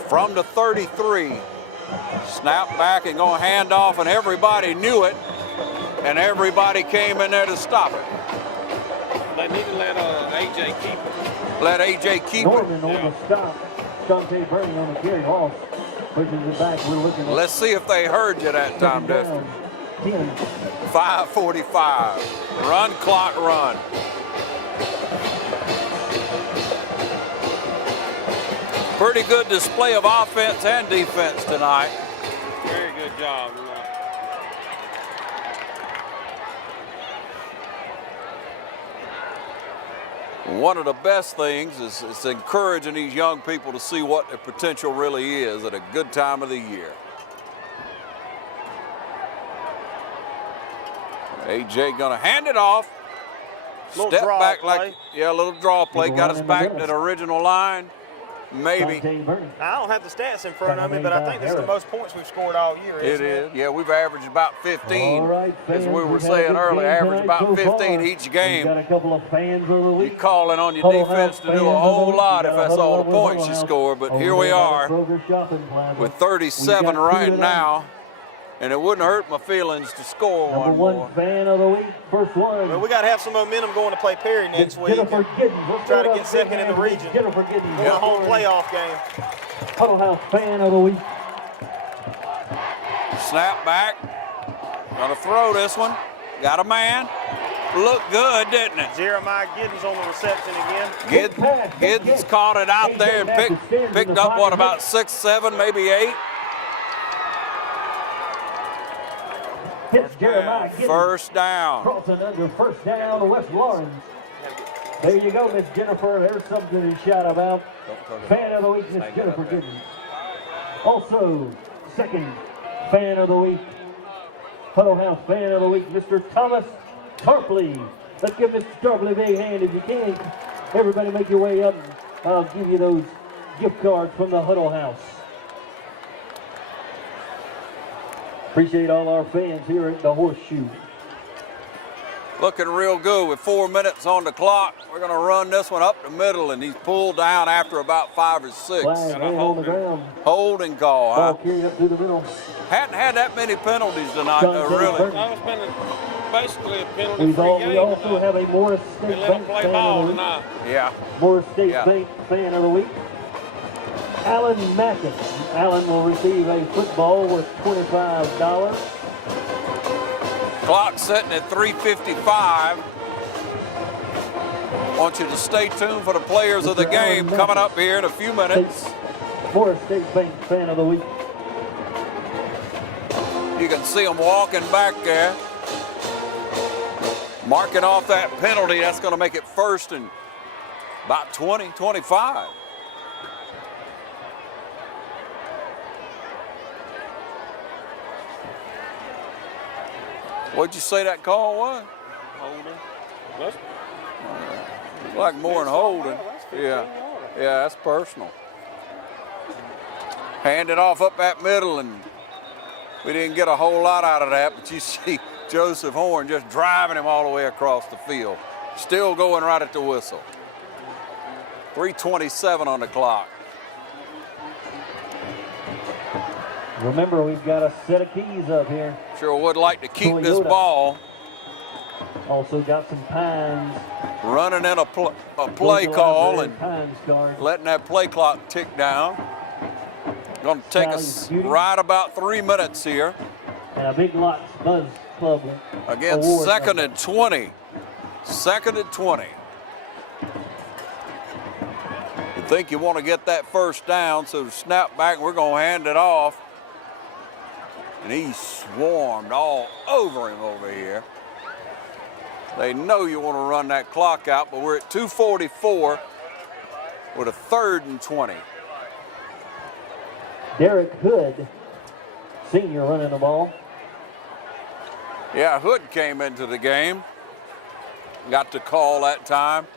from the 33. Snap back and going to hand off, and everybody knew it, and everybody came in there to stop it. They need to let AJ keep it. Let AJ keep Norman it. on the stop. Dante Bernie on the carry off. Pushes it back. We're looking at. Let's see if they heard you that time, Dustin. 5:45. Run, clock, run. Pretty good display of offense and defense tonight. Very good job. One of the best things is encouraging these young people to see what their potential really is at a good time of the year. AJ gonna hand it off. Little Step draw back play. like, yeah, a little draw play. Got us back to the original line. Maybe. I don't have the stats in front of me, but I think this is the most points we've scored all year. It is. Yeah, we've averaged about 15. As we were saying earlier, average about 15 each game. Got a couple of fans of the week. You're calling on your defense to do a whole lot if that's all the points you score, but here we are with 37 right now, and it wouldn't hurt my feelings to score one more. Number one fan of the week, first one. Well, we got to have some momentum going to play Perry next week. Try to get second in the region. Win a home playoff game. Huddle House fan of the week. Snap back. Gonna throw this one. Got a man. Looked good, didn't it? Jeremiah Giddens on the reception again. Giddens caught it out there and picked up, what, about 6, 7, maybe 8? Jeremiah Giddens. First down. Crossing under first down, West Lawrence. There you go, Miss Jennifer. There's something to shout about. Fan of the week, Miss Jennifer Giddens. Also, second fan of the week, Huddle House fan of the week, Mr. Thomas Tarpley. Let's give Mr. Tarpley a big hand if you can. Everybody make your way up. I'll give you those gift cards from the Huddle House. Appreciate all our fans here at the Horseshoe. Looking real good with 4 minutes on the clock. We're going to run this one up the middle, and he's pulled down after about 5 or 6. Flag on the ground. Holding call, Ball huh? carried up through the middle. Hadn't had that many penalties tonight, really. No, it's been basically a penalty-free game. We also have a Morris State Bank play fan ball of the week. tonight. Yeah. Morris State Bank fan of the week, Alan Mackin. Alan will receive a football worth $25. Clock setting at 3:55. Want you to stay tuned for the players of the game coming up here in a few minutes. Morris State Bank fan of the week. You can see them walking back there, marking off that penalty. That's going to make it first and about 20, 25. What'd you say that call was? Holding. It's like more than holding. Yeah, that's personal. Hand it off up that middle, and we didn't get a whole lot out of that, but you see Joseph Horn just driving him all the way across the field. Still going right at the whistle. 3:27 on the clock. Remember, we've got a set of keys up here. Sure would like to keep this ball. Also got some Pines. Running in a play call and letting that play clock tick down. Going to take us right about 3 minutes here. And a Big Lots Buzz Club Again, award. second and 20. Second and 20. You think you want to get that first down, so to snap back, we're going to hand it off. And he swarmed all over him over here. They know you want to run that clock out, but we're at 2:44 with a 3rd and 20. Derek Hood, senior, running the ball. Yeah, Hood came into the game. Got the call that time.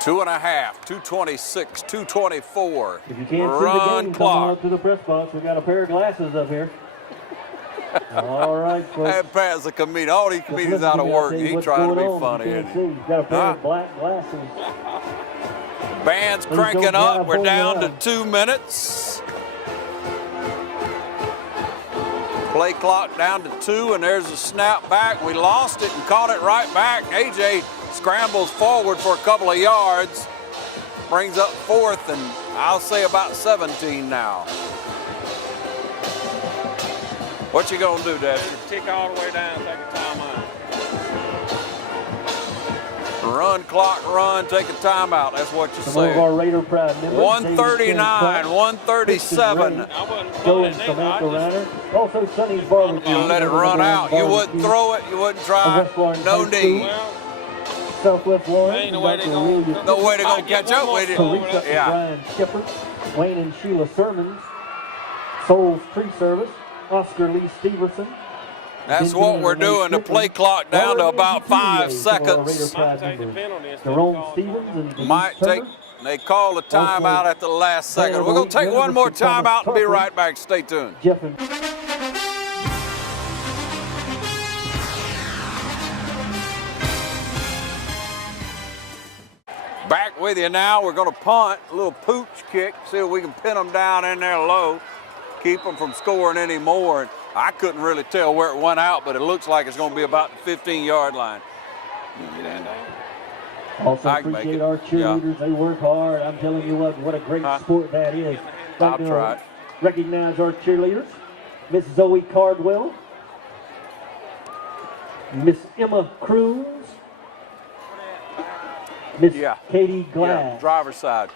2.5, 2:26, 2:24. If you can't Run see the game clock. coming up to the press box, we got a pair of glasses up here. All right, folks. That Pat's a comedian. All these comedians out of work. He trying to be funny. Isn't he? He's got a pair of black glasses. Band's cranking up. We're down to 2 minutes. Play clock down to 2, and there's a snap back. We lost it and caught it right back. AJ scrambles forward for a couple of yards. Brings up 4th, and I'll say about 17 now. What you gonna do, Dad? Tick all the way down, take a timeout. Run clock, run, take a timeout. That's what you Some say. of our Raider Pride members. 139, 137. Going Samantha Reiner. Also, Sonny's Barbecue. You let it run out. You wouldn't throw it. You wouldn't try. No need. Southwest Lawrence. No way they're going to catch up with it. Teresa Yeah. Brian Shepard. Wayne and Sheila Sermons. Souls Tree Service. Oscar Lee Steverson. That's what we're doing. The play clock down to about 5 seconds. Jerome Stevens and Might take. They call the timeout at the last second. We're going to take one more timeout and be right back. Stay tuned. Jeff and Back with you now. We're going to punt, a little pooch kick, see if we can pin them down in there low, keep them from scoring any more. And I couldn't really tell where it went out, but it looks like it's going to be about the 15-yard line. also appreciate our cheerleaders. They work hard. I'm telling you what a great sport that is. I'll try it. Recognize our cheerleaders. Miss Zoe Cardwell. Miss Emma Cruz. Miss Katie Glass. Yeah, driver's side.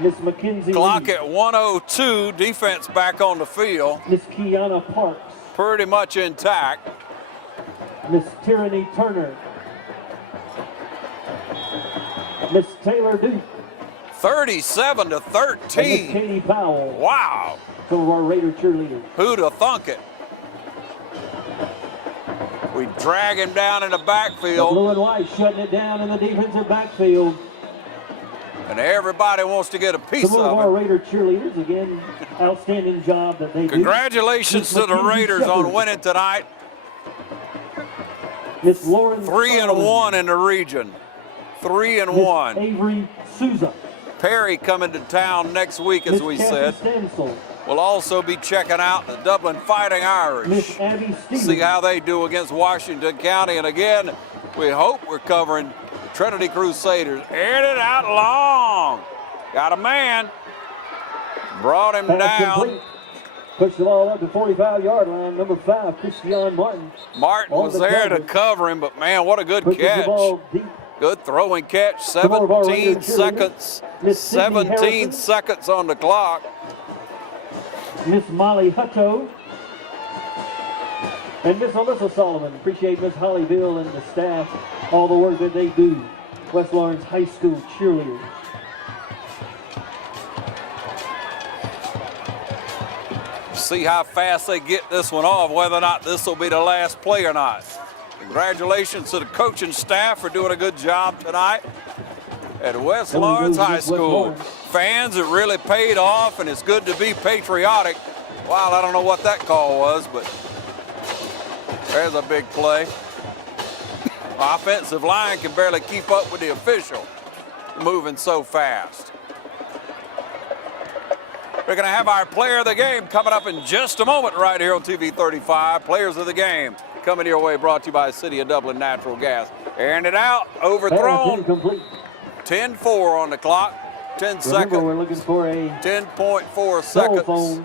Miss Mackenzie Clock Lee. at 1:02. Defense back on the field. Miss Kiana Parks. Pretty much intact. Miss Tyranny Turner. Miss Taylor Duke. 37 to 13. And Miss Katie Powell. Wow. Some of our Raider cheerleaders. Who'd have thunk it? We drag him down in the The backfield. blue and white shutting it down in the defensive backfield. And everybody wants to get a piece Some of of our it. Raider cheerleaders, again, outstanding job that they do. Congratulations Miss to the Mackenzie Raiders Shepard. on winning tonight. Miss Lauren 3-1 in the region. 3-1. Avery Souza. Perry coming to town next week, as Miss we Kathy said. Stansel. We'll also be checking out the Dublin Fighting Irish. Miss Abby Stevens. See how they do against Washington County. And again, we hope we're covering Trinity Crusaders. Aired it out long. Got a man. Brought him Pass down. complete. Pushed the ball up to 45-yard line. Number 5, Christian Martin. Martin on was the there to cover. cover him, but man, what a good Pushes the catch. ball deep. Good throwing catch. Some of our Raider 17 cheerleaders. seconds. Miss Sydney 17 Harrison. seconds on the clock. Miss Molly Hutto. And Miss Alyssa Solomon. Appreciate Miss Holly Bill and the staff, all the work that they do. West Lawrence High School cheerleaders. See how fast they get this one off, whether or not this will be the last play or not. Congratulations to the coaching staff for doing a good job tonight. at West Lawrence High School. Fans, it really paid off, and it's good to be patriotic. Wow, I don't know what that call was, but there's a big play. Offensive line can barely keep up with the official, moving so fast. We're going to have our player of the game coming up in just a moment right here on TV 35. Players of the game coming your way, brought to you by City of Dublin Natural Gas. Airing it out, overthrown. 10-4 on the clock. 10 seconds. We're looking for a 10.4 seconds. Telephone.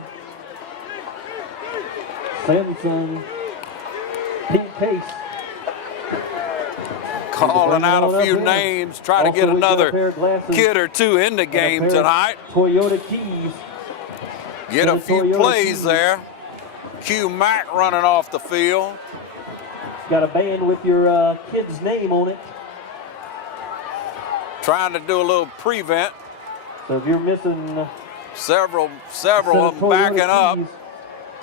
Samson. Pete Pace. Calling out a few names, trying to get another kid or two in the game tonight. Toyota keys. Get a few plays there. Q Mack running off the field. Got a band with your kid's name on it. Trying to do a little prevent. So if you're missing several of them backing up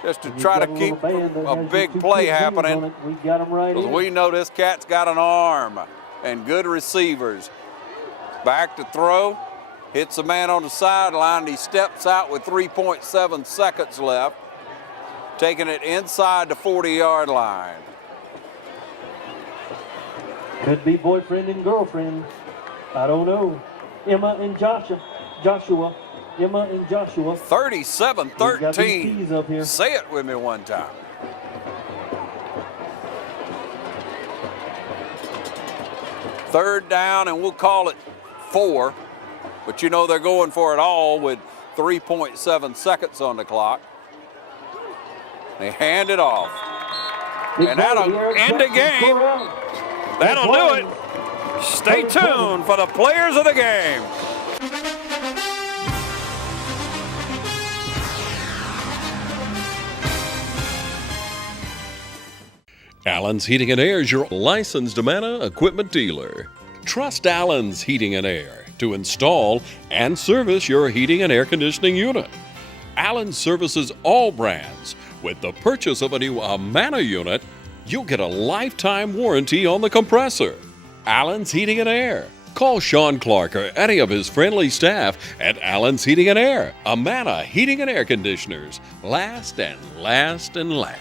just to try to keep a big play happening. We got them right in. We know this cat's got an arm and good receivers. Back to throw. Hits a man on the sideline. He steps out with 3.7 seconds left. Taking it inside the 40-yard line. Could be boyfriend and girlfriend. I don't know. Emma and Joshua. Emma and Joshua. 37-13. Say it with me one time. Third down, and we'll call it 4. But you know they're going for it all with 3.7 seconds on the clock. They hand it off. And that'll end the game. That'll do it. Stay tuned for the players of the game. Allen's Heating and Air is your licensed Amana equipment dealer. Trust Allen's Heating and Air to install and service your heating and air conditioning unit. Allen services all brands. With the purchase of a new Amana unit, you'll get a lifetime warranty on the compressor. Allen's Heating and Air. Call Sean Clark or any of his friendly staff at Allen's Heating and Air. Amana Heating and Air Conditioners. Last and last and last.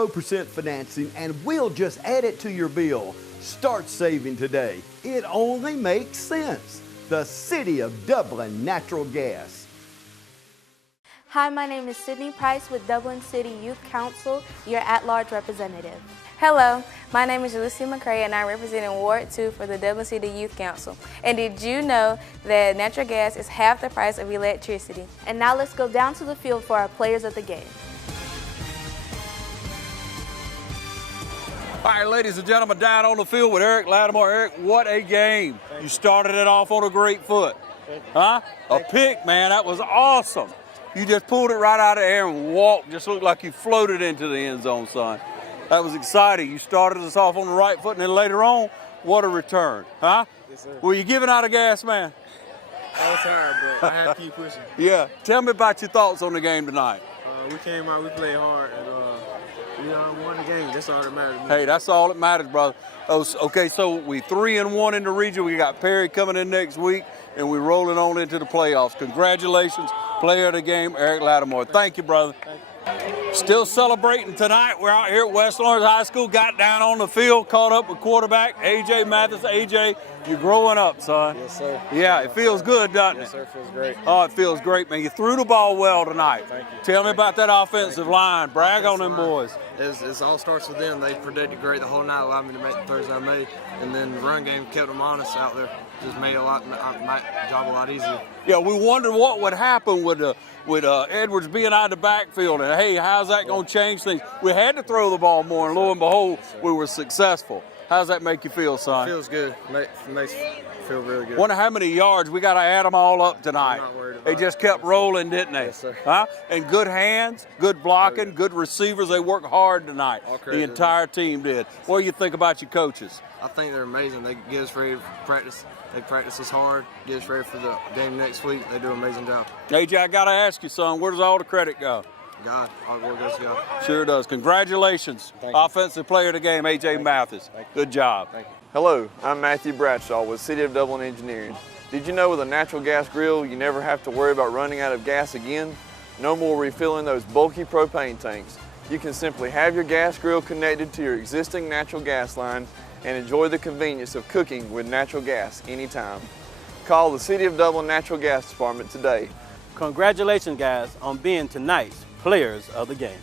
%0 financing, and we'll just add it to your bill. Start saving today. It only makes sense. The City of Dublin Natural Gas. Hi, my name is Sydney Price with Dublin City Youth Council, your at-large representative. Hello, my name is Alicia McCray and I'm representing Ward 2 for the Dublin City Youth Council. And did you know that natural gas is half the price of electricity? And now let's go down to the field for our players of the game. All right, ladies and gentlemen, down on the field with Eric Lattimore. Eric, what a game. You started it off on a great foot. Huh? A pick, man. That was awesome. You just pulled it right out of the air and walked. Just looked like you floated into the end zone, son. That was exciting. You started us off on the right foot, and then later on, what a return. Huh? Yes, sir. Were you giving out a gas, man? I was tired, but I had to keep pushing. Yeah. Tell me about your thoughts on the game tonight. We came out, we played hard, and we won the game. That's all that matters to me. Hey, that's all that matters, brother. Okay, so we 3-1 in the region. We got Perry coming in next week, and we're rolling on into the playoffs. Congratulations, player of the game, Eric Lattimore. Thank you, brother. Still celebrating tonight. We're out here at West Lawrence High School. Got down on the field, caught up with quarterback A.J. Mathis. A.J., you're growing up, son. Yes, sir. Yeah, it feels good, doesn't it? Yes, sir. It feels great. Oh, it feels great, man. You threw the ball well tonight. Thank you. Tell me about that offensive line. Brag on them boys. It all starts with them. They predicted great the whole night, allowed me to make the throws I made, and then the run game kept them honest out there. Just made my job a lot easier. Yeah, we wondered what would happen with Edwards being out of the backfield, and hey, how's that going to change things? We had to throw the ball more, and lo and behold, we were successful. How's that make you feel, son? Feels good. Makes feel really good. Wonder how many yards we got to add them all up tonight. I'm not worried about They just kept rolling, didn't they? Yes, sir. Huh? And good hands, good blocking, good receivers. They worked hard tonight. The entire team did. What do you think about your coaches? I think they're amazing. They get us ready for practice. They practice us hard, get us ready for the game next week. They do an amazing job. AJ, I got to ask you, son, where does all the credit go? God, all the goes to God. Sure does. Congratulations. Offensive player of the game, AJ Mathis. Good job. Thank you. Hello, I'm Matthew Bradshaw with City of Dublin Engineering. Did you know with a natural gas grill, you never have to worry about running out of gas again? No more refilling those bulky propane tanks. You can simply have your gas grill connected to your existing natural gas line and enjoy the convenience of cooking with natural gas anytime. Call the City of Dublin Natural Gas Department today. Congratulations, guys, on being tonight's players of the game.